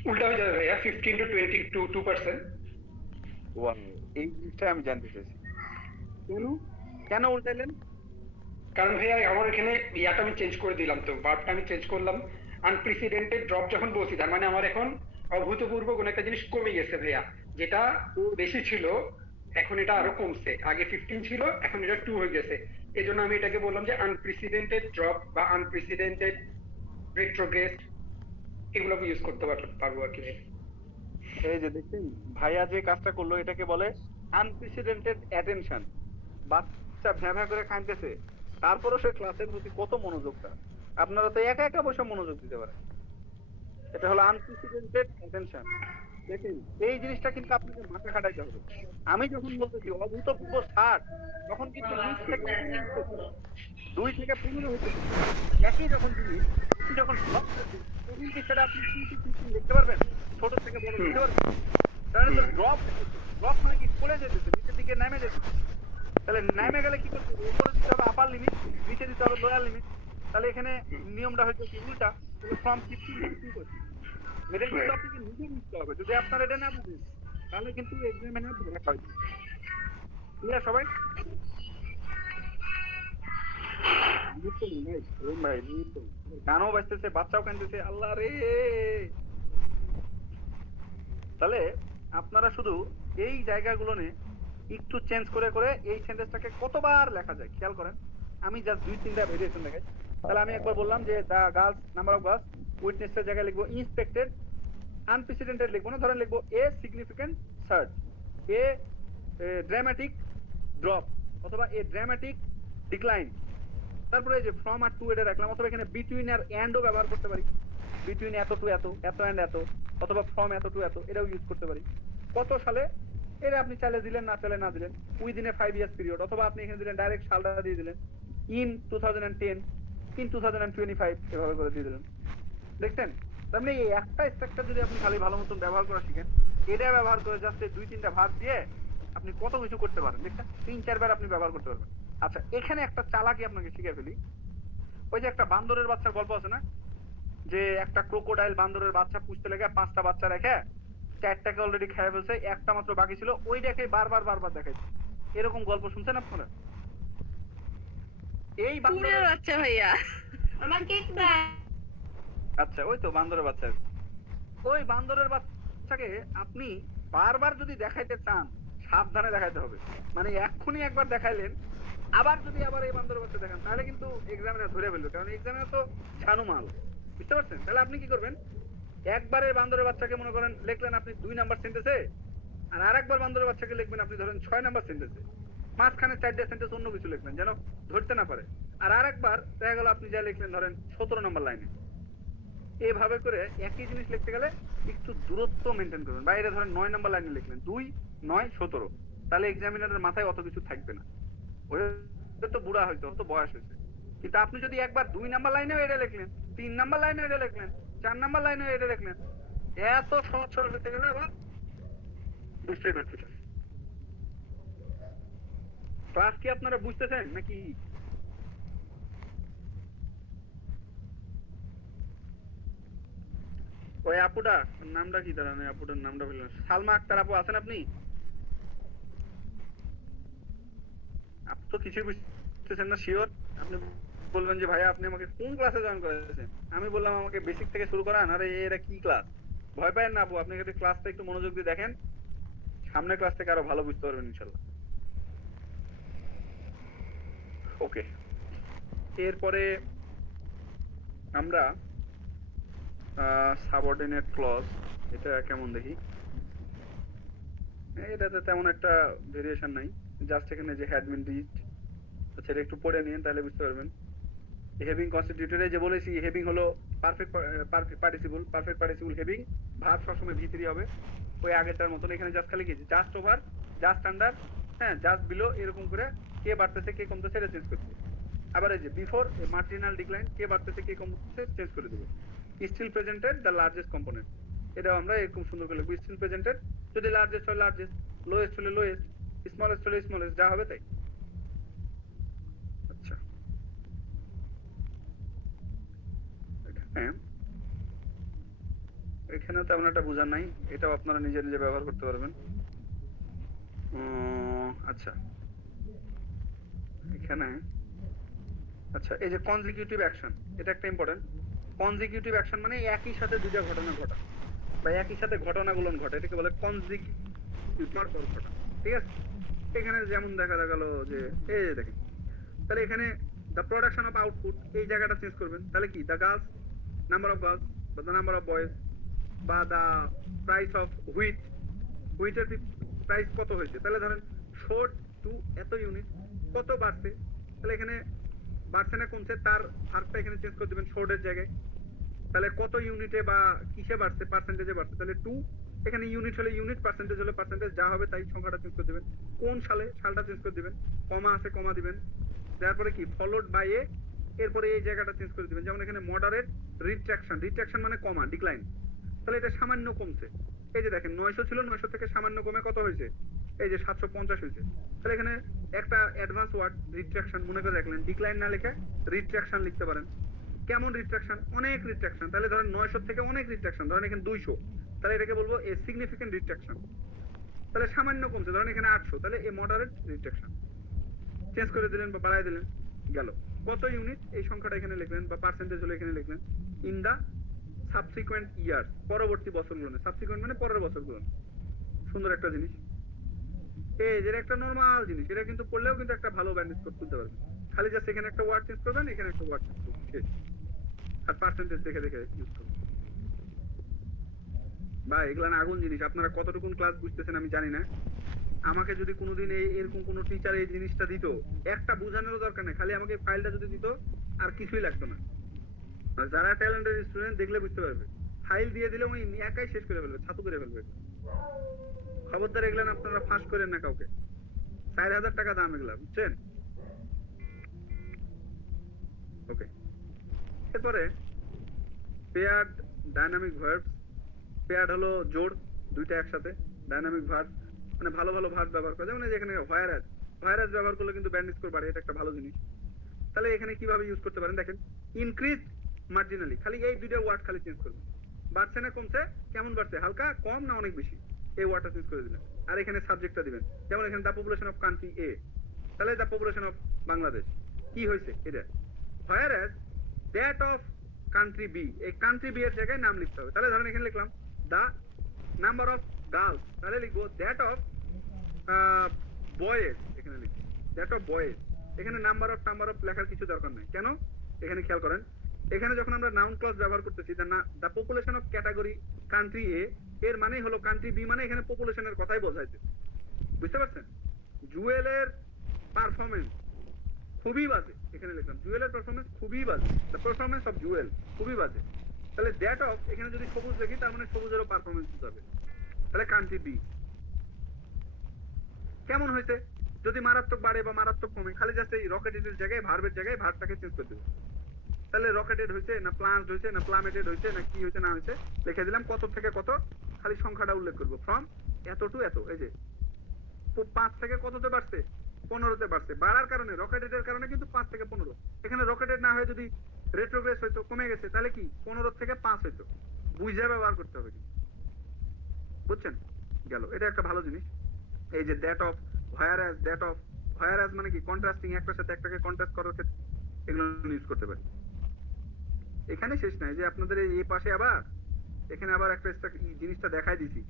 উল্টা হয়ে যাবে ভাইয়া, 15 to 22%। এই জিনিসটা আমি জানতে চাইছি, কেন উল্টাইলেন? কারণ ভাইয়া আমার এখানে ইয়াটা আমি চেঞ্জ করে দিলাম, তো ভার্বটা আমি চেঞ্জ করলাম। আনপ্রেসিডেন্টেড ড্রপ যখন বলছি, তার মানে আমার এখন অভূতপূর্ব কোন একটা জিনিস কমে গেছে ভাইয়া। যেটা বেশি ছিল এখন এটা আরো কমছে, আগে 15 ছিল এখন এটা 2 হয়ে গেছে। এই জন্য আমি এটাকে বললাম যে আনপ্রেসিডেন্টেড ড্রপ বা আনপ্রেসিডেন্টেড রেট্রোগ্রেড, এগুলো ইউজ করতে পারবো আর কি। এই যে দেখছেন ভাইয়া যে কাজটা করলো, এটাকে বলে আনপ্রেসিডেন্টেড অ্যাটেনশন। বাচ্চা ভ্যাঁ করে কাঁদতেছে, তারপরও সে ক্লাসের প্রতি কত মনোযোগটা। আপনারা তো একা একা বসে মনোযোগ দিতে পারেন। এটা হলো আনপ্রেসিডেন্টেড অ্যাটেনশন। দেখেন এই জিনিসটা কিন্তু আপনাকে মাথা খাটাইতে হবে। আমি যখন বলতেছি অভূতপূর্ব সার্চ, তখন কিন্তু 2 থেকে 15 হচ্ছে একই যখন জিনিস, যখন তখন কি সেটা আপনি লিখতে পারবেন, ছোট থেকে বড় লিখতে পারবেন। তাহলে তো ড্রপ মানে কি পড়ে যেতেছে, নিচের দিকে নেমে যেতেছে। তাহলে নেমে গেলে কি করতে হবে, উপরে দিতে হবে আপার লিমিট, নিচে দিতে হবে লোয়ার লিমিট। তাহলে এখানে নিয়মটা হচ্ছে কি উল্টা, ফ্রম 15 to 22%। এটা কিন্তু আপনাকে নিজে বুঝতে হবে। যদি আপনার এটা না বুঝেন তাহলে কিন্তু এক্সামিনে ধরা খাবে। ক্লিয়ার সবাই? গানও বাজতেছে, বাচ্চাও কাঁদতেছে, আল্লাহ রে। তাহলে আপনারা শুধু এই জায়গাগুলো নিয়ে একটু চেঞ্জ করে করে এই সেন্টেন্সটাকে কতবার লেখা যায় খেয়াল করেন। আমি জাস্ট 2-3টা ভেরিয়েশন দেখাই। তাহলে আমি একবার বললাম যে the girls number of girls, উইটনেসের জায়গায় লিখবো ইন্সপেক্টেড, আনপ্রেসিডেন্টেড লিখবো না, ধরেন লিখবো a significant search, a dramatic drop, অথবা এ ড্রামাটিক ডিক্লাইন। তারপরে এই যে ফ্রম আর টু এটা রাখলাম, অথবা এখানে বিটুইন আর এন্ডও ব্যবহার করতে পারি, বিটুইন এত টু এত, এত এন্ড এত, অথবা ফ্রম এত টু এত, এটাও ইউজ করতে পারি। কত সালে এটা আপনি চাইলে দিলেন, না চাইলে না দিলেন, উইদিন এ 5 ইয়ার্স পিরিয়ড, অথবা আপনি এখানে দিলেন ডাইরেক্ট সালটা দিয়ে দিলেন, ইন 2010, ইন 2025, এভাবে করে দিয়ে দিলেন। দেখছেন? তার মানে এই একটা স্ট্রাকচার যদি আপনি খালি ভালো মতন ব্যবহার করা শিখেন, এটা ব্যবহার করে জাস্ট 2-3টা ভাগ দিয়ে আপনি কত কিছু করতে পারেন। দেখছেন? 3-4 বার আপনি ব্যবহার করতে পারবেন। আচ্ছা, এখানে একটা চালাকি আপনাকে শিখে ফেলি। ওই যে একটা বান্দরের বাচ্চার গল্প আছে না, যে একটা ক্রোকোডাইল বান্দরের বাচ্চা পুষতে লেগে 5টা বাচ্চা রেখে 4টাকে অলরেডি খেয়ে ফেলছে, একটা মাত্র বাকি ছিল, ওইটাকে বারবার দেখাইছে। এরকম গল্প শুনছেন আপনারা? এই কুমিরের বান্দরের বাচ্চা ভাইয়া, আমাকে একটা আচ্ছা, ওই তো বান্দরের বাচ্চা। ওই বান্দরের বাচ্চাকে আপনি বারবার যদি দেখাইতে চান, সাবধানে দেখাইতে হবে। মানে এক্ষুনি একবার দেখাইলেন, আবার যদি আবার এই বান্দরের বাচ্চা দেখান, তাহলে কিন্তু এক্সামিনার ধরে ফেলবে, কারণ এক্সামিনার তো ছানু মাল। বুঝতে পারছেন? তাহলে আপনি কি করবেন, একবারে বান্দরের বাচ্চাকে মনে করেন লিখলেন আপনি 2 নাম্বার সেন্টেন্সে, আর আরেকবার বান্দরের বাচ্চাকে লিখবেন আপনি ধরেন 6 নাম্বার সেন্টেন্সে, মাঝখানে 4টা সেন্টেন্স অন্য কিছু লিখবেন যেন ধরতে না পারে। আর আরেকবার দেখা গেল আপনি যা লিখলেন ধরেন 17 নাম্বার লাইনে। এভাবে করে একই জিনিস লিখতে গেলে একটু দূরত্ব মেনটেন করবেন। বাইরে ধরেন 9 নাম্বার লাইনে লিখলেন 2, 9, 17, তাহলে এক্সামিনারের মাথায় অত কিছু থাকবে না। ওই তো বুড়া হয়তো, অত বয়স হয়েছে। কিন্তু আপনি যদি একবার 2 নাম্বার লাইনেও এটা লিখলেন, 3 নাম্বার লাইনেও এটা লিখলেন, 4 নাম্বার লাইনেও এটা লিখলেন, এত সহজ সরল লিখতে গেলে আবার বুঝতেই পারতেছেন। ক্লাস কি আপনারা বুঝতেছেন নাকি? ওই আপুটা নামটা কি, দাঁড়ান, ওই আপুটার নামটা বললেন, সালমা আক্তার আপু আছেন আপনি? আপনি তো কিছুই বুঝতেছেন না শিওর। আপনি বলবেন যে ভাইয়া আপনি আমাকে কোন ক্লাসে জয়েন করেছেন, আমি বললাম আমাকে বেসিক থেকে শুরু করান। আরে এরা কি ক্লাস? ভয় পায়েন না আপু, আপনি যদি ক্লাসটা একটু মনোযোগ দিয়ে দেখেন, সামনের ক্লাস থেকে আরো ভালো বুঝতে পারবেন ইনশাল্লাহ। ওকে, এরপরে আমরা সাবঅর্ডিনেট ক্লজ, এটা কেমন দেখি। এটাতে তেমন একটা ভেরিয়েশন নাই, জাস্ট এখানে যে হ্যাড বিন রিচড, আচ্ছা এটা একটু পড়ে নিন তাহলে বুঝতে পারবেন। হেভিং কনস্টিটিউটেড, যে বলেছি হেভিং হলো পারফেক্ট পার্টিসিপল হেভিং, ভার্ব সবসময় V3 হবে ওই আগেরটার মতন। এখানে জাস্ট খালি কি জাস্ট ওভার, জাস্ট আন্ডার, হ্যাঁ জাস্ট বিলো, এরকম করে কে বাড়তেছে কে কমতেছে এটা চেঞ্জ করতে। আবার এই যে বিফোর মার্জিনাল ডিক্লাইন, কে বাড়তেছে কে কমতেছে চেঞ্জ করে দেবো। Still presented the largest component, এটাও আমরা এরকম সুন্দর করে লিখবো। স্টিল প্রেজেন্টেড, যদি লার্জেস্ট হয় লার্জেস্ট, লোয়েস্ট হলে লোয়েস্ট, স্মলেস্ট হলে স্মলেস্ট, যা হবে তাই। আচ্ছা, এখানে তেমন একটা বোঝার নাই, এটাও আপনারা নিজে নিজে ব্যবহার করতে পারবেন। আচ্ছা, এখানে আচ্ছা এই যে কনজিকিউটিভ অ্যাকশন, এটা একটা ইম্পর্টেন্ট। কনজিকিউটিভ অ্যাকশন মানে একই সাথে দুইটা ঘটনা ঘটা বা একই সাথে ঘটনাগুলো ঘটে, এটাকে বলে কনজিকিউটিভ ঘটনা। ঠিক আছে? এখানে যেমন দেখা গেল যে এই যে দেখেন, তাহলে এখানে দ্য প্রোডাকশন অফ আউটপুট, এই জায়গাটা চেঞ্জ করবেন, তাহলে কি the girls number of girls বা দ্য নাম্বার অফ বয়েজ, বা দ্য প্রাইস অফ হুইট, হুইটের প্রাইস কত হয়েছে, তাহলে ধরেন শোড টু এত ইউনিট, কত বাড়ছে, তাহলে এখানে বাড়ছে না কমছে তার হারটা এখানে চেঞ্জ করে দেবেন শোডের জায়গায়। তাহলে কত ইউনিটে বা কিসে বাড়ছে, পার্সেন্টেজে বাড়ছে, তাহলে 2, এখানে ইউনিট হলে ইউনিট, পার্সেন্টেজ হলে পার্সেন্টেজ, যা হবে তাই সংখ্যাটা চেঞ্জ করে দেবেন। কোন সালে, সালটা চেঞ্জ করে দিবেন। কমা আছে কমা দিবেন, তারপরে কি ফলোড বাই এ, এরপরে এই জায়গাটা চেঞ্জ করে দিবেন। যেমন এখানে মডারেট রিট্রাকশন, রিট্রাকশন মানে কমা, ডিক্লাইন, তাহলে এটা সামান্য কমছে। এই যে দেখেন 900 ছিল, 900 থেকে সামান্য কমে কত হয়েছে, এই যে 750 হয়েছে। তাহলে এখানে একটা অ্যাডভান্স ওয়ার্ড রিট্রাকশন মনে করে রাখলেন, ডিক্লাইন না লিখে রিট্রাকশন লিখতে পারেন। কেমন রিট্রাকশন? অনেক রিট্রাকশন, তাহলে ধরেন 900 থেকে অনেক রিট্রাকশন, ধরেন এখানে 200, তাহলে এটাকে বলবো এ সিগনিফিকেন্ট রিট্রাকশন। তাহলে সামান্য কমছে, ধরেন এখানে 800, তাহলে এ মডারেট রিট্রাকশন। চেঞ্জ করে দিলেন বা বাড়ায় দিলেন, গেল। কত ইউনিট, এই সংখ্যাটা এখানে লিখলেন, বা পার্সেন্টেজ হলে এখানে লিখলেন। ইন দা সাবসিকুয়েন্ট ইয়ার, পরবর্তী বছরগুলো, সাবসিকুয়েন্ট মানে পরের বছরগুলো। সুন্দর একটা জিনিস, এই যে একটা নরমাল জিনিস, এটা কিন্তু পড়লেও কিন্তু একটা ভালো ব্যান্ডেজ করে তুলতে পারবে। খালি জাস্ট এখানে একটা ওয়ার্ড চেঞ্জ করবেন, এখানে একটা ওয়ার্ড চেঞ্জ করবেন, শেষ। আর পার্সেন্টেজ দেখে দেখে ইউজ করবেন। ভাই এগুলা না আগুন জিনিস, আপনারা কতটুকু ক্লাস বুঝতেছেন আমি জানি না। আমাকে যদি কোনোদিন এরকম কোনো টিচার এই জিনিসটা দিত, একটা বোঝানোর দরকার নেই, খালি আমাকে ফাইলটা যদি দিত আর কিছুই লাগতো না। আর যারা ট্যালেন্টেড স্টুডেন্ট দেখলে বুঝতে পারবে, ফাইল দিয়ে দিলে ওই একাই শেষ করে ফেলবে, ছাতু করে ফেলবে। খবরদার এগুলা না আপনারা ফাঁস করেন না কাউকে, 4000 টাকা দাম এগুলা, বুঝছেন? ওকে, এরপরে পেয়ার্ড ডাইনামিক ভার্বস। পেয়ার্ড হলো জোড়, দুইটা একসাথে। ডাইনামিক ভার্ব মানে ভালো ভালো ভার্ব ব্যবহার করে, যেমন যেখানে হোয়ারএজ, হোয়ারএজ ব্যবহার করলে কিন্তু ব্যান্ড স্কোর বাড়ে, এটা একটা ভালো জিনিস। তাহলে এখানে কিভাবে ইউজ করতে পারেন দেখেন, ইনক্রিজ মার্জিনালি, খালি এই দুইটা ওয়ার্ড খালি চেঞ্জ করবেন। বাড়ছে না কমছে, কেমন বাড়ছে, হালকা কম না অনেক বেশি, এই ওয়ার্ডটা চেঞ্জ করে দিলেন। আর এখানে সাবজেক্টটা দিবেন, যেমন এখানে দ্য পপুলেশন অফ কান্ট্রি এ, তাহলে দ্য পপুলেশন অফ বাংলাদেশ কি হয়েছে এটা। হোয়ারএজ দ্যাট অফ কান্ট্রি বি, এই কান্ট্রি বি এর জায়গায় নাম লিখতে হবে। তাহলে ধরেন এখানে লিখলাম দ্য নাম্বার অফ গার্লস, তাহলে লিখবো দ্যাট অফ বয়েজ, এখানে লিখবো দ্যাট অফ বয়েজ। এখানে নাম্বার অফ লেখার কিছু দরকার নাই। কেন? এখানে খেয়াল করেন, এখানে যখন আমরা নাউন ক্লজ ব্যবহার করতেছি, the population of category country A, এর মানেই হলো কান্ট্রি বি, মানে এখানে পপুলেশনের কথাই বোঝাইছে। বুঝতে পারছেন? জুয়েলের পারফরমেন্স খুবই বাজে, এখানে লিখলাম জুয়েলের পারফরমেন্স খুবই বাজে, দ্য পারফরমেন্স অফ জুয়েল খুবই বাজে। তাহলে দ্যাট অফ, এখানে যদি সবুজ লিখি তার মানে সবুজেরও পারফরমেন্স হবে, তাহলে কান্ট্রি বি। কেমন হয়েছে? যদি মারাত্মক বাড়ে বা মারাত্মক কমে, খালি জাস্ট এই রকেটেড জায়গায় ভার্বের জায়গায় ভার্বটাকে চেঞ্জ করে দেবো। তাহলে রকেটেড হয়েছে না প্লান্ট হয়েছে না প্লামেটেড হয়েছে না কি হয়েছে না হয়েছে লিখে দিলাম, কত থেকে কত, খালি সংখ্যাটা উল্লেখ করবো, ফ্রম এত টু এত। এই যে 5 থেকে কততে বাড়ছে, 15তে বাড়ছে। বাড়ার কারণে রকেটেডের কারণে কিন্তু 5 থেকে 15। এখানে রকেটেড না হয়ে যদি রেট্রোগ্রেস হইতো, কমে গেছে, তাহলে কি 15 থেকে 5 হইতো। বুঝে ব্যবহার করতে হবে, বুঝছেন? গেল, এটা একটা ভালো জিনিস। এই যে দ্যাট অফ, হোয়ারএজ, দ্যাট অফ, হোয়ারএজ মানে কি কন্ট্রাস্টিং, একটার সাথে একটাকে কন্ট্রাস্ট করার ক্ষেত্রে এগুলো ইউজ করতে পারি। এখানে শেষ নাই, যে আপনাদের এই পাশে আবার এখানে আবার একটা জিনিসটা দেখাই দিছি,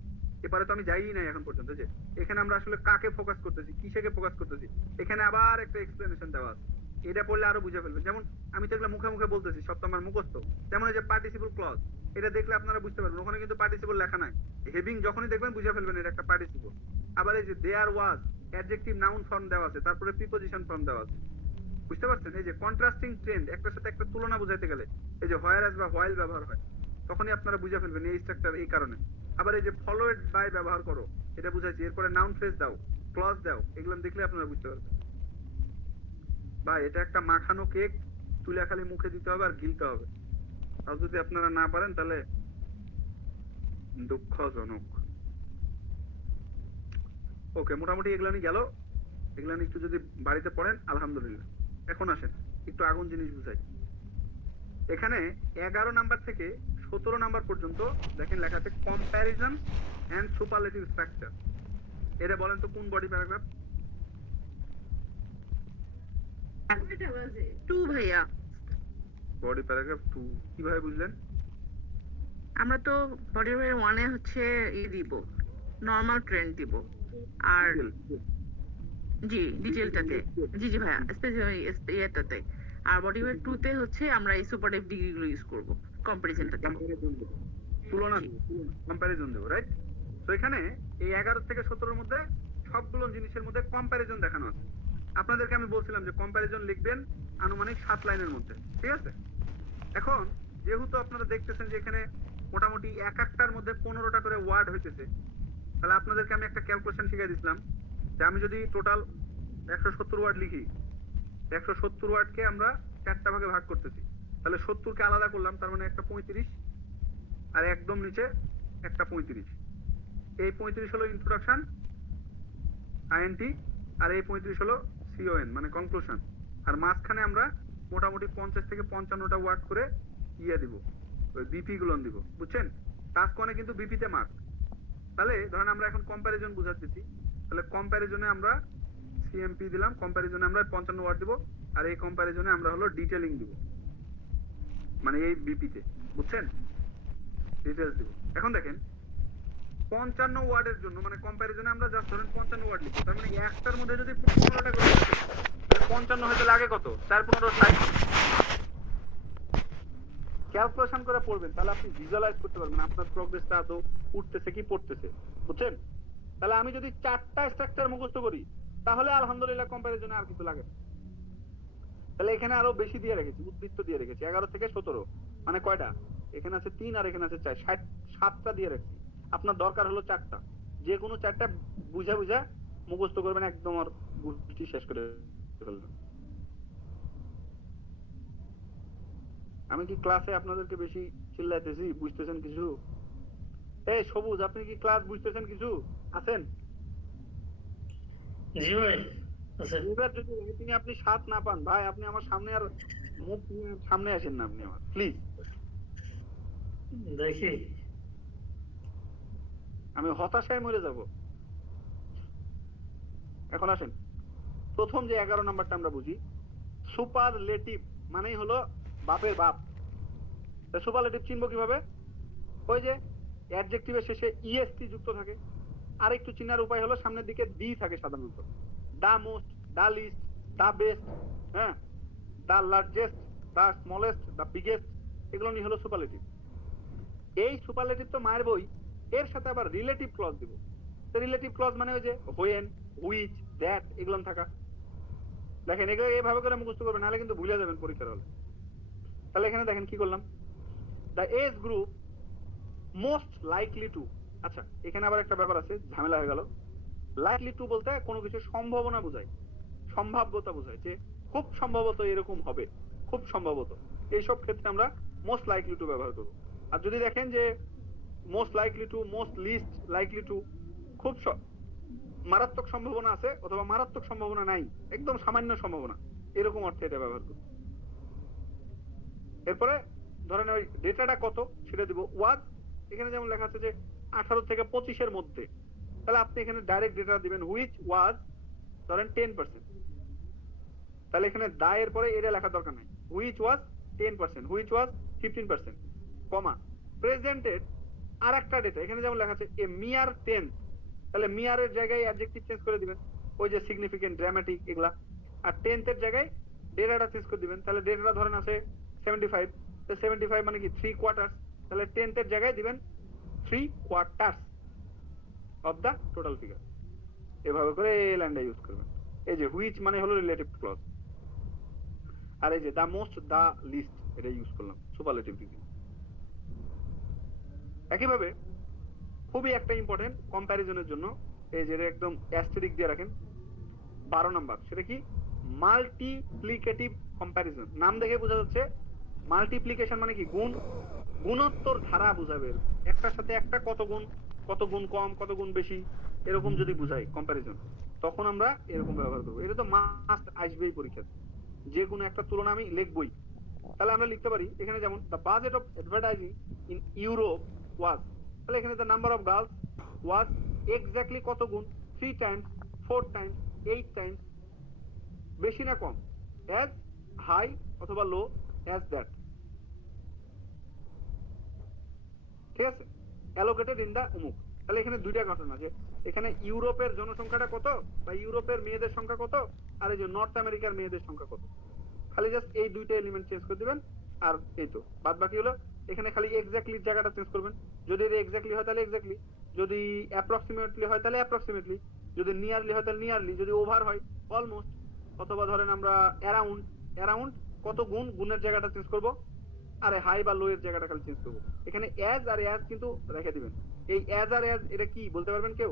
এবারে তো আমি যাইই নাই এখন পর্যন্ত, যে এখানে আমরা আসলে কাকে ফোকাস করতেছি, কিসেকে ফোকাস করতেছি, এখানে আবার একটা এক্সপ্লেনেশন দেওয়া আছে। এটা পড়লে আরো বুঝে ফেলবেন। যেমন আমি তো এগুলো মুখে মুখে বলতেছি, সব তো আমার মুখস্থ। যেমন এই যে পার্টিসিপল ক্লজ, এটা দেখলে আপনারা বুঝতে পারবেন, ওখানে কিন্তু পার্টিসিপল লেখা নাই। হেভিং যখনই দেখবেন বুঝে ফেলবেন এটা একটা পার্টিসিপল। আবার এই যে দেয়ার ওয়াজ, অ্যাডজেক্টিভ নাউন ফর্ম দেওয়া আছে, তারপরে প্রিপজিশন ফর্ম দেওয়া আছে। বুঝতে পারছেন? এই যে কন্ট্রাস্টিং ট্রেন্ড, একটার সাথে একটা তুলনা বোঝাইতে গেলে এই যে হোয়ারএজ বা হোয়াইল ব্যবহার হয়, তখনই আপনারা বুঝে ফেলবেন এই স্ট্রাকচার এই কারণে। আবার এই যে ফলোয়েড বাই ব্যবহার করো, এটা বুঝাইছি। এরপরে নাউন ফ্রেজ দাও, ক্লজ দাও, এগুলো দেখলে আপনারা বুঝতে পারবেন। ভাই এটা একটা মাখানো কেক, তুলে খালি মুখে দিতে হবে আর গিলতে হবে। আর যদি আপনারা না পারেন তাহলে দুঃখজনক। ওকে, মোটামুটি এগুলো নিয়ে গেল। এগুলো একটু যদি বাড়িতে পড়েন আলহামদুলিল্লাহ। এখন আসেন একটু আগুন জিনিস বুঝাই। এখানে 11 নাম্বার থেকে 17 নাম্বার পর্যন্ত দেখেন লেখা আছে কম্প্যারিজন এন্ড সুপারলেটিভ স্ট্রাকচার। এটা বলেন তো কোন বডি প্যারাগ্রাফ? 2 ভাইয়া। বডি প্যারাগ্রাফ 2 কিভাবে বুঝলেন? আমরা তো বডি প্যারাগ্রাফ 1 এ হচ্ছে দিব, নরমাল ট্রেন্ড দিব, আর জি ডিটেইলটাতে, জি জি ভাইয়া স্পেসিফিক এটাতে। আর বডি প্যারাগ্রাফ 2 তে হচ্ছে আমরা এই সুপারলেটিভ ডিগ্রিগুলো ইউজ করব, কম্পারিজনটা দেব, তুলনা দেব, কম্প্যারিজন দেব, রাইট? তো এখানে এই 11 থেকে 17 এর মধ্যে সবগুলো জিনিসের মধ্যে কম্প্যারিজন দেখানো আছে। আপনাদেরকে আমি বলছিলাম যে কম্প্যারিজন লিখবেন আনুমানিক 7 লাইনের মধ্যে, ঠিক আছে? এখন যেহেতু আপনারা দেখতেছেন যে এখানে মোটামুটি এক একটার মধ্যে 15টা করে ওয়ার্ড হইতেছে, তাহলে আপনাদেরকে আমি একটা ক্যালকুলেশন শিখিয়ে দিয়েছিলাম যে আমি যদি টোটাল 170 ওয়ার্ড লিখি, 170 ওয়ার্ডকে আমরা 4টা ভাগে ভাগ করতেছি, তাহলে 70 কে আলাদা করলাম, তার মানে একটা 35, আর একদম নিচে একটা 35। এই 35 হলো ইন্ট্রোডাকশন আইএনটি, আর এই 35 হলো সিওএন মানে কনক্লুশন। আর মাঝখানে আমরা মোটামুটি 50 থেকে 55টা ওয়ার্ড করে দিব, ওই বিপি গুলো দিব, বুঝছেন? টাস্ক ওয়ানে কিন্তু বিপিতে মার্ক। তাহলে ধরেন আমরা এখন কম্প্যারিজন বুঝাচ্ছি, তাহলে কম্প্যারিজনে আমরা সিএমপি দিলাম, কম্প্যারিজনে আমরা 55 ওয়ার্ড দিব, আর এই কম্প্যারিজনে আমরা হলো ডিটেইলিং দিব, মানে এই বিপিতে, বুঝছেন? ডিটেইলস দিব। এখন দেখেন 55 ওয়ার্ডের জন্য মানে কম্প্যারিজনে আমরা জাস্ট ধরেন 55 ওয়ার্ড লিখি, তার মানে একটার মধ্যে যদি 15টা করে থাকে, তাহলে 55 হইতে লাগে কত? 4 15 60। ক্যালকুলেশন করে পড়বেন, তাহলে আপনি ভিজুয়ালাইজ করতে পারবেন আপনার প্রোগ্রেসটা আদৌ উঠতেছে কি পড়তেছে, বুঝছেন? তাহলে আমি যদি 4টা স্ট্রাকচার মুখস্থ করি তাহলে আলহামদুলিল্লাহ কম্পারিজনে আর কিছু লাগে না। তাহলে এখানে আরো বেশি দিয়ে রেখেছি, উদ্বৃত্ত দিয়ে রেখেছি 11 থেকে 17, মানে কয়টা? এখানে আছে 3 আর এখানে আছে 4, 7টা দিয়ে রেখেছি। আপনার দরকার হলো 4টা, যে কোনো 4টা বুঝা বুঝা মুখস্থ করবেন, একদম আর গুটি শেষ করে ফেলবেন। আমি কি ক্লাসে আপনাদেরকে বেশি চিল্লাইতেছি? বুঝতেছেন কিছু? এই সবুজ, আপনি কি ক্লাস বুঝতেছেন কিছু? আছেন? জি ভাই আছে। এবার যদি রেটিং আপনি 7 না পান ভাই, আপনি আমার সামনে আর মুখ নিয়ে সামনে আসেন না, আপনি আমার প্লিজ। দেখি আমি হতাশায় মরে যাব। এখন আসেন, প্রথম যে 11 নাম্বারটা আমরা বুঝি, সুপারলেটিভ মানেই হলো বাপের বাপ। সুপারলেটিভ চিনবো কিভাবে? ওই যে অ্যাডজেক্টিভের শেষে ইএসটি যুক্ত থাকে, আর একটু চিনার উপায় হলো সামনের দিকে ডি থাকে সাধারণত। The most, the least, the best, হ্যাঁ, the largest, the smallest, the biggest, এগুলো নিয়ে হলো সুপারলেটিভ। এই সুপারলেটিভ তো মায়ের বই, এর সাথে আবার রিলেটিভ ক্লজ দিব। তো রিলেটিভ ক্লজ মানে ওই যে হোয়েন, হুইচ, দ্যাট, এগুলো থাকা। দেখেন এগুলো এইভাবে করে মুখস্থ করবেন, নাহলে কিন্তু ভুলে যাবেন পরীক্ষার হলে। তাহলে এখানে দেখেন কি করলাম, the age group most likely to. আচ্ছা, এখানে আবার একটা ব্যাপার আছে, ঝামেলা হয়ে গেল। লাইকলি টু বলতে কোনো কিছু সম্ভাবনা বোঝায়, সম্ভাব্যতা বোঝায়, যে খুব সম্ভবত এরকম হবে, খুব সম্ভবত। এইসব ক্ষেত্রে আমরা মোস্ট লাইকলি টু ব্যবহার করব। আর যদি দেখেন যে most likely to, most least likely to, খুব মারাত্মক সম্ভাবনা আছে অথবা মারাত্মক সম্ভাবনা নাই, একদম সামান্য সম্ভাবনা, এরকম অর্থে এটা ব্যবহার করব। এরপরে ধরেন ওই ডেটাটা কত সেটা দিব ওয়াজ। এখানে যেমন লেখা আছে যে 18 থেকে 25 এর মধ্যে, তাহলে আপনি এখানে ডাইরেক্ট ডেটা দিবেন হুইচ ওয়াজ ধরেন 10%। তাহলে এখানে দা এর পরে এটা লেখার দরকার নাই, which was 10%, which was 15%, comma presented আর একটা ডেটা। এখানে যেমন লেখা আছে এ মিয়ার 10, তাহলে মিয়ারের জায়গায় অ্যাডজেক্টিভ চেঞ্জ করে দিবেন, ওই যে সিগনিফিকেন্ট, ড্রামাটিক, এগুলা। আর 10th এর জায়গায় ডেটাটা চেঞ্জ করে দিবেন, তাহলে ডেটাটা ধরেন আছে 75, তো 75 মানে কি 3 কোয়ার্টার্স, তাহলে 10th এর জায়গায় দিবেন 3 quarters of the total figure. এভাবে করে এই লাইনটা ইউজ করবেন। এই যে হুইচ মানে হলো রিলেটিভ ক্লজ, আর এই যে দা মোস্ট, দা লিস্ট, এটা ইউজ করলাম সুপারলেটিভ ডিগ্রি। একইভাবে খুবই একটা ইম্পর্টেন্ট কম্প্যারিজনের জন্য, এই যে একদম অ্যাস্টেরিক দিয়ে রাখেন 12 নাম্বার, সেটা কি? Multiplicative comparison. নাম দেখে বোঝা যাচ্ছে মাল্টিপ্লিকেশন মানে কি গুণ, গুণোত্তর ধারা বুঝাবে, একটার সাথে একটা কত গুণ কম, কত গুণ বেশি, এরকম যদি বুঝাই কম্প্যারিজন, তখন আমরা এরকম ব্যবহার করবো। এটা তো মাস্ট আসবেই পরীক্ষাতে, যে কোনো একটা তুলনা আমি লিখবই। তাহলে আমরা লিখতে পারি এখানে যেমন the budget of advertising in Europe was, তাহলে এখানে the number of girls was exactly কত গুণ, 3 টাইমস, 4 টাইমস, 8 টাইমস, বেশি না কম, অ্যাজ হাই অথবা লো, অ্যাজ দ্যাট। ঠিক আছে, অ্যালোকেটেড ইন দা অমুক। তাহলে এখানে দুইটা ঘটনা, যে এখানে ইউরোপের জনসংখ্যাটা কত বা ইউরোপের মেয়েদের সংখ্যা কত, আর এই যে নর্থ আমেরিকার মেয়েদের সংখ্যা কত। খালি জাস্ট এই দুইটা এলিমেন্ট চেঞ্জ করে দিবেন, আর এই তো বাদ বাকি হলো এখানে খালি এক্স্যাক্টলি জায়গাটা চেঞ্জ করবেন। যদি এটা এক্স্যাক্টলি হয় তাহলে এক্স্যাক্টলি, যদি অ্যাপ্রক্সিমেটলি হয় তাহলে অ্যাপ্রক্সিমেটলি, যদি নিয়ারলি হয় তাহলে নিয়ারলি, যদি ওভার হয় অলমোস্ট, অথবা ধরেন আমরা অ্যারাউন্ড, অ্যারাউন্ড কত গুণ, গুণের জায়গাটা চেঞ্জ করব, আর হাই বা লো এর জায়গাটা খালি চেঞ্জ করব। এখানে অ্যাজ আর অ্যাজ কিন্তু রেখে দিবেন। এই অ্যাজ আর অ্যাজ এটা কি বলতে পারবেন কেউ?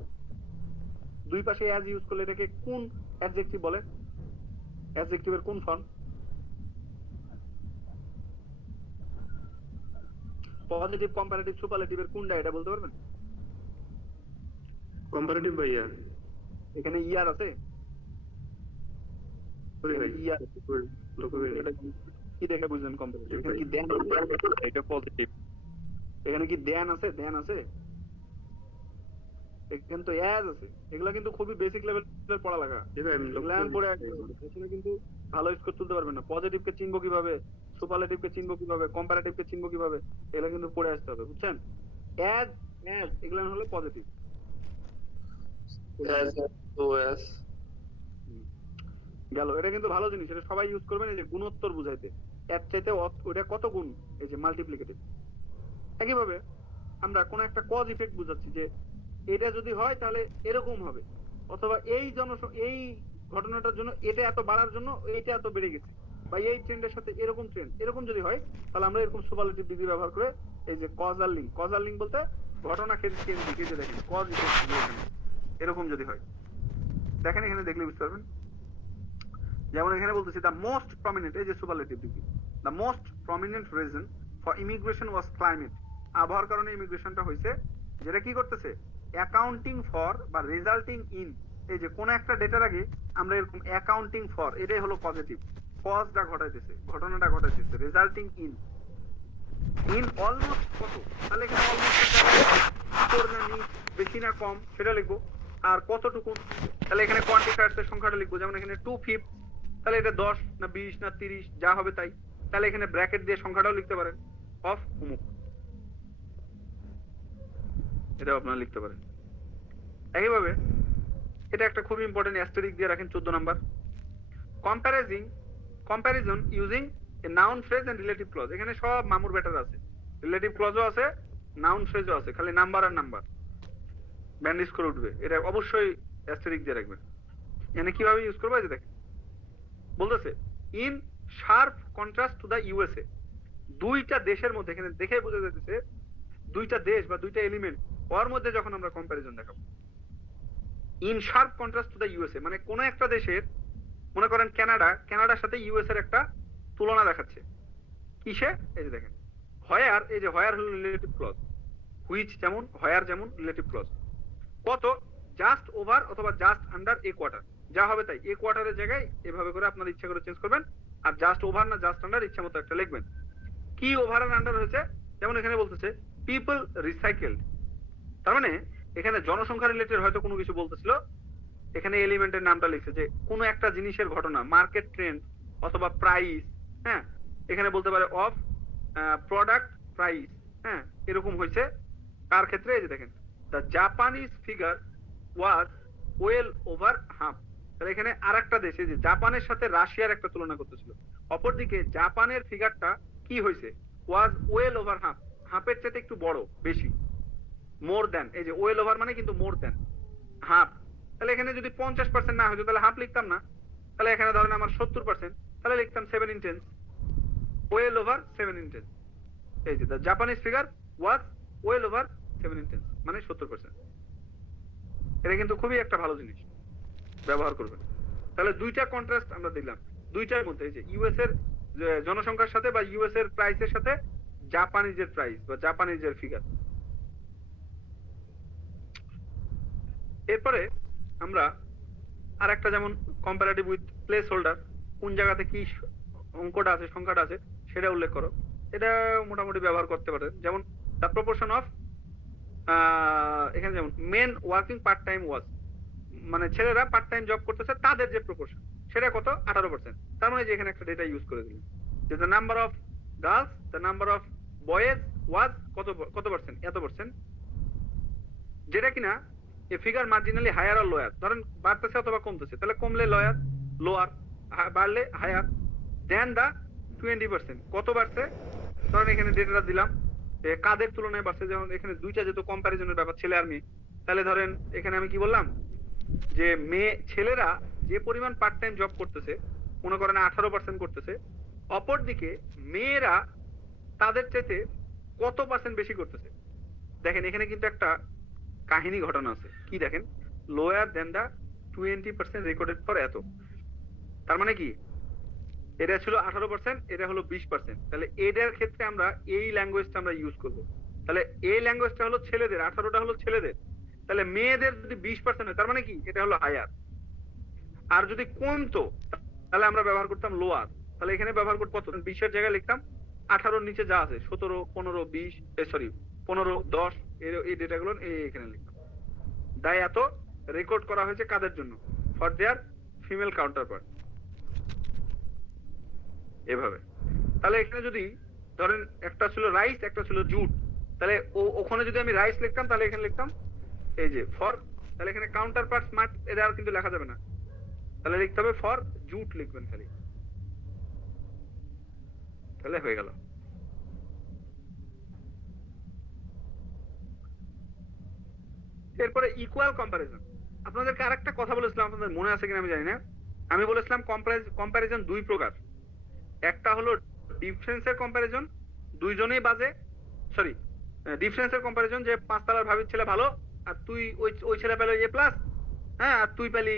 দুই পাশে অ্যাজ ইউজ করলে এটাকে কোন অ্যাডজেক্টিভ বলে? অ্যাডজেক্টিভের কোন ফর্ম? পজিটিভ, কম্পারেটিভ, সুপারলেটিভের কোনটা এটা বলতে পারবেন? কম্পারেটিভ ভাইয়া। এখানে ইয়ার আছে, ইয়ার এটা কি দেখে বুঝলেন কম্পারেটিভ? এখানে কি দেন আছে? এটা পজিটিভ। এখানে কি দেন আছে? দেন আছে। এখানে তো অ্যাজ আছে। এগুলা কিন্তু খুবই বেসিক লেভেলের পড়ালেখা, প্ল্যান পড়ে এখানে কিন্তু ভালো স্কোর তুলতে পারবেন না। পজিটিভকে চিনবো কিভাবে, সুপারলেটিভকে চিনবো কিভাবে, কম্পারেটিভকে চিনবো কিভাবে, এগুলা কিন্তু পড়ে আসতে হবে, বুঝছেন? অ্যাজ, অ্যাজ এগুলা হলো পজিটিভ। গেল। এটা কিন্তু ভালো জিনিস, এটা সবাই ইউজ করবেন এই যে গুণোত্তর বুঝাইতে। এর চাইতে ওটা কত গুণ, এই যে মাল্টিপ্লিকেটিভ। একইভাবে আমরা কোন একটা কজ ইফেক্ট বুঝাচ্ছি যে এটা যদি হয় তাহলে এরকম হবে, অথবা এই ঘটনাটার জন্য এটা এত বাড়ার জন্য এটা এত বেড়ে গেছে, বা এই ট্রেন্ডের সাথে এরকম ট্রেন্ড, এরকম যদি হয় তাহলে আমরা এরকম সুপারলেটিভ ডিগ্রি ব্যবহার করে এই যে কজাল লিঙ্ক বলতে ঘটনা কেন্দ্রিক, এই যে দেখেন কজ ইফেক্ট এরকম যদি হয়, দেখেন এখানে দেখলে বুঝতে পারবেন। যেমন এখানে বলতেছি দ্য মোস্ট প্রমিনেন্ট, এই যে superlative degree, the most prominent reason for immigration was climate. আবহাওয়ার কারণে ইমিগ্রেশনটা হয়েছে, যেটা কি করতেছে অ্যাকাউন্টিং ফর বা রেজাল্টিং ইন, এই যে কোন একটা ডেটার আগে আমরা এরকম অ্যাকাউন্টিং ফর, এটাই হলো পজিটিভ, কজটা ঘটাইতেছে, ঘটনাটা ঘটাইতেছে, রেজাল্টিং ইন অলমোস্ট কত, তাহলে এখানে অলমোস্ট উপর না নিচ, বেশি না কম সেটা লিখবো, আর কতটুকু তাহলে এখানে কোয়ান্টিফায়ার্স এর সংখ্যাটা লিখবো। যেমন এখানে 2/5, তাহলে এটা 10 না 20 না 30 যা হবে তাই, তাহলে এখানে ব্র্যাকেট দিয়ে সংখ্যাটাও লিখতে পারেন, অফ অমুক, এটাও আপনারা লিখতে পারেন। একইভাবে এটা একটা খুব ইম্পর্টেন্ট অ্যাস্টেরিস্ক দিয়ে রাখেন 14 number, comparison using a noun phrase and relative clause. এখানে সব মামুর ব্যাটার আছে, রিলেটিভ ক্লজও আছে, নাউন ফ্রেজও আছে, খালি নাম্বার আর নাম্বার ব্যান্ডিজ করে উঠবে, এটা অবশ্যই অ্যাস্টেরিস্ক দিয়ে রাখবেন। এখানে কিভাবে ইউজ করবো, এই যে দেখেন বলতেছে in sharp contrast to the USA, দুইটা দেশের মধ্যে, এখানে দেখে বোঝা যাচ্ছে দুইটা দেশ বা দুইটা এলিমেন্ট, ওর মধ্যে যখন আমরা কম্পারিজন দেখাবো, in sharp contrast to the USA মানে কোন একটা দেশের, মনে করেন কানাডার সাথে ইউএস এর একটা তুলনা দেখাচ্ছে, কিসে, এই যে দেখেন হোয়ার, এই যে হোয়ার হলো রিলেটিভ ক্লজ, হুইচ যেমন হোয়ার যেমন রিলেটিভ ক্লজ, কত জাস্ট ওভার অথবা জাস্ট আন্ডার এ কোয়ার্টার, যা হবে তাই, এ কোয়ার্টারের জায়গায় এভাবে করে আপনার ইচ্ছা করে চেঞ্জ করবেন, আর জাস্ট ওভার না জাস্ট আন্ডার ইচ্ছা মতো একটা লিখবেন। কি ওভার আর আন্ডার হয়েছে, যেমন এখানে বলতেছে পিপল রিসাইকেলড, তার মানে এখানে জনসংখ্যা রিলেটেড হয়তো কোনো কিছু বলতেছিল, এখানে এলিমেন্টের নামটা লিখছে যে কোনো একটা জিনিসের ঘটনা, মার্কেট ট্রেন্ড অথবা প্রাইস, হ্যাঁ এখানে বলতে পারে অফ প্রোডাক্ট প্রাইস, হ্যাঁ এরকম হয়েছে কার ক্ষেত্রে, এই যে দেখেন the Japanese figure was well over half, তাহলে এখানে আরেকটা দেশে যে জাপানের সাথে রাশিয়ার একটা তুলনা করতেছিল, অপরদিকে জাপানের ফিগারটা কি হয়েছে, ওয়াজ ওয়েল ওভার হাফ, হাফের চাইতে একটু বড়, বেশি, মোর দ্যান, এই যে ওয়েল ওভার মানে কিন্তু মোর দ্যান হাফ, তাহলে এখানে যদি 50% না হতো তাহলে হাফ লিখতাম না, তাহলে এখানে ধরেন আমার 70%, তাহলে লিখতাম 7 in 10, ওয়েল ওভার 7 in 10, এই যে the Japanese figure was well over 7 in 10 মানে 70%। এটা কিন্তু খুবই একটা ভালো জিনিস, ব্যবহার করবেন। তাহলে দুইটা কন্ট্রাস্ট আমরা দিলাম, দুইটার মধ্যে এই যে ইউএস এর জনসংখ্যার সাথে বা ইউএস এর প্রাইসের সাথে জাপানিজের প্রাইস বা জাপানিজের ফিগার। এরপরে আমরা আর একটা যেমন কম্পারেটিভ উইথ প্লেস হোল্ডার, কোন জায়গাতে কি অঙ্কটা আছে, সংখ্যাটা আছে সেটা উল্লেখ করো, এটা মোটামুটি ব্যবহার করতে পারে। যেমন দ্য প্রপোর্শন অফ, এখানে যেমন men working part time was, মানে ছেলেরা পার্ট টাইম জব করতেছে তাদের যে প্রপোর্শন সেটা কত, 18%, তার মানে যে এখানে একটা ডেটা ইউজ করে দিলেন যে the number of girls, the number of boys was কত পার্সেন্ট, এত পার্সেন্ট, যেটা কিনা এ ফিগার মার্জিনালি হায়ার আর লোয়ার, ধরেন বাড়তেছে অথবা কমতেছে, তাহলে কমলে লোয়ার, বাড়লে হায়ার, দেন দা 20%, কত বাড়ছে, ধরেন এখানে ডেটাটা দিলাম কাদের তুলনায় বাড়ছে, যেমন এখানে দুইটা যেহেতু কম্পারিজনের ব্যাপার, ছেলে আর মেয়ে, তাহলে ধরেন এখানে আমি কি বললাম যে ছেলেরা যে পরিমাণ পার্ট টাইম জব করতেছে, মনে করেন 18% করতেছে, অপরদিকে মেয়েরা তাদের চাইতে কত পার্সেন্ট বেশি করতেছে। দেখেন এখানে কিন্তু একটা কাহিনী ঘটনা আছে, কি দেখেন, lower than the 20% recorded for এত, তার মানে কি এটা ছিল 18%, এটা হলো 20%, তাহলে এটার ক্ষেত্রে আমরা এই ল্যাঙ্গুয়েজটা আমরা ইউজ করব, তাহলে এই ল্যাঙ্গুয়েজটা হলো ছেলেদের, 18টা হলো ছেলেদের, তাহলে মেয়েদের যদি 20% হয় তার মানে কি এটা হলো হায়ার, আর যদি কমতো তাহলে আমরা ব্যবহার করতাম লোয়ার, তাহলে এখানে ব্যবহার করতে কত, 20 এর জায়গায় লিখতাম 18 নিচে যা আছে 17, 15, 20, 15, 10, এই ডেটাগুলো এখানে লিখতাম। তাই এত রেকর্ড করা হয়েছে কাদের জন্য, ফর দেয়ার ফিমেল কাউন্টারপার্ট, এভাবে। তাহলে এখানে যদি ধরেন একটা ছিল রাইস, একটা ছিল জুট, তাহলে ওখানে যদি আমি রাইস লিখতাম তাহলে এখানে লিখতাম এই যে ফর, তাহলে এখানে কাউন্টারপার্ট স্মার্ট, এটা আর কিন্তু লেখা যাবে না, তাহলে লিখতে হবে ফর জুট লিখবেন খালি, তাহলে হয়ে গেল। এরপরে ইকুয়াল কম্পারিজন। আপনাদেরকে আরেকটা কথা বলেছিলাম, আপনাদের মনে আছে কিনা আমি জানি না। আমি বলেছিলাম কম্পারিজন দুই প্রকার। একটা হলো ডিফারেন্সের কম্পারিজন, দুইজনেই বাজে, সরি ডিফারেন্সের কম্পারিজন, যে 5 তলার ভাবির ছেলে ভালো আর তুই ওই ছেলে পেলো A+, হ্যাঁ, আর তুই পেলি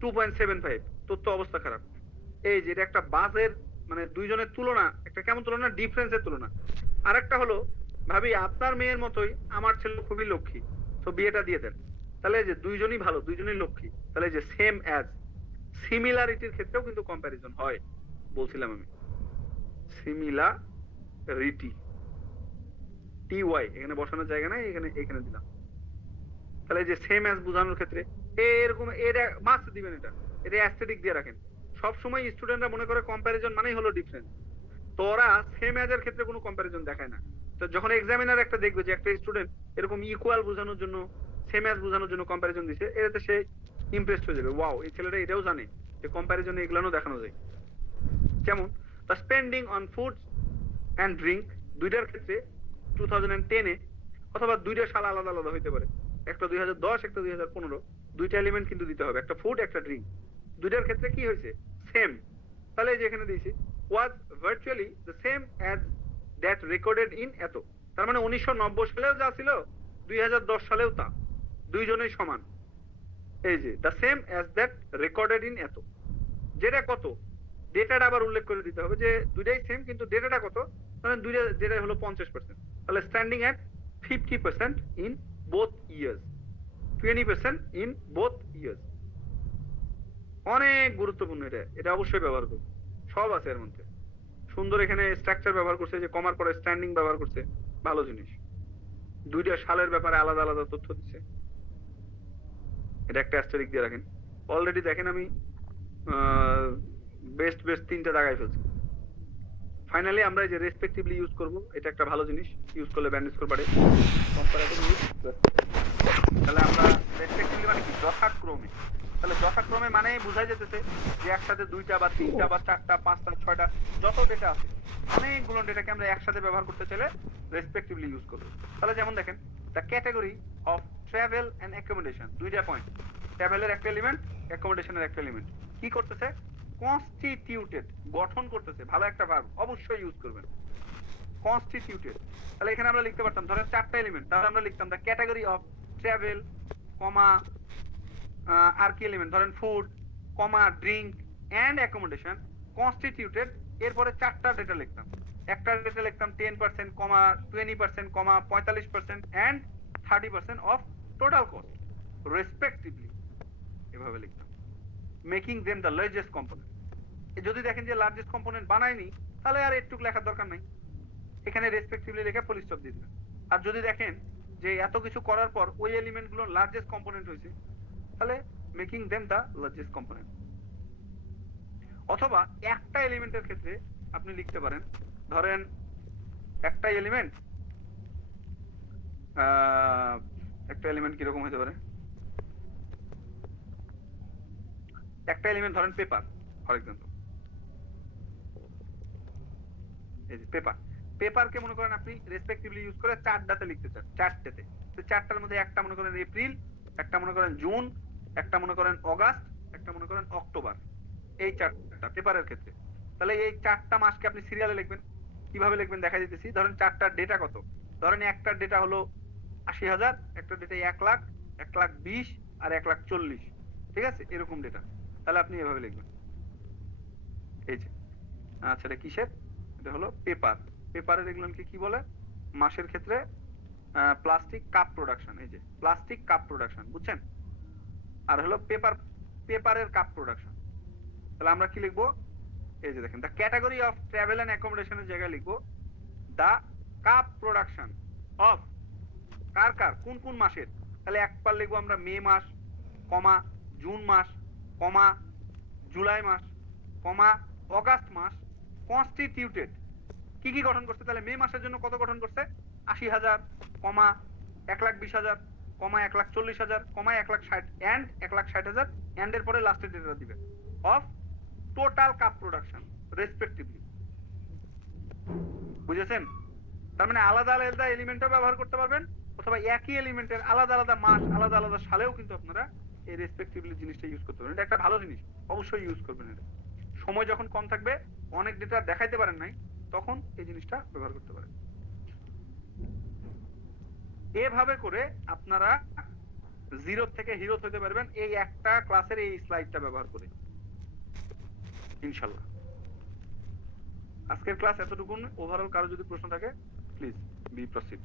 2.75, তোর তো অবস্থা খারাপ। এই যে এটা একটা বাজের মানে দুইজনের তুলনা, একটা কেমন তুলনা, ডিফারেন্সের তুলনা। আরেকটা হলো ভাবি আপনার মেয়ের মতোই আমার ছেলে খুবই লক্ষ্মী, তো বিয়েটা দিয়ে দেন। তাহলে যে দুইজনই ভালো, দুইজনই লক্ষ্মী, তাহলে যে সেম অ্যাজ, সিমিলারিটির ক্ষেত্রেও কিন্তু কম্পারিজন হয় বলছিলাম আমি। সিমিলারিটি, TY এখানে বসানোর জায়গা নাই, এখানে দিলাম। তাহলে যে সেম অ্যাজ বোঝানোর ক্ষেত্রে এরকম এটা মাস্ট দিবেন, এটা অ্যাস্থেটিক দিয়ে রাখেন। সব সময় স্টুডেন্টরা মনে করে কম্পারিজন মানেই হলো ডিফারেন্স, তো ওরা সেম অ্যাজ এর ক্ষেত্রে কোনো কম্পারিজন দেখায় না। তো যখন এক্সামিনার একটা দেখবে যে একটা স্টুডেন্ট এরকম ইকুয়াল বোঝানোর জন্য, সেম অ্যাজ বোঝানোর জন্য কম্পারিজন দিছে, এটাতে সে ইমপ্রেসড হয়ে যাবে, ওয়াও এই ছেলেটা এটাও জানে যে কম্পারিজনে এগুলানো দেখানো যায়। যেমন the spending on food and drink, দুইটার ক্ষেত্রে 2010-এ অথবা দুইটা সাল আলাদা আলাদা হইতে পারে, একটা 2010, একটা 2015, দুইটা এলিমেন্ট কিন্তু দিতে হবে, একটা ফুড একটা ড্রিঙ্ক। দুইটার ক্ষেত্রে কি হয়েছে, সেম। তাহলে এই যে এখানে দিয়েছি was virtually the same as that recorded in এত, তার মানে 1990 সালেও যা ছিল 2010 সালেও তা, দুইজনেই সমান। এই যে the same as that recorded in এত, যেটা কত, ডেটাটা আবার উল্লেখ করে দিতে হবে যে দুইটাই সেম কিন্তু ডেটাটা কত, মানে দুইটা ডেটা হলো 50%, তাহলে standing at 50% in both years, 20% in both years. অনেক গুরুত্বপূর্ণ এটা, এটা অবশ্যই ব্যবহার করবে, সব আছে এর মধ্যে। সুন্দর এখানে স্ট্রাকচার ব্যবহার করছে, যে কমার পরে স্ট্যান্ডিং ব্যবহার করছে, ভালো জিনিস। দুইটা সালের ব্যাপারে আলাদা আলাদা তথ্য দিচ্ছে, এটা একটা অ্যাস্টেরিক দিয়ে রাখেন। অলরেডি দেখেন আমি বেস্ট 3টা দাগাই ফেলছি। ফাইনালি আমরা এই যে রেসপেক্টিভলি ইউজ করব, এটা একটা ভালো জিনিস, ইউজ করলে ব্যান্ড স্কোর বাড়ে। কম্পারেটিভ ইউজ, তাহলে আমরা রেসপেক্টিভলি মানে কি, যথাক্রমে। তাহলে যথাক্রমে মানে বোঝা যেতেছে যে একসাথে 2টা বা 3টা বা 4টা 5টা 6টা যত ডেটা আছে, অনেকগুলো ডেটাকে আমরা একসাথে ব্যবহার করতে চাইলে রেসপেক্টিভলি ইউজ করব। তাহলে যেমন দেখেন the category of travel and accommodation, দুইটা পয়েন্ট, ট্রাভেলের একটা এলিমেন্ট, অ্যাকোমোডেশনের একটা এলিমেন্ট, কি করতেছে, কনস্টিটিউটেড, গঠন করতেছে, ভালো একটা ভার্ব, অবশ্যই ইউজ করবেন কনস্টিটিউটেড। তাহলে এখানে আমরা লিখতে পারতাম ধরেন 4টা এলিমেন্ট, তাহলে আমরা লিখতাম the category of travel, comma আর কি এলিমেন্ট, ধরেন food, comma drink and accommodation constituted, এরপরে 4টা ডেটা লিখতাম, একটা ডেটা লিখতাম 10%, comma 20%, comma 45% and 30% of total cost respectively, এভাবে লিখতাম, making them the largest component. যদি দেখেন যে লার্জেস্ট কম্পোনেন্ট বানায়নি, তাহলে আর একটু লেখার দরকার নাই, এখানে রেসপেক্টিভলি লেখা ফুল স্টপ দিয়ে দিবেন। আর যদি দেখেন যে এত কিছু করার পর ওই এলিমেন্ট গুলো লার্জেস্ট কম্পোনেন্ট হয়েছে, তাহলে making them the largest component. অথবা একটা এলিমেন্টের ক্ষেত্রে আপনি লিখতে পারেন, ধরেন একটা এলিমেন্ট কিরকম হতে পারে, একটা এলিমেন্ট ধরেন পেপার, ফর এক্সাম্পল, এই যে পেপারকে মনে করেন আপনি রেসপেক্টিভলি ইউজ করে 4টাতে লিখতে চান, 4টাতে, তো 4টার মধ্যে একটা মনে করেন এপ্রিল, একটা মনে করেন জুন, একটা মনে করেন অগাস্ট, একটা মনে করেন অক্টোবর, এই 4টা পেপারের ক্ষেত্রে। তাহলে এই 4টা মাসকে আপনি সিরিয়ালে লিখবেন, কিভাবে লিখবেন দেখা দিতেছি। ধরেন 4টার ডেটা কত, ধরেন একটার ডেটা হলো 80,000, একটা ডেটা 1 লাখ, 1,20,000 আর 1,40,000, ঠিক আছে, এরকম ডেটা। তাহলে আপনি এভাবে লিখবেন, এই যে, আচ্ছা এটা কিসের, এটা হলো পেপার, পেপারের এগুলোকে কি বলে মাসের ক্ষেত্রে, প্লাস্টিক কাপ প্রোডাকশন, এই যে প্লাস্টিক কাপ প্রোডাকশন, বুঝছেন, আর হলো পেপারের কাপ প্রোডাকশন। তাহলে আমরা কি লিখবো, এই যে দেখেন the category of travel and অ্যাকোমোডেশনের জায়গায় লিখবো দ্য কাপ প্রোডাকশন অফ, কার কোন কোন মাসের, তাহলে একবার লিখবো আমরা মে মাস, কমা জুন মাস, কমা জুলাই মাস, কমা অগাস্ট মাস, কনস্টিটিউটেড, কি কি গঠন করছে, তাহলে মে মাসের জন্য কত গঠন করছে, 80,000, কমা 1,20,000, কমা 1,40,000, কমা 1,60,000 এন্ড 1,60,000 এন্ড এর পরে লাস্টের ডেটা দিবেন of total cup production respectively. বুঝেছেন? তার মানে আলাদা আলাদা এলিমেন্টও ব্যবহার করতে পারবেন, অথবা একই এলিমেন্টের আলাদা আলাদা মাস আলাদা আলাদা সালেও কিন্তু আপনারা এই রেসপেক্টিভলি জিনিসটা ইউজ করতে পারবেন। এটা একটা ভালো জিনিস, অবশ্যই ইউজ করবেন এটা। সময় যখন কম থাকবে, অনেক ডেটা দেখাইতে পারেন নাই, তখন এই জিনিসটা ব্যবহার করতে পারেন। এভাবে করে আপনারা জিরো থেকে হিরো হতে পারবেন এই একটা ক্লাসের এই স্লাইডটা ব্যবহার করে, ইনশাআল্লাহ। আজকের ক্লাস এতটুকুন। ওভারঅল কারো যদি প্রশ্ন থাকে প্লিজ বি প্রসিড।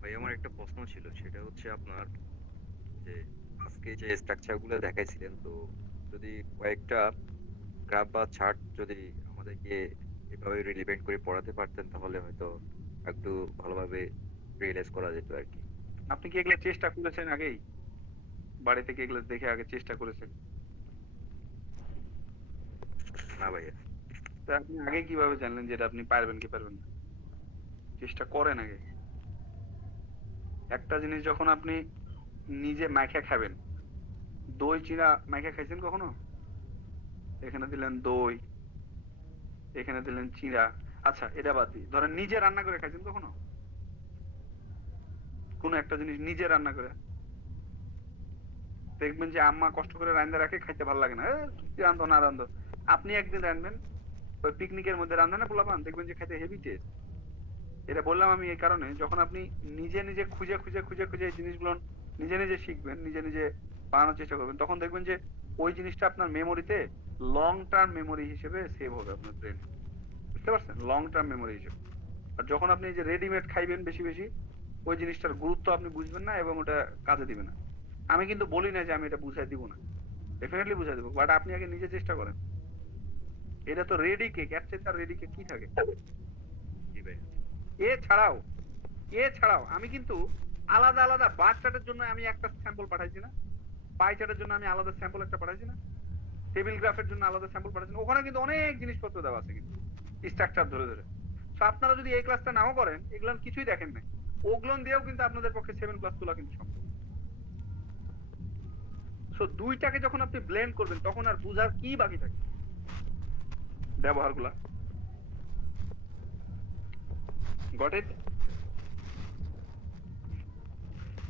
ভাই আমার একটা প্রশ্ন ছিল, সেটা হচ্ছে আপনার যে আজকে যে স্ট্রাকচারগুলো দেখাইছিলেন, তো যদি কয়েকটা গ্রাফ বা চার্ট যদি আমাদেরকে এভাবে রিলেভেন্ট করে পড়াতে পারতেন, তাহলে হয়তো একটু ভালোভাবে রিয়েলাইজ করা যেত আর কি। আপনি কি এগুলো চেষ্টা করেছেন আগেই? বাড়ি থেকে এগুলো দেখে আগে চেষ্টা করেছেন? না ভাইয়া। তা আপনি আগে কিভাবে জানলেন যে এটা আপনি পারবেন কি পারবেন না? চেষ্টা করেন আগে। একটা জিনিস যখন আপনি নিজে মাইখা খাবেন, দই চিরা মাইখা খাইছেন কখনো? এখানে দিলেন দই, এখানে দিলেন চিরা। আচ্ছা এটা বাদ দিই, ধরেন নিজে রান্না করে খাইছেন কখনো? কোন একটা জিনিস নিজে রান্না করে দেখবেন যে আম্মা কষ্ট করে রান্না রাখে, খাইতে ভালো লাগে না, তুই রান্ধো না রান্ধো। আপনি একদিন রান্ধবেন, ওই পিকনিকের মধ্যে রান্ধে না পোলাপান, দেখবেন যে খাইতে হেভি টেস্ট। এটা বললাম আমি এই কারণে, যখন আপনি নিজে নিজে খুঁজে খুঁজে খুঁজে খুঁজে এই জিনিসগুলো নিজে নিজে শিখবেন, নিজে নিজে বানানোর চেষ্টা করবেন, তখন দেখবেন যে ওই জিনিসটা আপনার মেমোরিতে লং টার্ম মেমোরি হিসেবে সেভ হবে আপনার ব্রেনে। বুঝতে পারছেন? লং টার্ম মেমোরি হিসেবে। আর যখন আপনি এই যে রেডিমেড খাইবেন বেশি বেশি, ওই জিনিসটার গুরুত্ব আপনি বুঝবেন না এবং ওটা কাজে দিবে না। আমি কিন্তু বলি না যে আমি এটা বুঝাই দিব না, ডেফিনেটলি বুঝাই দিব, বাট আপনি আগে নিজে চেষ্টা করেন। এটা তো রেডি কেক, এর চেয়ে তার রেডি কেক কি থাকে? জি ভাই। এছাড়াও আমি কিন্তু আলাদা আলাদা বার চার্টের জন্য আমি একটা স্যাম্পল পাঠাইছি না, পাই চার্টের জন্য আমি আলাদা স্যাম্পল একটা পাঠাইছি না, টেবিল গ্রাফের জন্য আলাদা স্যাম্পল পাঠাইছি না। ওখানে কিন্তু অনেক জিনিসপত্র দেওয়া আছে কিন্তু স্ট্রাকচার ধরে ধরে। তো আপনারা যদি এই ক্লাসটা নাও করেন, এগুলো কিছুই দেখেন নাই, ওগুলো দিয়েও কিন্তু আপনাদের পক্ষে 7+ তোলা কিন্তু সম্ভব। সো দুইটাকে যখন আপনি ব্লেন্ড করবেন, তখন আর বুঝার কি বাকি থাকে? ব্যবহারগুলা। Got it?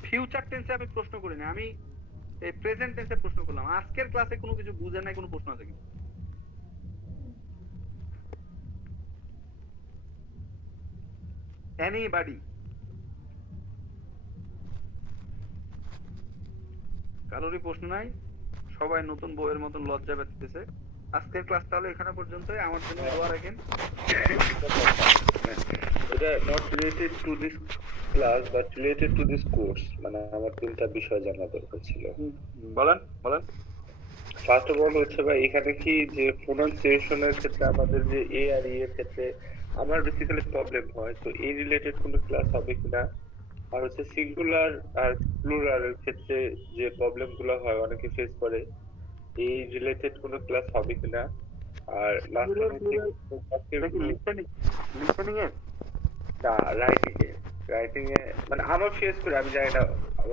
ফিউচার টেন্সে আমি প্রশ্ন করি না, আমি এই প্রেজেন্ট টেন্সে প্রশ্ন করলাম। আজকের ক্লাসে কোনো কিছু বুঝেন নাই, কোনো প্রশ্ন আছে কি? এনিবডি? কারোরই প্রশ্ন নাই? সবাই নতুন বইয়ের মতন লজ্জা পেতেছে। আজকের ক্লাস তাহলে এখানে পর্যন্তই। আমার জন্য দোয়া রাখেন। এটা not related to this class but related to this course, মানে আমার তিনটা বিষয় জানা দরকার ছিল। বলেন বলেন। ফার্স্ট অফ অল হচ্ছে ভাই, এখানে কি যে প্রোনাউন্সিয়েশনের ক্ষেত্রে আমাদের যে এ আর ই এর ক্ষেত্রে আমার বেসিক্যালি প্রবলেম হয়, তো এই রিলেটেড কোনো ক্লাস হবে কিনা? আর হচ্ছে সিঙ্গুলার আর প্লুরালের ক্ষেত্রে যে প্রবলেম গুলো হয় অনেকে ফেস করে, এই রিলেটেড কোনো ক্লাস হবে কিনা? আর লাস্ট লিসেনিং এর না, রাইটিং এ মানে আমার ফেস করে আমি জানি না,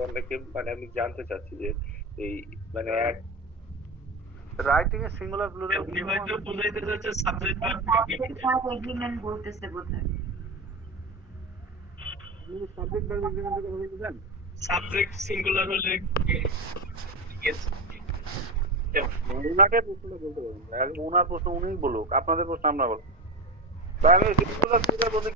অনেকে মানে আমি জানতে চাচ্ছি যে এই মানে এক writing a singular plural agreement বলতেছে বোধহয়। সাবজেক্ট ভার্ব এগ্রিমেন্টের কথা বলতেছেন? সাবজেক্ট সিঙ্গুলার হলে ওনাকে প্রশ্নটা বলতে পারেন, ওনার প্রশ্ন উনিই বলুক, আপনাদের প্রশ্ন আমরা বলবো। তাই আমি সিঙ্গুলার বলতে